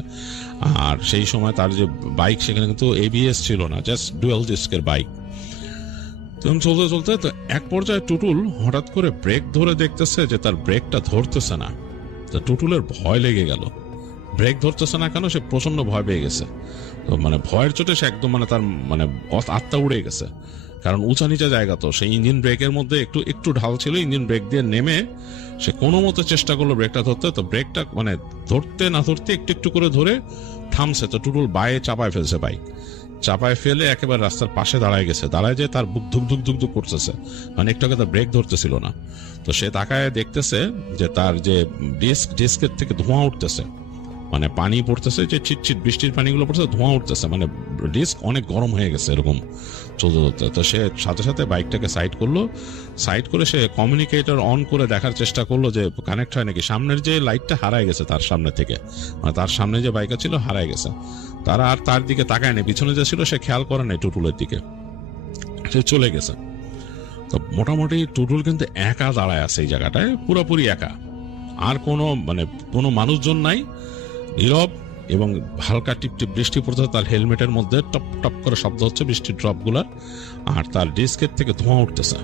আর সেই সময় তার যে বাইক, সেখানে কিন্তু এবিএস ছিল না, জাস্ট ডুয়াল ডিস্কের বাইক। তখন চলতে চলতে তো এক পর্যায়ে টুটুল হঠাৎ করে ব্রেক ধরে দেখতেছে যে তার ব্রেকটা ধরতেছে না। তো টুটুলের ভয় লেগে গেল, ব্রেক ধরতেছে না কেন, সে প্রচন্ড ভয় পেয়ে গেছে। তো মানে ভয়ের চোটে সে একদম মানে তার মানে আত্মা উড়ে গেছে, কারণ উঁচা নিচা জায়গা, তো সেই ইঞ্জিন ব্রেকের মধ্যে একটু ঢাল ছিল, ইঞ্জিন ব্রেক দিয়ে নেমে সে কোনো মতো চেষ্টা করলো ব্রেকটা ধরতে। তো ব্রেকটা মানে ধরতে না ধরতে একটু করে ধরে থামছে। তো টুটুল বায়ে চাপায় ফেলছে, বাইক চাপায় ফেলে একেবারে রাস্তার পাশে দাঁড়ায় গেছে, দাঁড়ায় যে তার বুক ধুক ধুক ধুক ধুক করতেছে, মানে একটু আগে তার ব্রেক ধরতেছিল না। তো সে তাকায় দেখতেছে যে তার যে ডিস্কের থেকে ধোঁয়া উঠতেছে, মানে পানি পড়তেছে, যে চিটচিট বৃষ্টির পানিগুলো পড়তেছে, ধোঁয়া উঠতেছে, মানে ডিস্ক অনেক গরম হয়ে গেছে এরকম চলতে চলতে। তো সে সাথে সাথে বাইকটাকে সাইড করলো, সাইড করে সে কমিউনিকেটর অন করে দেখার চেষ্টা করলো যে কানেক্ট হয় নাকি। সামনের যে লাইটটা হারায় গেছে তার সামনে থেকে, মানে তার সামনে যে বাইকটা ছিল হারায় গেছে। তারা আর তার দিকে তাকায় নেই, পিছনে যে ছিল সে খেয়াল করে নাই টুটুলের দিকে, সে চলে গেছে। তো মোটামুটি টুটুল কিন্তু একা দাঁড়ায় আছে এই জায়গাটায়, পুরোপুরি একা, আর কোনো মানুষজন নাই, নীরব, এবং হালকা টিপটিপ বৃষ্টি পড়তেছে। তার হেলমেটের মধ্যে টপ টপ করে শব্দ হচ্ছে বৃষ্টির ড্রপগুলার, আর তার ডিস্কের থেকে ধোঁয়া উঠতেছে।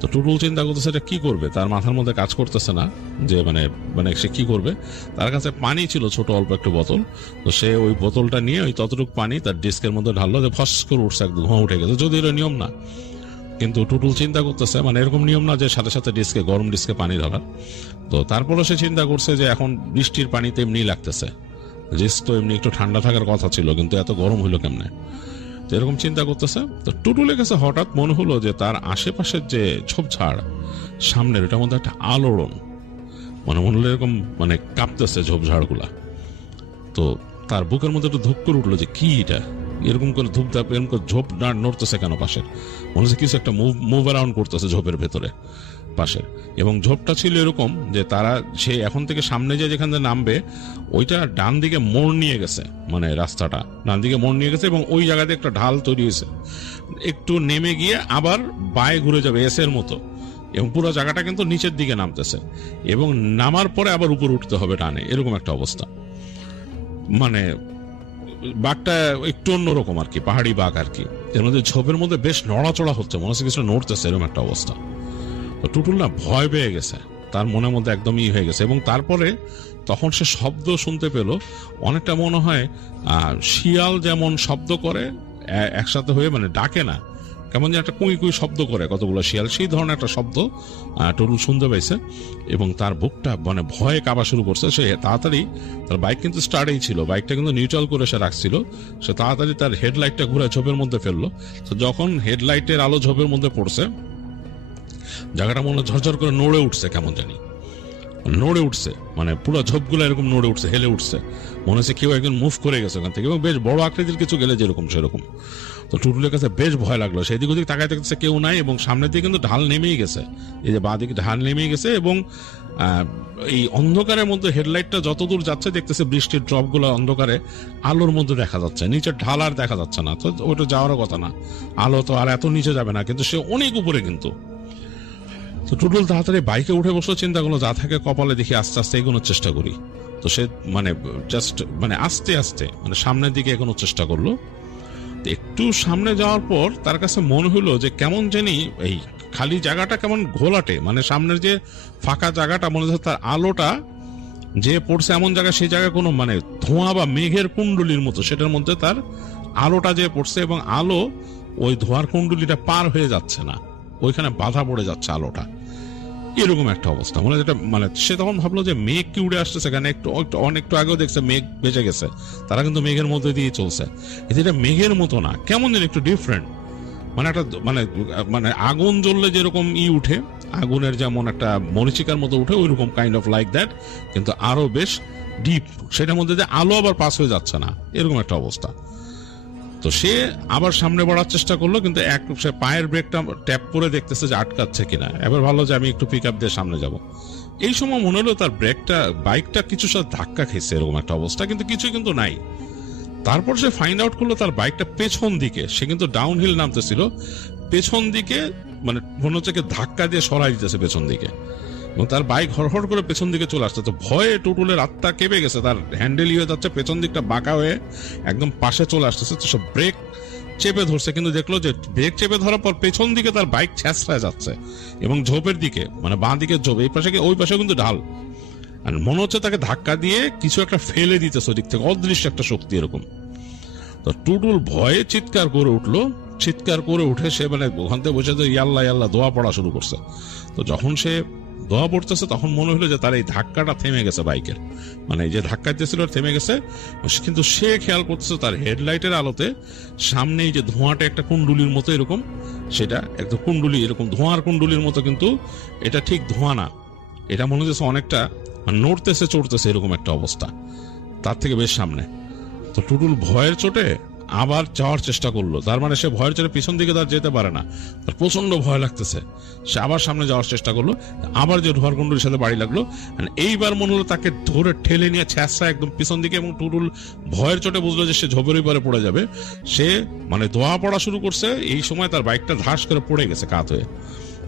তো টুটুল চিন্তা করতেছে এটা কি করবে, তার মাথার মধ্যে কাজ করতেছে না যে মানে সে কি করবে। তার কাছে পানি ছিল ছোট অল্প একটু বোতল, তো সে ওই বোতলটা নিয়ে ওই ততটুকু পানি তার ডিস্কের মধ্যে ঢাললো, যে ফস করে উঠছে, একদম ধোঁয়া উঠে গেছে, যদি এটা নিয়ম না। কিন্তু টুটুল চিন্তা করতেছে, মানে এরকম নিয়ম না যে সাথে সাথে ডিস্কে, গরম ডিস্কে পানি ধরার। তো তারপরে সে চিন্তা করছে যে এখন বৃষ্টির পানিতে এমনি লাগতেছে, ডিস্ক তো এমনি একটু ঠান্ডা থাকার কথা ছিল, কিন্তু এত গরম হইলো কেমনে। তো এরকম চিন্তা করতেছে, তো টুটুলের কাছে হঠাৎ মনে হলো যে তার আশেপাশের যে ঝোপঝাড় সামনের, এটার মধ্যে একটা আলোড়ন, মনে হলো এরকম মানে কাঁপতেছে ঝোপঝাড়গুলা। তো তার বুকের মধ্যে একটু ধুপ করে উঠলো যে কি এটা, এরকম করে ধূপধাপ এরকম করে ঝোপ নড়তেছে কেন পাশের, মনে হচ্ছে কিছু একটা মুভ অ্যারাউন্ড করতেছে ঝোপের ভেতরে পাশের। এবং ঝোপটা ছিল এরকম যে তারা সে এখন থেকে সামনে যে যেখান থেকে নামবে ওইটা ডান দিকে মোড় নিয়ে গেছে, মানে রাস্তাটা ডান দিকে মোড় নিয়ে গেছে এবং ওই জায়গাতে একটা ঢাল তৈরি হয়েছে, একটু নেমে গিয়ে আবার বায়ে ঘুরে যাবে এসের মতো, এবং পুরো জায়গাটা কিন্তু নিচের দিকে নামতেছে এবং নামার পরে আবার উপরে উঠতে হবে টানে, এরকম একটা অবস্থা। মানে বাঘটা একটু অন্যরকম আর কি, পাহাড়ি বাঘ আর কি, এর মধ্যে ঝোপের মধ্যে বেশ নড়াচড়া হচ্ছে, মনে হচ্ছে কিছু নড়তেছে, এরকম একটা অবস্থা। তো টুটুল না ভয় পেয়ে গেছে, তার মনের মধ্যে একদমই হয়ে গেছে। এবং তারপরে তখন সে শব্দ শুনতে পেল, অনেকটা মনে হয় শিয়াল যেমন শব্দ করে একসাথে হয়ে, মানে ডাকে না, কেমন যে একটা কুই কুই শব্দ করে কতগুলো শিয়াল, সেই ধরনের একটা শব্দ টুটুল শুনতে পাইছে। এবং তার বুকটা মানে ভয়ে কাঁপা শুরু করছে। সে তাড়াতাড়ি, তার বাইক কিন্তু স্টার্টেই ছিল, বাইকটা কিন্তু নিউট্রাল করে সে রাখছিল, সে তাড়াতাড়ি তার হেডলাইটটা ঘুরে ঝোপের মধ্যে ফেললো। তো যখন হেডলাইটের আলো ঝোপের মধ্যে পড়ছে, জায়গাটা মনে ঝরঝর করে নড়ে উঠছে, কেমন জানি নড়ে উঠছে, মানে পুরো ঝোপগুলো এরকম নড়ে উঠছে, হেলে উঠছে, মনে হচ্ছে কেউ একজন মুভ করে গেছে ওখান থেকে, এবং বেশ বড় আকৃতির কিছু গেলে যেরকম সেরকম। তো টুটুলের কাছে বেশ ভয় লাগলো, সেদিক ওদিক তাকায় দেখতেছে কেউ নাই, এবং সামনের দিকে কিন্তু ঢাল নেমেই গেছে, এই যে বাঁ দিকে ঢাল নেমেই গেছে, এবং এই অন্ধকারের মধ্যে হেডলাইটটা যতদূর যাচ্ছে দেখতেছে বৃষ্টির ড্রপগুলো অন্ধকারে আলোর মধ্যে দেখা যাচ্ছে, নিচের ঢাল আর দেখা যাচ্ছে না। তো ওটা যাওয়ার কথা না, আলো তো আর এত নিচে যাবে না, কিন্তু সে অনেক উপরে কিন্তু। তো টুটুল তাড়াতাড়ি বাইকে উঠে বসলো, চিন্তা করলো যা থাকে কপালে দেখি আস্তে আস্তে এগোনোর চেষ্টা করি। তো সে মানে জাস্ট মানে আস্তে আস্তে মানে সামনের দিকে এগোনোর চেষ্টা করলো। একটু সামনে যাওয়ার পর তার কাছে মনে হলো যে কেমন জানি এই খালি জায়গাটা কেমন ঘোলাটে, মানে সামনের যে ফাঁকা জায়গাটা মনে হচ্ছে তার আলোটা যে পড়ছে এমন জায়গা, সেই জায়গায় কোনো মানে ধোঁয়া বা মেঘের কুণ্ডলির মতো, সেটার মধ্যে তার আলোটা যে পড়ছে, এবং আলো ওই ধোঁয়ার কুণ্ডলিটা পার হয়ে যাচ্ছে না, ওইখানে বাধা পড়ে যাচ্ছে আলোটা, এরকম একটা অবস্থা। মানে যেটা মানে সে তখন ভাবলো যে মেঘ কি উড়ে আসতেছে, কেন একটু আগেও দেখছে মেঘ বেঁচে গেছে, তারা কিন্তু মেঘের মধ্যে দিয়ে চলছে, এটা মেঘের মতো না, কেমন যেন একটু ডিফারেন্ট, মানে একটা মানে মানে আগুন জ্বললে যেরকম উঠে, আগুনের যেমন একটা মরিচিকার মতো উঠে, ওইরকম কাইন্ড অফ লাইক দ্যাট, কিন্তু আরো বেশ ডিপ, সেটার মধ্যে যে আলো আবার পাস হয়ে যাচ্ছে না, এরকম একটা অবস্থা। তো সে আবার সামনে বাড়ার চেষ্টা করলো, কিন্তু সে পায়ের ব্রেকটা ট্যাপ করে দেখতেছে যে আটকাচ্ছে কিনা, এবার ভালো যে আমি একটু পিক আপ দিয়ে সামনে যাব। এই সময় মনে হলো তার বাইকটা কিছু সাথে ধাক্কা খেয়েছে, এরকম একটা অবস্থা, কিন্তু কিছুই কিন্তু নাই। তারপর সে ফাইন্ড আউট করলো তার বাইকটা পেছন দিকে, সে কিন্তু ডাউন হিল নামতেছিল, পেছন দিকে মানে মনে হচ্ছে ধাক্কা দিয়ে সরাই দিতেছে পেছন দিকে, এবং তার বাইক হড়হড় করে পেছন দিকে চলে আসছে। তো ভয়ে টুটুলের আত্মা কেঁপে গেছে, তার হ্যান্ডেল হয়ে যাচ্ছে, পেছন দিকটা বাঁকা হয়ে একদম পাশে চলে আসতেছে। তো সব ব্রেক চেপে ধরছে, কিন্তু দেখলো যে ব্রেক চেপে ধরার পর পেছন দিকে তার বাইক ছ্যাঁচড়ায় যাচ্ছে, এবং ঝোপের দিকে মানে বাঁ দিকে ঝোপ, এই পাশে ওই পাশে কিন্তু ঢাল, আর মনে হচ্ছে তাকে ধাক্কা দিয়ে কিছু একটা ফেলে দিতেছে ওদিক থেকে, অদৃশ্য একটা শক্তি এরকম। তো টুটুল ভয়ে চিৎকার করে উঠলো, চিৎকার করে উঠে সে মানে ওখান থেকে বসে ইয়াল্লা ইয়াল্লা দোয়া পড়া শুরু করছে। তো যখন সে দোয়া পড়তেছে তখন মনে হলো যে তার এই ধাক্কাটা থেমে গেছে, বাইকের মানে যে ধাক্কা দিতেছিল থেমে গেছে, কিন্তু সে খেয়াল করতেছে তার হেডলাইটের আলোতে সামনেই যে ধোঁয়াটা একটা কুণ্ডুলির মতো এরকম, সেটা একটা কুণ্ডুলি এরকম ধোঁয়ার কুণ্ডুলির মতো, কিন্তু এটা ঠিক ধোঁয়া না, এটা মনে হচ্ছে অনেকটা নড়তেছে চড়তেছে এরকম একটা অবস্থা, তার থেকে বেশ সামনে। তো টুটুল ভয়ের চোটে আবার যাওয়ার চেষ্টা করলো, তার মানে সে ভয়ের চোটে পিছন দিকে তার যেতে পারে না, তার প্রচন্ড ভয় লাগতেছে, সে আবার সামনে যাওয়ার চেষ্টা করলো, আবার যে ধোয়ার কুণ্ডুলির সাথে বাড়ি লাগলো, এইবার মনে হলো তাকে ধরে ঠেলে নিয়ে ছ্যাঁচড়া একদম পিছন দিকে, এবং টুটুল ভয়ের চোটে বুঝলো যে সে ঝোপের পরে পড়ে যাবে, সে মানে দোয়া পড়া শুরু করছে। এই সময় তার বাইকটা ধাস করে পড়ে গেছে কাত হয়ে,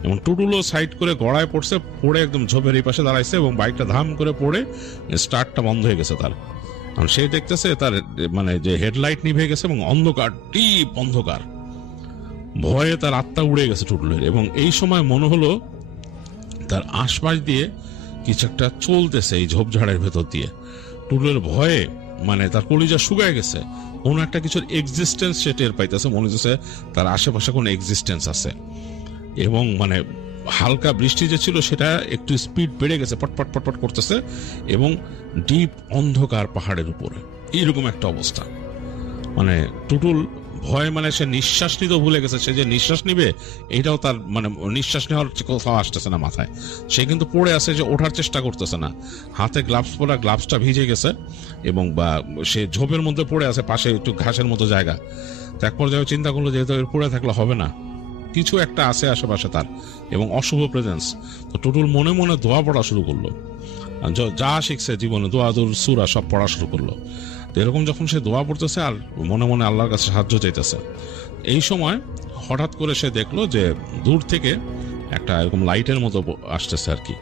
এবং টুটুলও সাইড করে গড়ায় পড়ছে, পড়ে একদম ঝোপের এই পাশে দাঁড়াইছে, এবং বাইকটা ধাম করে পড়ে স্টার্টটা বন্ধ হয়ে গেছে তার। সে দেখতেছে তার মানে যে হেডলাইট নিভে গেছে, এবং অন্ধকার, ডিপ অন্ধকার, ভয়ে তার আত্মা উড়ে গেছে টুটুলের। এবং এই সময় মনে হলো তার আশপাশ দিয়ে কিছু একটা চলতেছে এই ঝোপঝাড়ের ভেতর দিয়ে। টুটুলের ভয়ে মানে তার কলিজা শুকায় গেছে, কোনো একটা কিছুর এক্সিস্টেন্স সে টের পাইতেছে, মনে হচ্ছে তার আশেপাশে কোনো এক্সিস্টেন্স আছে। এবং মানে হালকা বৃষ্টি যে ছিল সেটা একটু স্পিড বেড়ে গেছে, পটপট পটপট করতেছে, এবং ডিপ অন্ধকার পাহাড়ের উপরে এইরকম একটা অবস্থা। মানে টুটুল ভয়, মানে সে নিঃশ্বাস নিতেও ভুলে গেছে, সে যে নিঃশ্বাস নিবে এটাও তার মানে নিঃশ্বাস নেওয়ার কোথাও আসতেছে না মাথায়। সে কিন্তু পড়ে আছে, যে ওঠার চেষ্টা করতেছে না, হাতে গ্লাভস পরা, গ্লাভসটা ভিজে গেছে, এবং বা সে ঝোপের মধ্যে পড়ে আছে, পাশে একটু ঘাসের মতো জায়গা। তো এক পর্যায়ে চিন্তা করলো যেহেতু পড়ে থাকলে হবে না, কিছু একটা আছে আশেপাশে তার, এবং অশুভ প্রেজেন্স। তো টুটুল মনে মনে দোয়া পড়া শুরু করলো, যা শিখছে জীবনে দোয়া দূর সুরা সব পড়া শুরু করলো। তো এরকম যখন সে দোয়া পড়তেছে আর মনে মনে আল্লাহর কাছে সাহায্য চাইতেছে, এই সময় হঠাৎ করে সে দেখলো যে দূর থেকে একটা এরকম লাইটের মতো আসতেছে আর কি।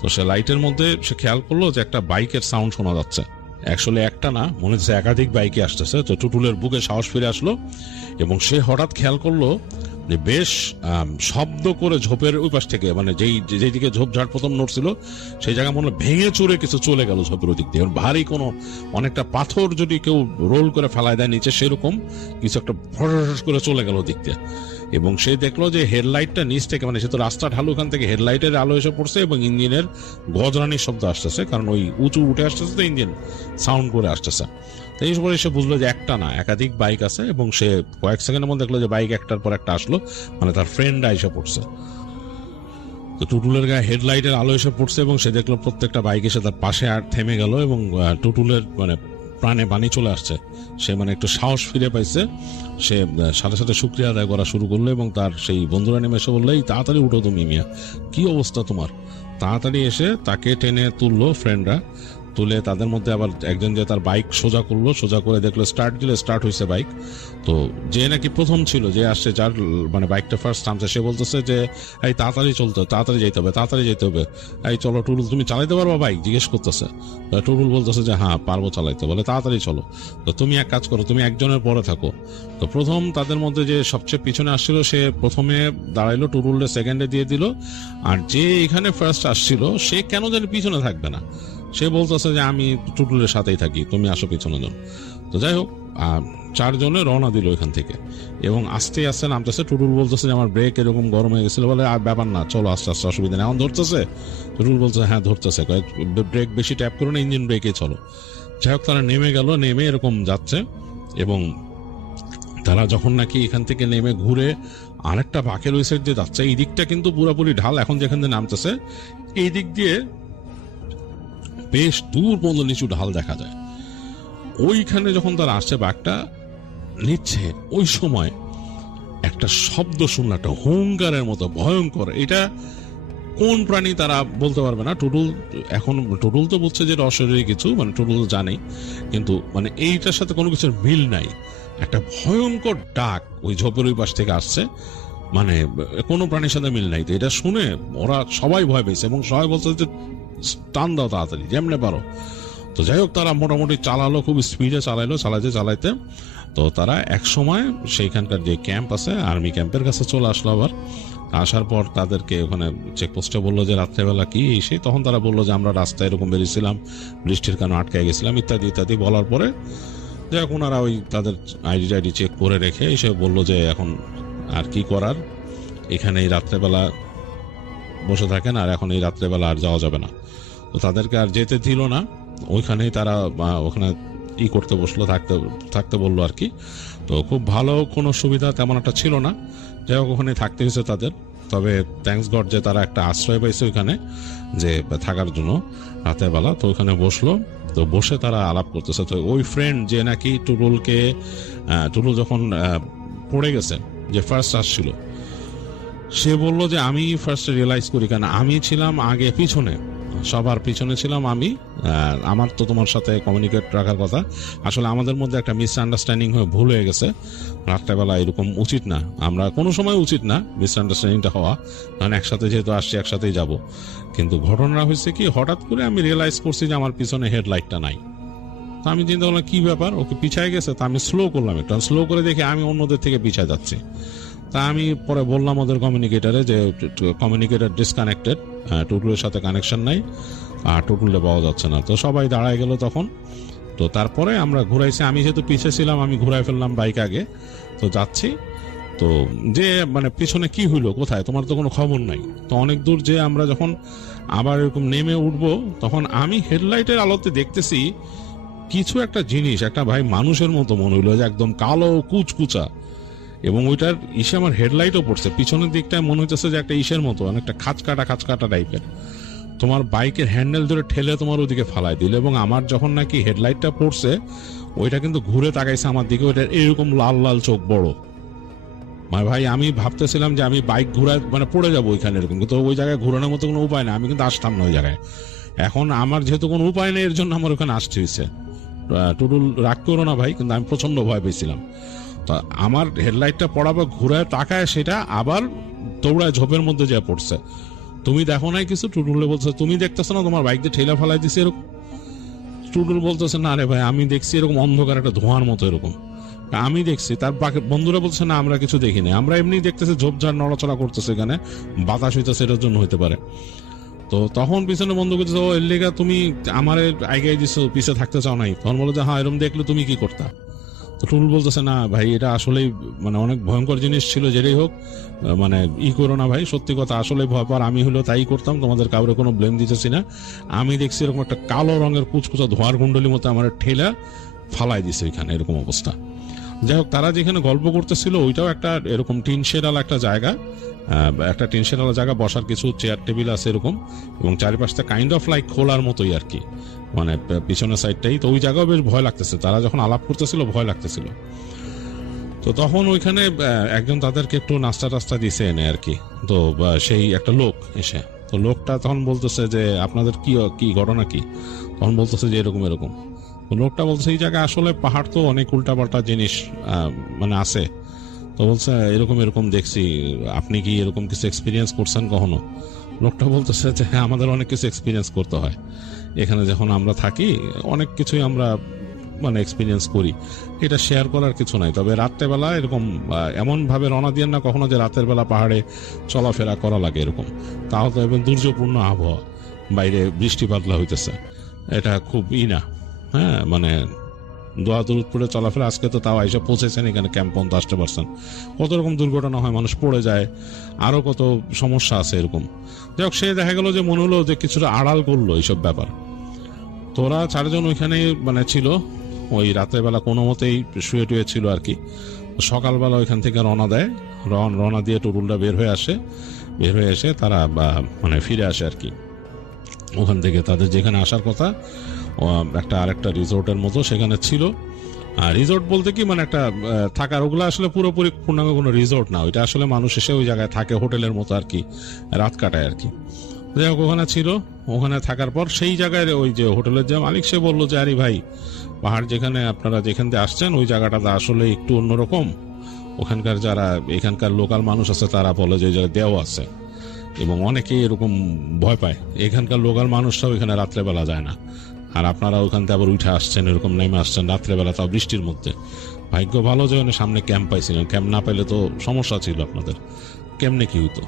তো সে লাইটের মধ্যে সে খেয়াল করলো যে একটা বাইকের সাউন্ড শোনা যাচ্ছে। অ্যাকচুয়ালি একটা না, মনে হচ্ছে একাধিক বাইকে আসতেছে। তো টুটুলের বুকে সাহস ফিরে আসলো, এবং সে হঠাৎ খেয়াল করলো যে বেশ শব্দ করে ঝোপের ওই পাশ থেকে, মানে যেই দিকে ঝোপঝাড় প্রথম নড়ছিল সেই জায়গা মনে ভেঙে চুরে কিছু চলে গেল ঝোপের ওদিক দিয়ে। ভারী কোনো অনেকটা পাথর যদি কেউ রোল করে ফেলায় দেয় নিচে, সেরকম কিছু একটা ফটাস করে চলে গেল দিক দিয়ে। এবং সে দেখলো যে হেডলাইটটা নিচ থেকে, মানে সে তো রাস্তা ঢালু, ওখান থেকে হেডলাইটের আলো এসে পড়ছে, এবং ইঞ্জিনের গজরানির শব্দ আসতেছে, কারণ ওই উঁচু উঠে আসতেছে তো ইঞ্জিন সাউন্ড করে আসতেছে। তো এই সময় সে বুঝলো যে একটা না একাধিক বাইক আছে, এবং সে কয়েক সেকেন্ডের মধ্যে দেখলো যে বাইক একটার পর একটা আসলো, মানে তার ফ্রেন্ড এসে পড়ছে। তো টুটুলের গায়ে হেডলাইটের আলো এসে পড়ছে, এবং সে দেখলো প্রত্যেকটা বাইক এসে তার পাশে আর থেমে গেল, এবং টুটুলের মানে প্রাণে পানি চলে আসছে। সে মানে একটু সাহস ফিরে পাইছে, সে সাথে সাথে শুকরিয়া আদায় করা শুরু করলো, এবং তার সেই বন্ধুরা নেমে এসে বললো, এই তাড়াতাড়ি উঠো তুমি মিয়া, কি অবস্থা তোমার। তাড়াতাড়ি এসে তাকে টেনে তুললো ফ্রেন্ডরা, তুলে তাদের মধ্যে আবার একজন যে তার বাইক সোজা করলো, সোজা করে দেখলো স্টার্ট দিলে স্টার্ট হয়েছে বাইক। তো যে নাকি প্রথম ছিল, যে আসছে, যার মানে বাইকটা ফার্স্ট থামছে, সে বলতেছে যে এই তাড়াতাড়ি চলতে, তাড়াতাড়ি যেতে হবে, তাড়াতাড়ি যেতে হবে, এই চলো টুটুল তুমি চালাইতে পারবো বাইক, জিজ্ঞেস করতেছে। টুটুল বলতেছে যে হ্যাঁ পারবো চালাইতে, বলে তাড়াতাড়ি চলো। তো তুমি এক কাজ করো, তুমি একজনের পরে থাকো। তো প্রথম তাদের মধ্যে যে সবচেয়ে পিছনে আসছিল সে প্রথমে দাঁড়াইলো, টুটুলের সেকেন্ডে দিয়ে দিল, আর যে এখানে ফার্স্ট আসছিল সে কেন জানি পিছনে থাকবে না, সে বলতেছে যে আমি টুটুলের সাথেই থাকি, তুমি আসো পিছনে জন। তো যাই হোক, 4 জনে রওনা দিল এখান থেকে, এবং আস্তে আস্তে নামতেছে। টুটুল বলতেছে যে আমার ব্রেক এরকম গরম হয়ে গেছিল, বলে আর ব্যাপার না, চলো আস্তে আস্তে, অসুবিধা নেই। এখন ধরতেছে? টুটুল বলছে হ্যাঁ ধরতেছে, ব্রেক বেশি ট্যাপ করো না, ইঞ্জিন ব্রেকে চলো। যাই হোক, তারা নেমে গেল, নেমে এরকম যাচ্ছে, এবং তারা যখন নাকি এখান থেকে নেমে ঘুরে আরেকটা বাঁকের ওই সাইড দিয়ে যাচ্ছে, এই দিকটা কিন্তু পুরোপুরি ঢাল, এখন যেখান দিয়ে নামতেছে এই দিক দিয়ে বেশ দূর পর্যন্ত নিচু ঢাল দেখা যায়। ওইখানে যখন তারা আসছে বাঘটা নিচ্ছে, ওই সময় একটা শব্দ শুনলো, একটা হুঙ্কারের মতো ভয়ঙ্কর। এটা কোন প্রাণী তারা বলতে পারবে না। টুটুল তো বলছে যে অশরীরী কিছু, মানে টুটুল তো জানেই, কিন্তু মানে এইটার সাথে কোনো কিছুর মিল নাই। একটা ভয়ঙ্কর ডাক ওই ঝোপের ওই পাশ থেকে আসছে, মানে কোনো প্রাণীর সাথে মিল নাই। তো এটা শুনে ওরা সবাই ভয় পেয়েছে, এবং সবাই বলছে যে টান দাও তাড়াতাড়ি, যেমনে পারো। তো যাই হোক, তারা মোটামুটি চালালো, খুব স্পিডে চালাইতে তো তারা এক সময় সেইখানকার যে ক্যাম্প আছে, আর্মি ক্যাম্পের কাছে চলে আসলো। আবার আসার পর তাদেরকে ওখানে চেকপোস্টে বললো যে রাত্রেবেলা কি এসে, তখন তারা বললো যে আমরা রাস্তায় এরকম বেরিয়েছিলাম, বৃষ্টির কারণে আটকে গেছিলাম, ইত্যাদি ইত্যাদি বলার পরে যাই হোক ওনারা ওই তাদের আইডি চেক করে রেখে এসে বললো যে এখন আর কি করার, এখানে এই রাত্রেবেলা বসে থাকেন, আর এখন এই রাত্রেবেলা আর যাওয়া যাবে না। তো তাদেরকে আর যেতে দিল না, ওইখানেই তারা ওখানে করতে বসলো, থাকতে বললো আর কি। তো খুব ভালো কোনো সুবিধা তেমন একটা ছিল না, যাই হোক ওখানে থাকতে হয়েছে তাদের। তবে থ্যাঙ্কস গড যে তারা একটা আশ্রয় পাইছে ওইখানে যে থাকার জন্য রাতের বেলা। তো ওইখানে বসলো, তো বসে তারা আলাপ করতেছে। তো ওই ফ্রেন্ড যে নাকি টুটুল যখন পড়ে গেছে, যে ফার্স্ট আসছিল, সে বললো যে আমি ফার্স্ট রিয়েলাইজ করি, কেন আমি ছিলাম আগে পিছনে, সবার পিছনে ছিলাম আমি, আমার তো তোমার সাথে কমিউনিকেট রাখার কথা। আসলে আমাদের মধ্যে একটা মিসআন্ডারস্ট্যান্ডিং হয়ে ভুল হয়ে গেছে, রাত্রেবেলা এরকম উচিত না, আমরা কোনো সময় উচিত না মিসআন্ডারস্ট্যান্ডিংটা হওয়া, কারণ একসাথে যেহেতু আসছি একসাথেই যাব। কিন্তু ঘটনা হয়েছে কি, হঠাৎ করে আমি রিয়েলাইজ করছি যে আমার পিছনে হেডলাইটটা নাই। তো আমি চিন্তা করলাম কি ব্যাপার, ওকে পিছায় গেছে। তা আমি স্লো করলাম, একটু স্লো করে দেখি আমি অন্যদের থেকে পিছায় যাচ্ছি। তা আমি পরে বললাম ওদের কমিউনিকেটারে যে কমিউনিকেটার ডিসকানেক্টেড, টুটুলের সাথে কানেকশন নাই, আর টুটুলে পাওয়া যাচ্ছে না। তো সবাই দাঁড়ায় গেল তখন। তো তারপরে আমরা ঘুরাইছি, আমি যেহেতু পিছিয়ে ছিলাম আমি ঘুরাই ফেললাম বাইক আগে, তো যাচ্ছি। তো তো যে মানে পিছনে কি হইলো, কোথায়, তোমার তো কোনো খবর নাই। তো অনেক দূর যে আমরা যখন আবার এরকম নেমে উঠবো, তখন আমি হেডলাইটের আলোতে দেখতেছি কিছু একটা জিনিস, একটা ভাই মানুষের মতো মনে হইলো, যে একদম কালো কুচকুচা, এবং ওইটার ইসে আমার হেডলাইটও পড়ছে পিছনের দিকটায়, মনে হচ্ছে যে একটা ইসের মতো, অনেকটা খাঁচকাটা টাইপের। তোমার বাইকের হ্যান্ডেল ধরে ঠেলে তোমার ওদিকে ফালাই দিল, এবং আমার যখন নাকি হেডলাইটটা পড়ছে ওইটা কিন্তু ঘুরে তাকাইছে আমার দিকে, ওইটার এরকম লাল লাল চোখ বড়। মানে ভাই আমি ভাবতেছিলাম যে আমি বাইক ঘুরায় মানে পড়ে যাবো ওইখানে এরকম, কিন্তু ওই জায়গায় ঘুরানোর মতো কোনো উপায় নেই, আমি কিন্তু আসতাম না ওই জায়গায়। এখন আমার যেহেতু কোনো উপায় নেই, এর জন্য আমার ওখানে আসতে হয়েছে। টুটুল রাগ করো না ভাই, কিন্তু আমি প্রচন্ড ভয় পেয়েছিলাম। তো আমার হেডলাইটটা পড়াবার ঘুরায় তাকায়, সেটা আবার দৌড়ায় ঝোপের মধ্যে যা পড়ছে। তুমি দেখো নাই কিছু? টুটুলে বলছে তুমি দেখতেছো না তোমার বাইক দিয়ে ঠেলা ফেলাই দিছে এরকম? টুটুল বলতেছে না রে ভাই আমি দেখছি এরকম অন্ধকার একটা ধোঁয়ার মতো এরকম, আমি দেখছি। তার বন্ধুরা বলছে না আমরা কিছু দেখিনি, আমরা এমনি দেখতেছি ঝোপঝাড় নড়াচড়া করতেছে, এখানে বাতাস হইতেছে, এটার জন্য হইতে পারে। তো তখন পিছনে বন্ধু করতেছে, ও এর লেগা তুমি আমার আগে দিছো, পিছিয়ে থাকতে চাও নাই? তখন বলো যে হ্যাঁ এরকম দেখলে তুমি কি করতা? তো টুটুল বলতেছে না ভাই এটা আসলেই মানে অনেক ভয়ঙ্কর জিনিস ছিল, যেটাই হোক মানে করো না ভাই, সত্যি কথা আসলে ভয় পাওয়ার আমি হলো তাই করতাম, তোমাদের কাউরে কোনো ব্লেম দিতেছি না। আমি দেখছি এরকম একটা কালো রঙের কুচকুচা ধোঁয়ার কুণ্ডলির মতো আমার ঠেলা ফালাই দিছে ওইখানে, এরকম অবস্থা। যাই হোক, তারা যেখানে গল্প করতেছিল ওইটাও একটা এরকম টিন শেডাল একটা জায়গা, একটা টিন শেডাল জায়গা, বসার কিছু চেয়ার টেবিল আছে এরকম, এবং চারিপাশটা কাইন্ড অফ লাইক খোলার মতোই আর কি, মানে পিছনের সাইডটাই। তো ওই জায়গাও বেশ ভয় লাগতেছে, তারা যখন আলাপ করতেছিল ভয় লাগতেছিল। তো তখন ওইখানে একজন তাদেরকে একটু নাস্তা টাস্তা দিছে এনে আর কি। তো সেই একটা লোক এসে, তো লোকটা তখন বলতেছে যে আপনাদের কি ঘটনা কি? তখন বলতেছে যে এরকম এরকম। তো লোকটা বলছে এই জায়গায় আসলে পাহাড় তো অনেক উল্টাপাল্টা জিনিস মানে আছে। তো বলছে এরকম এরকম দেখছি, আপনি কি এরকম কিছু এক্সপিরিয়েন্স করছেন কখনো? লোকটা বলতেছে যে হ্যাঁ আমাদের অনেক কিছু এক্সপিরিয়েন্স করতে হয়, এখানে যখন আমরা থাকি অনেক কিছুই আমরা মানে এক্সপিরিয়েন্স করি, এটা শেয়ার করার কিছু নাই। তবে রাত্রেবেলা এরকম এমন ভাবে রওনা দিয়ে না কখনো যে রাতের বেলা পাহাড়ে চলাফেরা করা লাগে এরকম, তাও তো এবং দুর্যোগপূর্ণ আবহাওয়া, বাইরে বৃষ্টি বাদলা হইতেছে, এটা খুব না, হ্যাঁ মানে দোয়া দূরত পড়ে চলাফেরা। আজকে তো তাও এসে পৌঁছেছেন এখানে, ক্যাম্প পর্যন্ত আসতে পারছেন। কত রকম দুর্ঘটনা হয়, মানুষ পড়ে যায়, আরো কত সমস্যা আছে এরকম। যাই হোক, সে দেখা গেল যে মনে হলো যে কিছুটা আড়াল করলো এইসব ব্যাপার। তোরা চারজন ওইখানে মানে ছিল, ওই রাতের বেলা কোনো মতেই শুয়ে টুয়ে ছিল আর কি। সকালবেলা ওইখান থেকে রওনা দেয়, রওনা দিয়ে টুটুলটা বের হয়ে এসে তারা মানে ফিরে আসে আর কি ওখান থেকে। তাদের যেখানে আসার কথা একটা আরেকটা রিসোর্টের মতো সেখানে ছিল। আর রিসোর্ট বলতে কি মানে একটা থাকার, ওগুলো আসলে পুরোপুরি পূর্ণাঙ্গ কোনো রিসোর্ট না, ওইটা আসলে মানুষ এসে ওই জায়গায় থাকে, হোটেলের মতো আর কি, রাত কাটায় আর কি। যাই হোক, ওখানে ছিল, ওখানে থাকার পর সেই জায়গায় ওই যে হোটেলের যে মালিক সে বললো যে আরে ভাই পাহাড় যেখানে আপনারা যেখান থেকে আসছেন ওই জায়গাটা আসলে একটু অন্যরকম, ওখানকার যারা এখানকার লোকাল মানুষ আছে তারা বলে যে ওই জায়গায় দেওয়া আছে, এবং অনেকেই এরকম ভয় পায়। এখানকার লোকাল মানুষরাও এখানে রাত্রেবেলা যায় না, আর আপনারা ওখান থেকে আবার উঠে আসছেন, এরকম নেমে আসছেন রাত্রেবেলা, তাও বৃষ্টির মধ্যে। ভাগ্য ভালো যে সামনে ক্যাম্প পাইছিলেন, ক্যাম্প না পাইলে তো সমস্যা ছিল আপনাদের, কেমনে কি হইতো।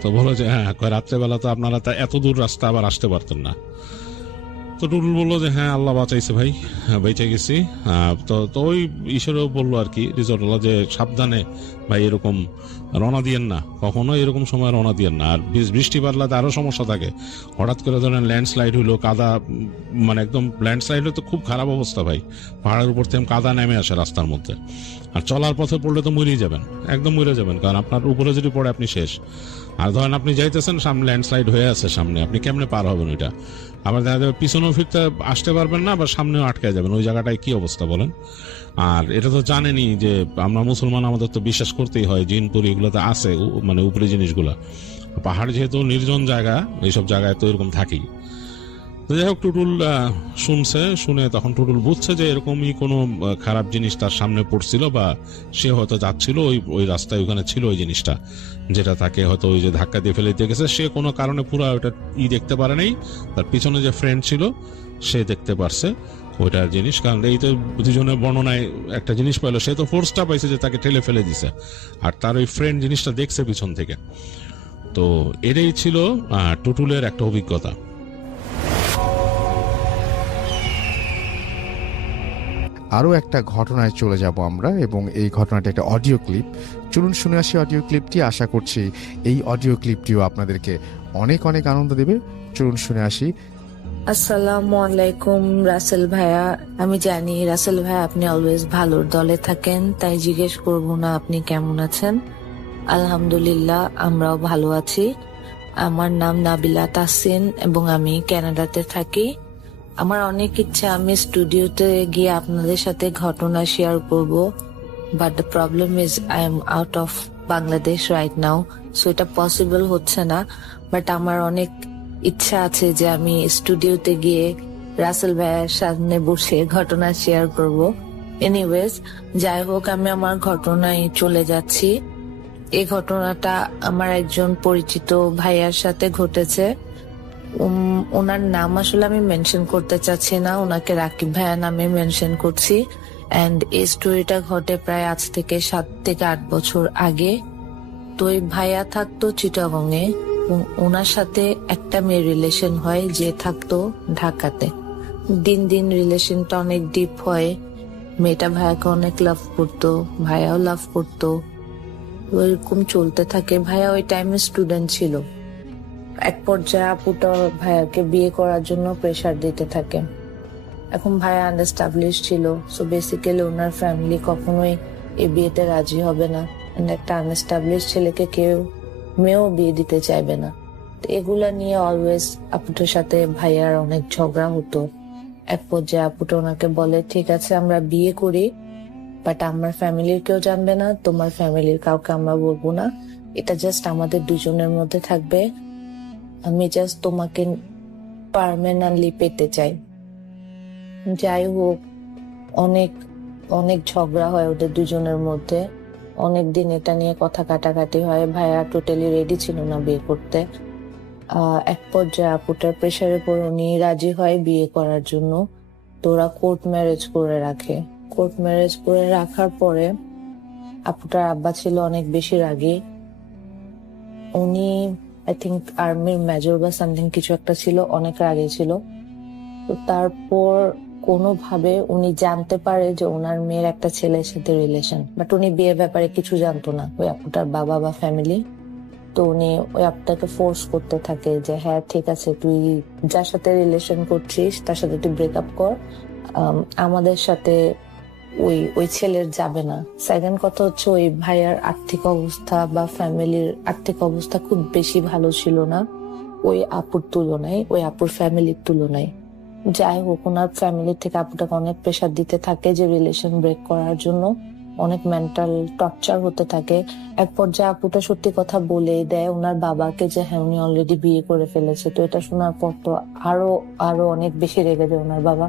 তো বলো যে হ্যাঁ রাত্রেবেলা তো আপনারা তা এত দূর রাস্তা আবার আসতে পারতেন না। তো টুটুল বললো যে হ্যাঁ আল্লাহ বাঁচাইছে ভাই, বেঁচে গেছি। তো ওই ঈশ্বরও বললো আর কি রিসোর্টওয়ালা যে সাবধানে ভাই এরকম রওনা দিয়েন না, কখনো এরকম সময় রওনা দিয়েন না। আর বৃষ্টি বাদলাতে আরো সমস্যা থাকে, হঠাৎ করে ধরেন ল্যান্ডস্লাইড হইলো, কাদা মানে একদম ল্যান্ডস্লাইড হলে তো খুব খারাপ অবস্থা ভাই, পাহাড়ের উপর থেকে কাদা নেমে আসে রাস্তার মধ্যে, আর চলার পথে পড়লে তো মরেই যাবেন, একদম মরে যাবেন, কারণ আপনার উপরে যদি পড়ে আপনি শেষ। আর ধরেন আপনি যাইতেছেন সামনে ল্যান্ডস্লাইড হয়ে আছে সামনে, আপনি কেমনে পার হবেন ওইটা? আবার দেখা যাবে পিছনেও ফিরতে আসতে পারবেন না, আবার সামনেও আটকে যাবেন, ওই জায়গাটায় কি অবস্থা বলেন? আর এটা তো জানেনই যে আমরা মুসলমান, আমাদের তো বিশ্বাস করতেই হয় জিনপুরি এগুলোতে আছে, মানে উপরে জিনিসগুলা। পাহাড় যেহেতু নির্জন জায়গা, এইসব জায়গায় তো এরকম থাকেই। যাই হোক, টুটুল শুনে তখন টুটুল বুঝছে যে এরকমই কোনো খারাপ জিনিস তার সামনে পড়ছিল, বা সে হয়তো যাচ্ছিল ওই রাস্তায়, ওখানে ছিল ওই জিনিসটা, যেটা তাকে হয়তো ওই যে ধাক্কা দিয়ে ফেলে দিয়ে গেছে। সে কোনো কারণে পুরো ওটা দেখতে পারে নাই, তার পিছনে যে ফ্রেন্ড ছিল সে দেখতে পারছে ওইটার জিনিস, কারণ এই তো দুজনের বর্ণনায় একটা জিনিস পাইলো, সে তো ফোর্সটা পাইছে যে তাকে ঠেলে ফেলে দিছে, আর তার ওই ফ্রেন্ড জিনিসটা দেখছে পিছন থেকে। তো এটাই ছিল টুটুলের একটা অভিজ্ঞতা। আরও একটা ঘটনায় চলে যাব আমরা, এবং এই ঘটনাটা একটা অডিও ক্লিপ। চলুন শুনে আসি অডিও ক্লিপটি। আশা করছি এই অডিও ক্লিপটিও আপনাদেরকে অনেক অনেক আনন্দ দেবে। চলুন শুনে আসি। আসসালামু আলাইকুম রাসেল ভাইয়া। আমি জানি রাসেল ভাইয়া আপনি অলওয়েজ ভালোর দলে থাকেন, তাই জিজ্ঞেস করব না আপনি কেমন আছেন। আলহামদুলিল্লাহ, আমরাও ভালো আছি। আমার নাম নাবিলা তাসিন এবং আমি কানাডাতে থাকি। আমার অনেক ইচ্ছা আমি স্টুডিওতে গিয়ে আপনাদের সাথে ঘটনা শেয়ার করব, but the problem is I am out of Bangladesh right now, so এটা পসিবল হচ্ছে না। বাট আমার অনেক ইচ্ছা আছে যে আমি স্টুডিওতে গিয়ে রাসেল ভাইয়ের সামনে বসে ঘটনা শেয়ার করব। এনিওয়েজ, যাই হোক, আমি আমার ঘটনায় চলে যাচ্ছি। এই ঘটনাটা আমার একজন পরিচিত ভাইয়ার সাথে ঘটেছে। ওনার নাম আসলে আমি মেনশন করতে চাচ্ছি না, ওনাকে রাকিব ভাইয়া নামে মেনশন করছি। এন্ড এই স্টোরিটা ঘটে প্রায় আজ থেকে 7 থেকে 8 বছর আগে। তো এই ভাইয়া থাকতো চিটাগংয়ে, ওনার সাথে একটা মেয়ের রিলেশন হয় যে থাকতো ঢাকাতে। দিন দিন রিলেশনটা অনেক ডিপ হয়। মেয়েটা ভাইয়াকে অনেক লাভ করতো, ভাইয়াও লাভ করতো। ওইরকম চলতে থাকে। ভাইয়া ওই টাইমে স্টুডেন্ট ছিল। এক পর্যায়ে আপুটা ভাইয়াকে বিয়ে করার জন্য প্রেশার দিতে থাকে। এখন ভাইয়া আনএস্টাবলিশ ছিল, সো বেসিক্যালি ওনার ফ্যামিলি কখনোই এই বিয়েতে রাজি হবে না। একটা আনএস্টাবলিশ ছেলেকে কেউ মেয়েও বিয়ে দিতে চাইবে না। তো এগুলা নিয়ে অলওয়েজ আপুটার সাথে ভাইয়ার অনেক ঝগড়া হতো। এক পর্যায়ে আপুটা ওনাকে বলে, ঠিক আছে আমরা বিয়ে করি, বাট আমার ফ্যামিলির কেউ জানবে না, তোমার ফ্যামিলির কাউকে আমরা বলবো না, এটা জাস্ট আমাদের দুজনের মধ্যে থাকবে। আমি জাস্ট তোমাকে পার্মানেন্টলি পেতে চাই। যাই হোক, অনেক অনেক ঝগড়া হয় ওদের দুজনের মধ্যে। অনেকদিন এটা নিয়ে কথা কাটাকাটি হয়। ভাইয়া টোটালি রেডি ছিল না বিয়ে করতে। এক পর্যায়ে আপুটার প্রেশারে পড়ে উনি রাজি হয় বিয়ে করার জন্য। তো ওরা কোর্ট ম্যারেজ করে রাখে। কোর্ট ম্যারেজ করে রাখার পরে আপুটার আব্বা ছিল অনেক বেশি রাগী। উনি আই থিঙ্ক আর্মির মেজর বা সামথিং কিছু একটা ছিল, অনেক রাগী ছিল। তো তারপর কোনোভাবে উনি জানতে পারে যে ওনার মেয়ের একটা ছেলের সাথে রিলেশন, বাট উনি বিয়ের ব্যাপারে কিছু জানতো না, ওই আপুটার বাবা বা ফ্যামিলি। তো উনি ওই আপুটাকে ফোর্স করতে থাকে যে হ্যাঁ ঠিক আছে, তুই যার সাথে রিলেশন করছিস তার সাথে তুই ব্রেকআপ কর, আমাদের সাথে ওই ওই ছেলের যাবে না। সেকেন্ড কথা হচ্ছে ওই ভাইয়ার আর্থিক অবস্থা বা ফ্যামিলির আর্থিক অবস্থা খুব বেশি ভালো ছিল না ওই আপুর তুলনায়, ওই আপুর ফ্যামিলির তুলনায়। যাই হোক, ওনার ফ্যামিলি থেকে আপুটাকে অনেক প্রেশার দিতে থাকে যে রিলেশন ব্রেক করার জন্য। অনেক মেন্টাল টর্চার হতে থাকে। এক পর্যায়ে আপুটা সত্যি কথা বলেই দেয় ওনার বাবাকে যে হ্যাঁ উনি অলরেডি বিয়ে করে ফেলেছে। তো এটা শোনার পর তো আরো আরো অনেক বেশি রেগে যায় ওনার বাবা।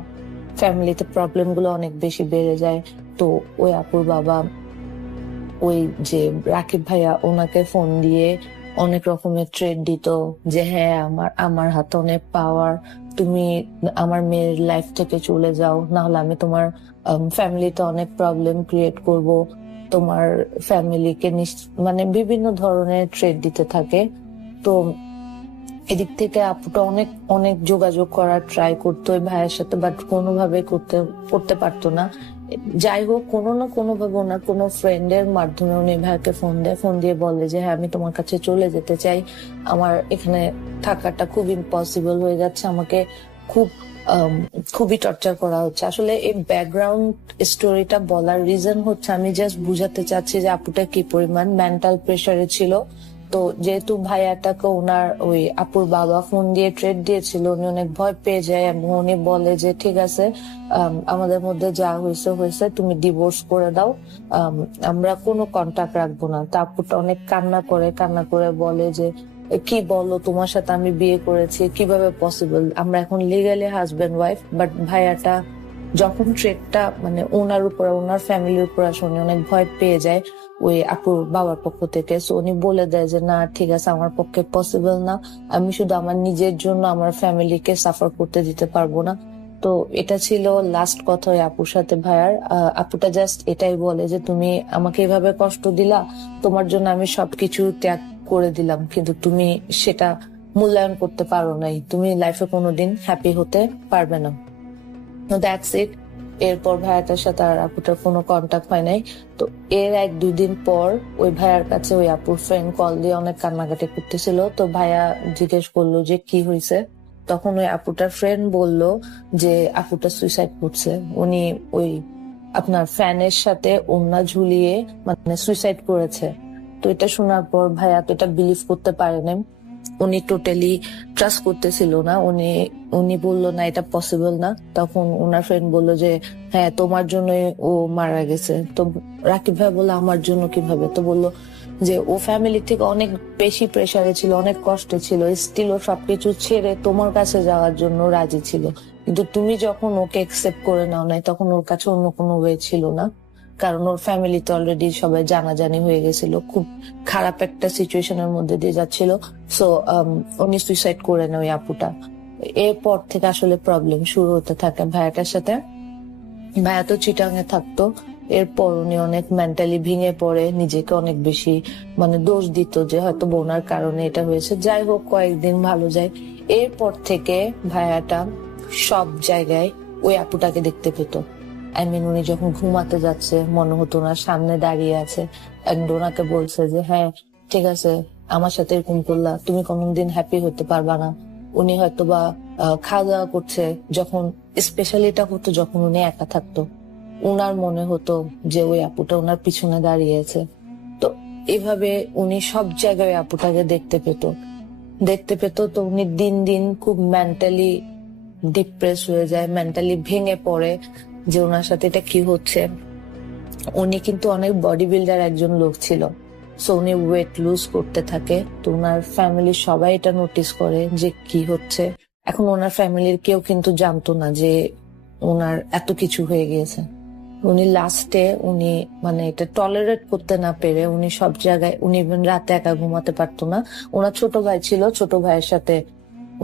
ফ্যামিলিতে প্রবলেম গুলো অনেক বেশি বেড়ে যায়। তো ওই আপুর বাবা ওই যে রাকিব ভাইয়া ওনাকে ফোন দিয়ে অনেক রকমের থ্রেট দিত যে হ্যাঁ আমার হাতে অনেক পাওয়ার, তুমি আমার মেয়ের লাইফ থেকে চলে যাও, না হলে আমি তোমার ফ্যামিলিতে অনেক প্রবলেম ক্রিয়েট করব, তোমার ফ্যামিলিকে মানে বিভিন্ন ধরনের থ্রেট দিতে থাকে। তো এদিক থেকে আপুটা অনেক অনেক যোগাযোগ করার ট্রাই করতো ওই ভাইয়ের সাথে, বাট কোনোভাবে করতে পারতো না। যাই হোক, কোনো না কোনো ভাবে ওনার কোনো ফ্রেন্ডের মাধ্যমে উনি ভাইকে ফোন দিয়ে বলে যে হ্যাঁ আমি তোমার কাছে চলে যেতে চাই, আমার এখানে থাকাটা খুব ইম্পসিবল হয়ে যাচ্ছে, আমাকে খুবই টর্চার করা হচ্ছে। আসলে এই ব্যাকগ্রাউন্ড স্টোরিটা বলার রিজন হচ্ছে আমি জাস্ট বুঝাতে চাচ্ছি যে আপুটা কি পরিমাণ মেন্টাল প্রেসারে ছিল। তো যেহেতু ভাইয়াটাকে ওনার ওই আপুর বাবা ফোন দিয়ে ট্রেড দিয়েছিল, উনি অনেক ভয় পেয়ে যায় এবং উনি বলে যে ঠিক আছে আমাদের মধ্যে যা হয়েছে তুমি ডিভোর্স করে দাও, আমরা কোনো কন্টাক্ট রাখবো না। তো আপুটা অনেক কান্না করে বলে যে কি বলো, তোমার সাথে আমি বিয়ে করেছি, কিভাবে পসিবল, আমরা এখন লিগালি হাজবেন্ড ওয়াইফ। বাট ভাইয়াটা যখন ট্রেডটা মানে ওনার উপর ওনার ফ্যামিলির উপর আসে উনি অনেক ভয় পেয়ে যায় ওই আপুর বাবার পক্ষ থেকে। সো উনি বলে দেয় যে না ঠিক আছে, আমার পক্ষে পসিবল না, আমি শুধু আমার নিজের জন্য আমার ফ্যামিলিকে সাফার করতে দিতে পারবো না। তো এটা ছিল লাস্ট কথা ওই আপুর সাথে ভাইয়ার। আপুটা জাস্ট এটাই বলে যে তুমি আমাকে এভাবে কষ্ট দিলা, তোমার জন্য আমি সবকিছু ত্যাগ করে দিলাম, কিন্তু তুমি সেটা মূল্যায়ন করতে পারো নাই, তুমি লাইফে কোনোদিন হ্যাপি হতে পারবে না। That's it. এরপর ভাইয়াটার সাথে আর আপুটার কোনো কন্ট্যাক্ট হয় নাই। তো এর 1-2 দিন পর ওই ভাইয়ার কাছে ওই আপুর ফ্রেন্ড কল দিয়ে অনেক কান্নাকাটি করতেছিল। তো ভাইয়া জিজ্ঞেস করলো যে কি হয়েছে। তখন ওই আপুটার ফ্রেন্ড বলল যে আপুটা সুইসাইড করছে। উনি ওই আপনার ফ্যানের সাথে ওড়না ঝুলিয়ে মানে সুইসাইড করেছে। তো এটা শোনার পর ভাইয়া তো এটা বিলিভ করতে পারেনি। উনি টোটালি ট্রাস্ট করতেছিল না। উনি বললো না এটা পসিবল না। তখন ওনার ফ্রেন্ড বললো যে হ্যাঁ তোমার জন্য ও মারা গেছে। তো রাকিব ভাই বললো আমার জন্য কিভাবে? তো বললো যে ও ফ্যামিলি থেকে অনেক বেশি প্রেসারে ছিল, অনেক কষ্টে ছিল, স্টিল ও সবকিছু ছেড়ে তোমার কাছে যাওয়ার জন্য রাজি ছিল, কিন্তু তুমি যখন ওকে একসেপ্ট করে নাও নাই তখন ওর কাছে অন্য কোনো ওয়ে ছিল না। কারণ ওর ফ্যামিলিতে অলরেডি সবাই জানাজানি হয়ে গেছিল, খুব খারাপ একটা সিচুয়েশনের মধ্যে দিয়ে যাচ্ছিল। সো উনি সুইসাইড করে নেয় ওই আপুটা। এরপর থেকে আসলে প্রবলেম শুরু হতে থাকে ভাইয়াটার সাথে। ভাইয়া তো চিটাঙে থাকতো। এরপর উনি অনেক মেন্টালি ভেঙে পড়ে, নিজেকে অনেক বেশি মানে দোষ দিত যে হয়তো বোনার কারণে এটা হয়েছে। যাই হোক, কয়েকদিন ভালো যায়। এরপর থেকে ভাইয়াটা সব জায়গায় ওই আপুটাকে দেখতে পেত। উনি যখন ঘুমাতে যাচ্ছে মনে হতো ওনার সামনে দাঁড়িয়ে আছে, ওনাকে বলছে যে হ্যাঁ ঠিক আছে আমার সাথে এরকম করলা, তুমি কোনদিন হ্যাপি হতে পারবা না। উনি হয়তো বা খাওয়া দাওয়া করছে, যখন স্পেশালি এটা হতো যখন উনি একা থাকতো, উনার মনে হতো যে ওই আপুটা ওনার পিছনে দাঁড়িয়েছে। তো এভাবে উনি সব জায়গায় ওই আপুটাকে দেখতে পেত। তো উনি দিন দিন খুব মেন্টালি ডিপ্রেস হয়ে যায়, মেন্টালি ভেঙে পড়ে যে ওনার সাথে এটা কি হচ্ছে। উনি কিন্তু অনেক বডি বিল্ডার একজন লোক ছিল। সো উনি ওয়েট লুজ করতে থাকে। তো ওনার ফ্যামিলির সবাই এটা নোটিস করে যে কি হচ্ছে। এখন ওনার ফ্যামিলির কেউ কিন্তু জানতো না যে ওনার এত কিছু হয়ে গিয়েছে। উনি লাস্টে উনি মানে এটা টলারেট করতে না পেরে উনি সব জায়গায়, উনি ইভেন রাতে একা ঘুমাতে পারতো না। ওনার ছোট ভাই ছিল, ছোট ভাইয়ের সাথে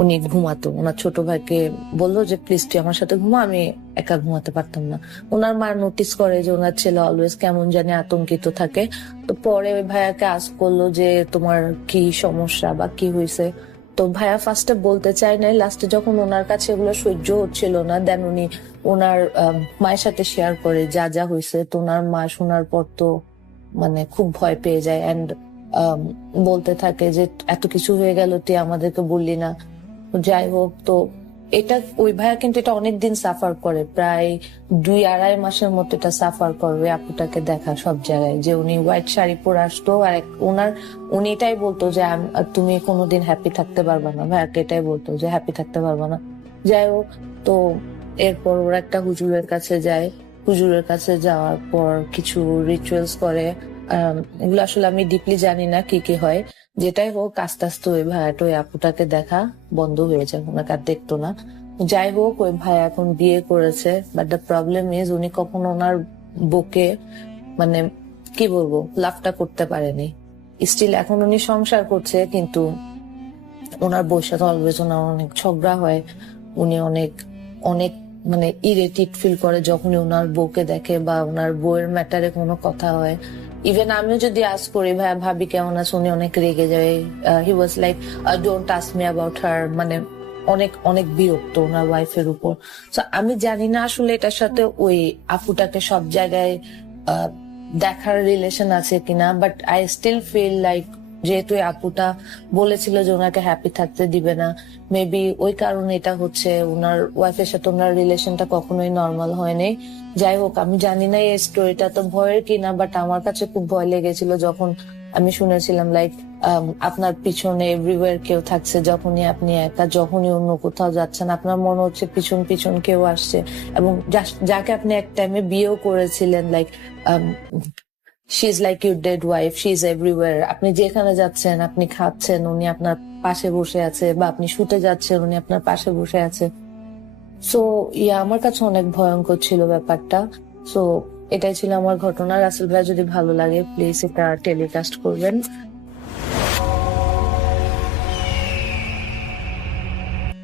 উনি ঘুমাতো। ওনার ছোট ভাইকে বললো যে প্লিজ তুই আমার সাথে ঘুমা, আমি একা ঘুমাতে পারতাম না। ওনার মা নোটিস করে যে ওনার ছেলে অলওয়েজ কেমন জানি আতঙ্কিত থাকে। তো পরে ওই ভাইয়াকে আস্ক করলো যে তোমার কি সমস্যা বা কি হয়েছে। তো ভাইয়া ফার্স্টে বলতে চায় নাই। লাস্টে যখন ওনার কাছে এগুলো সহ্য হচ্ছিল না, দেন উনি ওনার মায়ের সাথে শেয়ার করে যা যা হয়েছে। তো ওনার মা শোনার পর তো মানে খুব ভয় পেয়ে যায় অ্যান্ড বলতে থাকে যে এত কিছু হয়ে গেল তুই আমাদেরকে বললি না। যাই হোক, তো এটা ওই ভাইয়া কিন্তু এটা অনেকদিন সাফার করে, প্রায় 2-2.5 মাসের মতো এটা সাফার করবে আপুটাকে দেখা সব জায়গায়, যে উনি হোয়াইট শাড়ি পরে আসতো আর উনি এটাই বলতো যে তুমি কোনোদিন হ্যাপি থাকতে পারবা না। ভাইয়াকে এটাই বলতো যে হ্যাপি থাকতে পারবা না। যাই হোক, তো এরপর ওরা একটা হুজুরের কাছে যায়। হুজুরের কাছে যাওয়ার পর কিছু রিচুয়ালস করে। এগুলো আসলে আমি ডিপলি জানি না কি কি হয়। যেটাই হোক, আস্তে আস্তে ওই ভাইয়াটা ওই আপুটাকে দেখা বন্ধ হয়ে যায়, ওনাকে আর দেখতো না। যাই হোক, ওই ভাইয়া এখন বিয়ে করেছে, বাট দ্য প্রবলেম ইজ উনি কখনো ওনার বউকে মানে কি বলবো লাভটা করতে পারেনি। স্টিল এখন উনি সংসার করছে, কিন্তু ওনার বউর সাথে অলওয়েজ ওনার অনেক ঝগড়া হয়। উনি অনেক অনেক মানে ইরিটেট ফিল করে যখনই ওনার বউকে দেখে বা ওনার বউয়ের ম্যাটারে কোনো কথা হয়। ইভেন আমিও যদি আস্ক করি ভাইয়া ভাবি কেমন আছে, উনি অনেক রেগে যায়। He was like don't ask me about her, মানে অনেক অনেক বিরক্ত ওনার ওয়াইফের উপর। তো আমি জানি না আসলে এটার সাথে ওই আপুটাকে সব জায়গায় দেখার রিলেশন আছে কিনা, but I still feel like যেহেতু আপুটা বলেছিল যে ওনাকে হ্যাপি থাকতে দিবে না, মেবি ওই কারণে এটা হচ্ছে। ওনার ওয়াইফের সাথে ওনার রিলেশনটা কখনোই নর্মাল হয়নি। যাই হোক, আমি জানি না এই স্টোরিটা তো ভয়ের কিনা, বাট আমার কাছে খুব ভয় লেগেছিল যখন আমি শুনেছিলাম লাইক আপনার পিছনে এভরিওয়্যার কেউ থাকছে, যখনই আপনি একা, যখনই অন্য কোথাও যাচ্ছেন আপনার মনে হচ্ছে পিছন পিছন কেউ আসছে, এবং যাকে আপনি এক টাইমে বিয়েও করেছিলেন, like she is like your dead wife, she is everywhere. আপনি যেখানে যাচ্ছেন, আপনি খাচ্ছেন, উনি আপনার পাশে বসে আছে, বা আপনি শুতে যাচ্ছেন, উনি আপনার পাশে বসে আছে। সো আমার কাছে অনেক ভয়ঙ্কর ছিল ব্যাপারটা। সো এটাই ছিল আমার ঘটনা। রাসেল ভাই যদি ভালো লাগে প্লিজ এটা টেলিকাস্ট করবেন।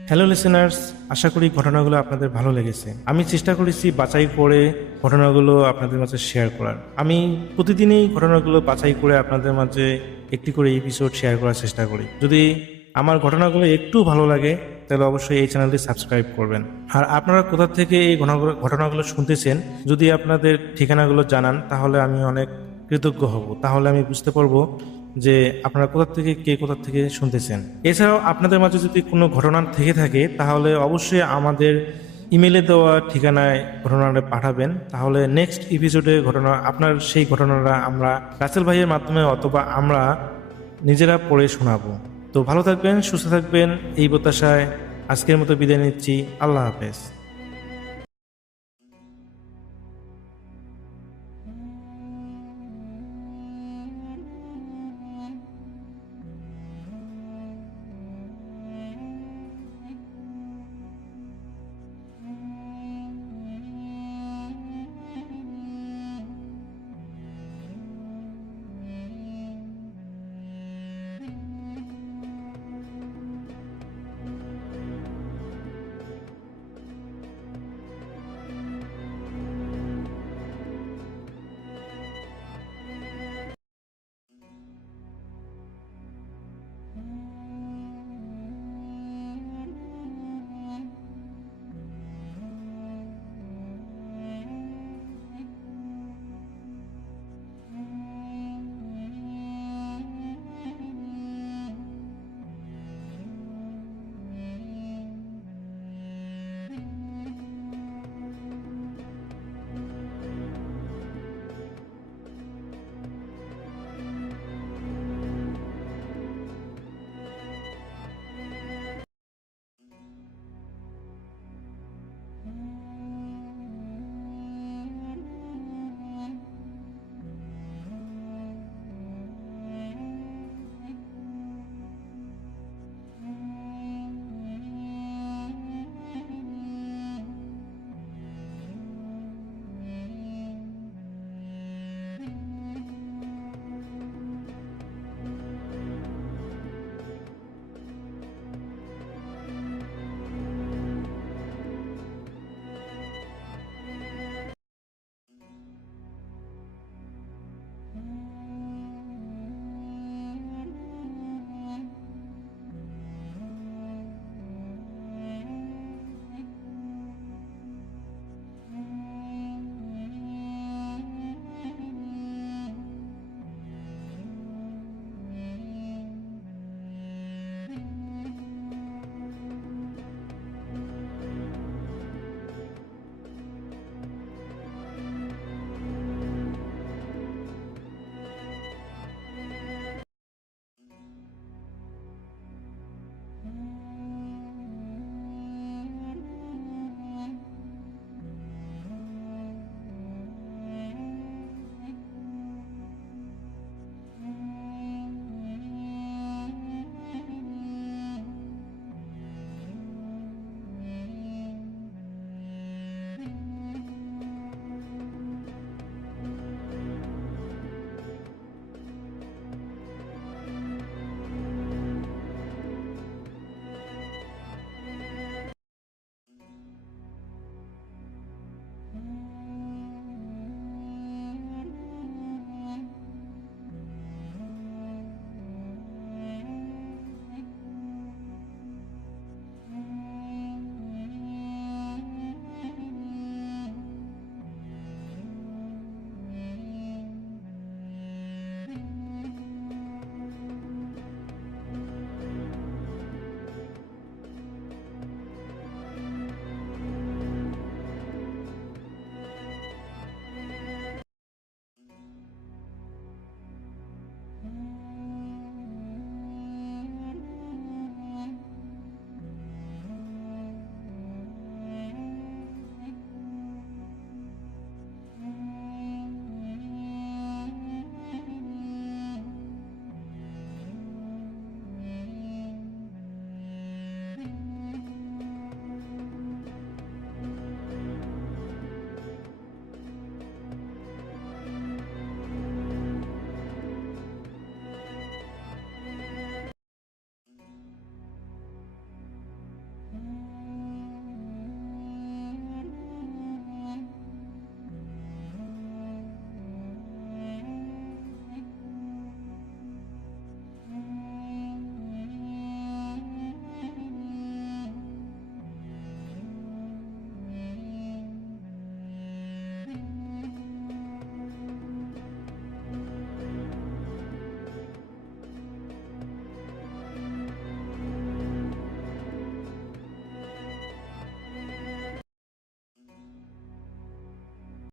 হ্যালো লিসেনার্স, আশা করি ঘটনাগুলো আপনাদের ভালো লেগেছে। আমি চেষ্টা করেছি বাছাই করে ঘটনাগুলো আপনাদের মাঝে শেয়ার করার। আমি প্রতিদিনই ঘটনাগুলো বাছাই করে আপনাদের মাঝে একটি করে এপিসোড শেয়ার করার চেষ্টা করি। যদি আমার ঘটনাগুলো একটু ভালো লাগে তাহলে অবশ্যই এই চ্যানেলটি সাবস্ক্রাইব করবেন। আর আপনারা কোথা থেকে এই ঘটনাগুলো শুনতেছেন যদি আপনাদের ঠিকানাগুলো জানান তাহলে আমি অনেক কৃতজ্ঞ হব, তাহলে আমি বুঝতে পারবো যে আপনারা কোথা থেকে শুনতেছেন। এছাড়াও আপনাদের মাঝে যদি কোনো ঘটনা থেকে থাকে তাহলে অবশ্যই আমাদের ইমেলে দেওয়া ঠিকানায় ঘটনাটা পাঠাবেন, তাহলে নেক্সট এপিসোডে আপনার সেই ঘটনাটা আমরা রাসেল ভাইয়ের মাধ্যমে অথবা আমরা নিজেরা পড়ে শোনাবো। তো ভালো থাকবেন, সুস্থ থাকবেন, এই প্রত্যাশায় আজকের মতো বিদায় নিচ্ছি। আল্লাহ হাফেজ।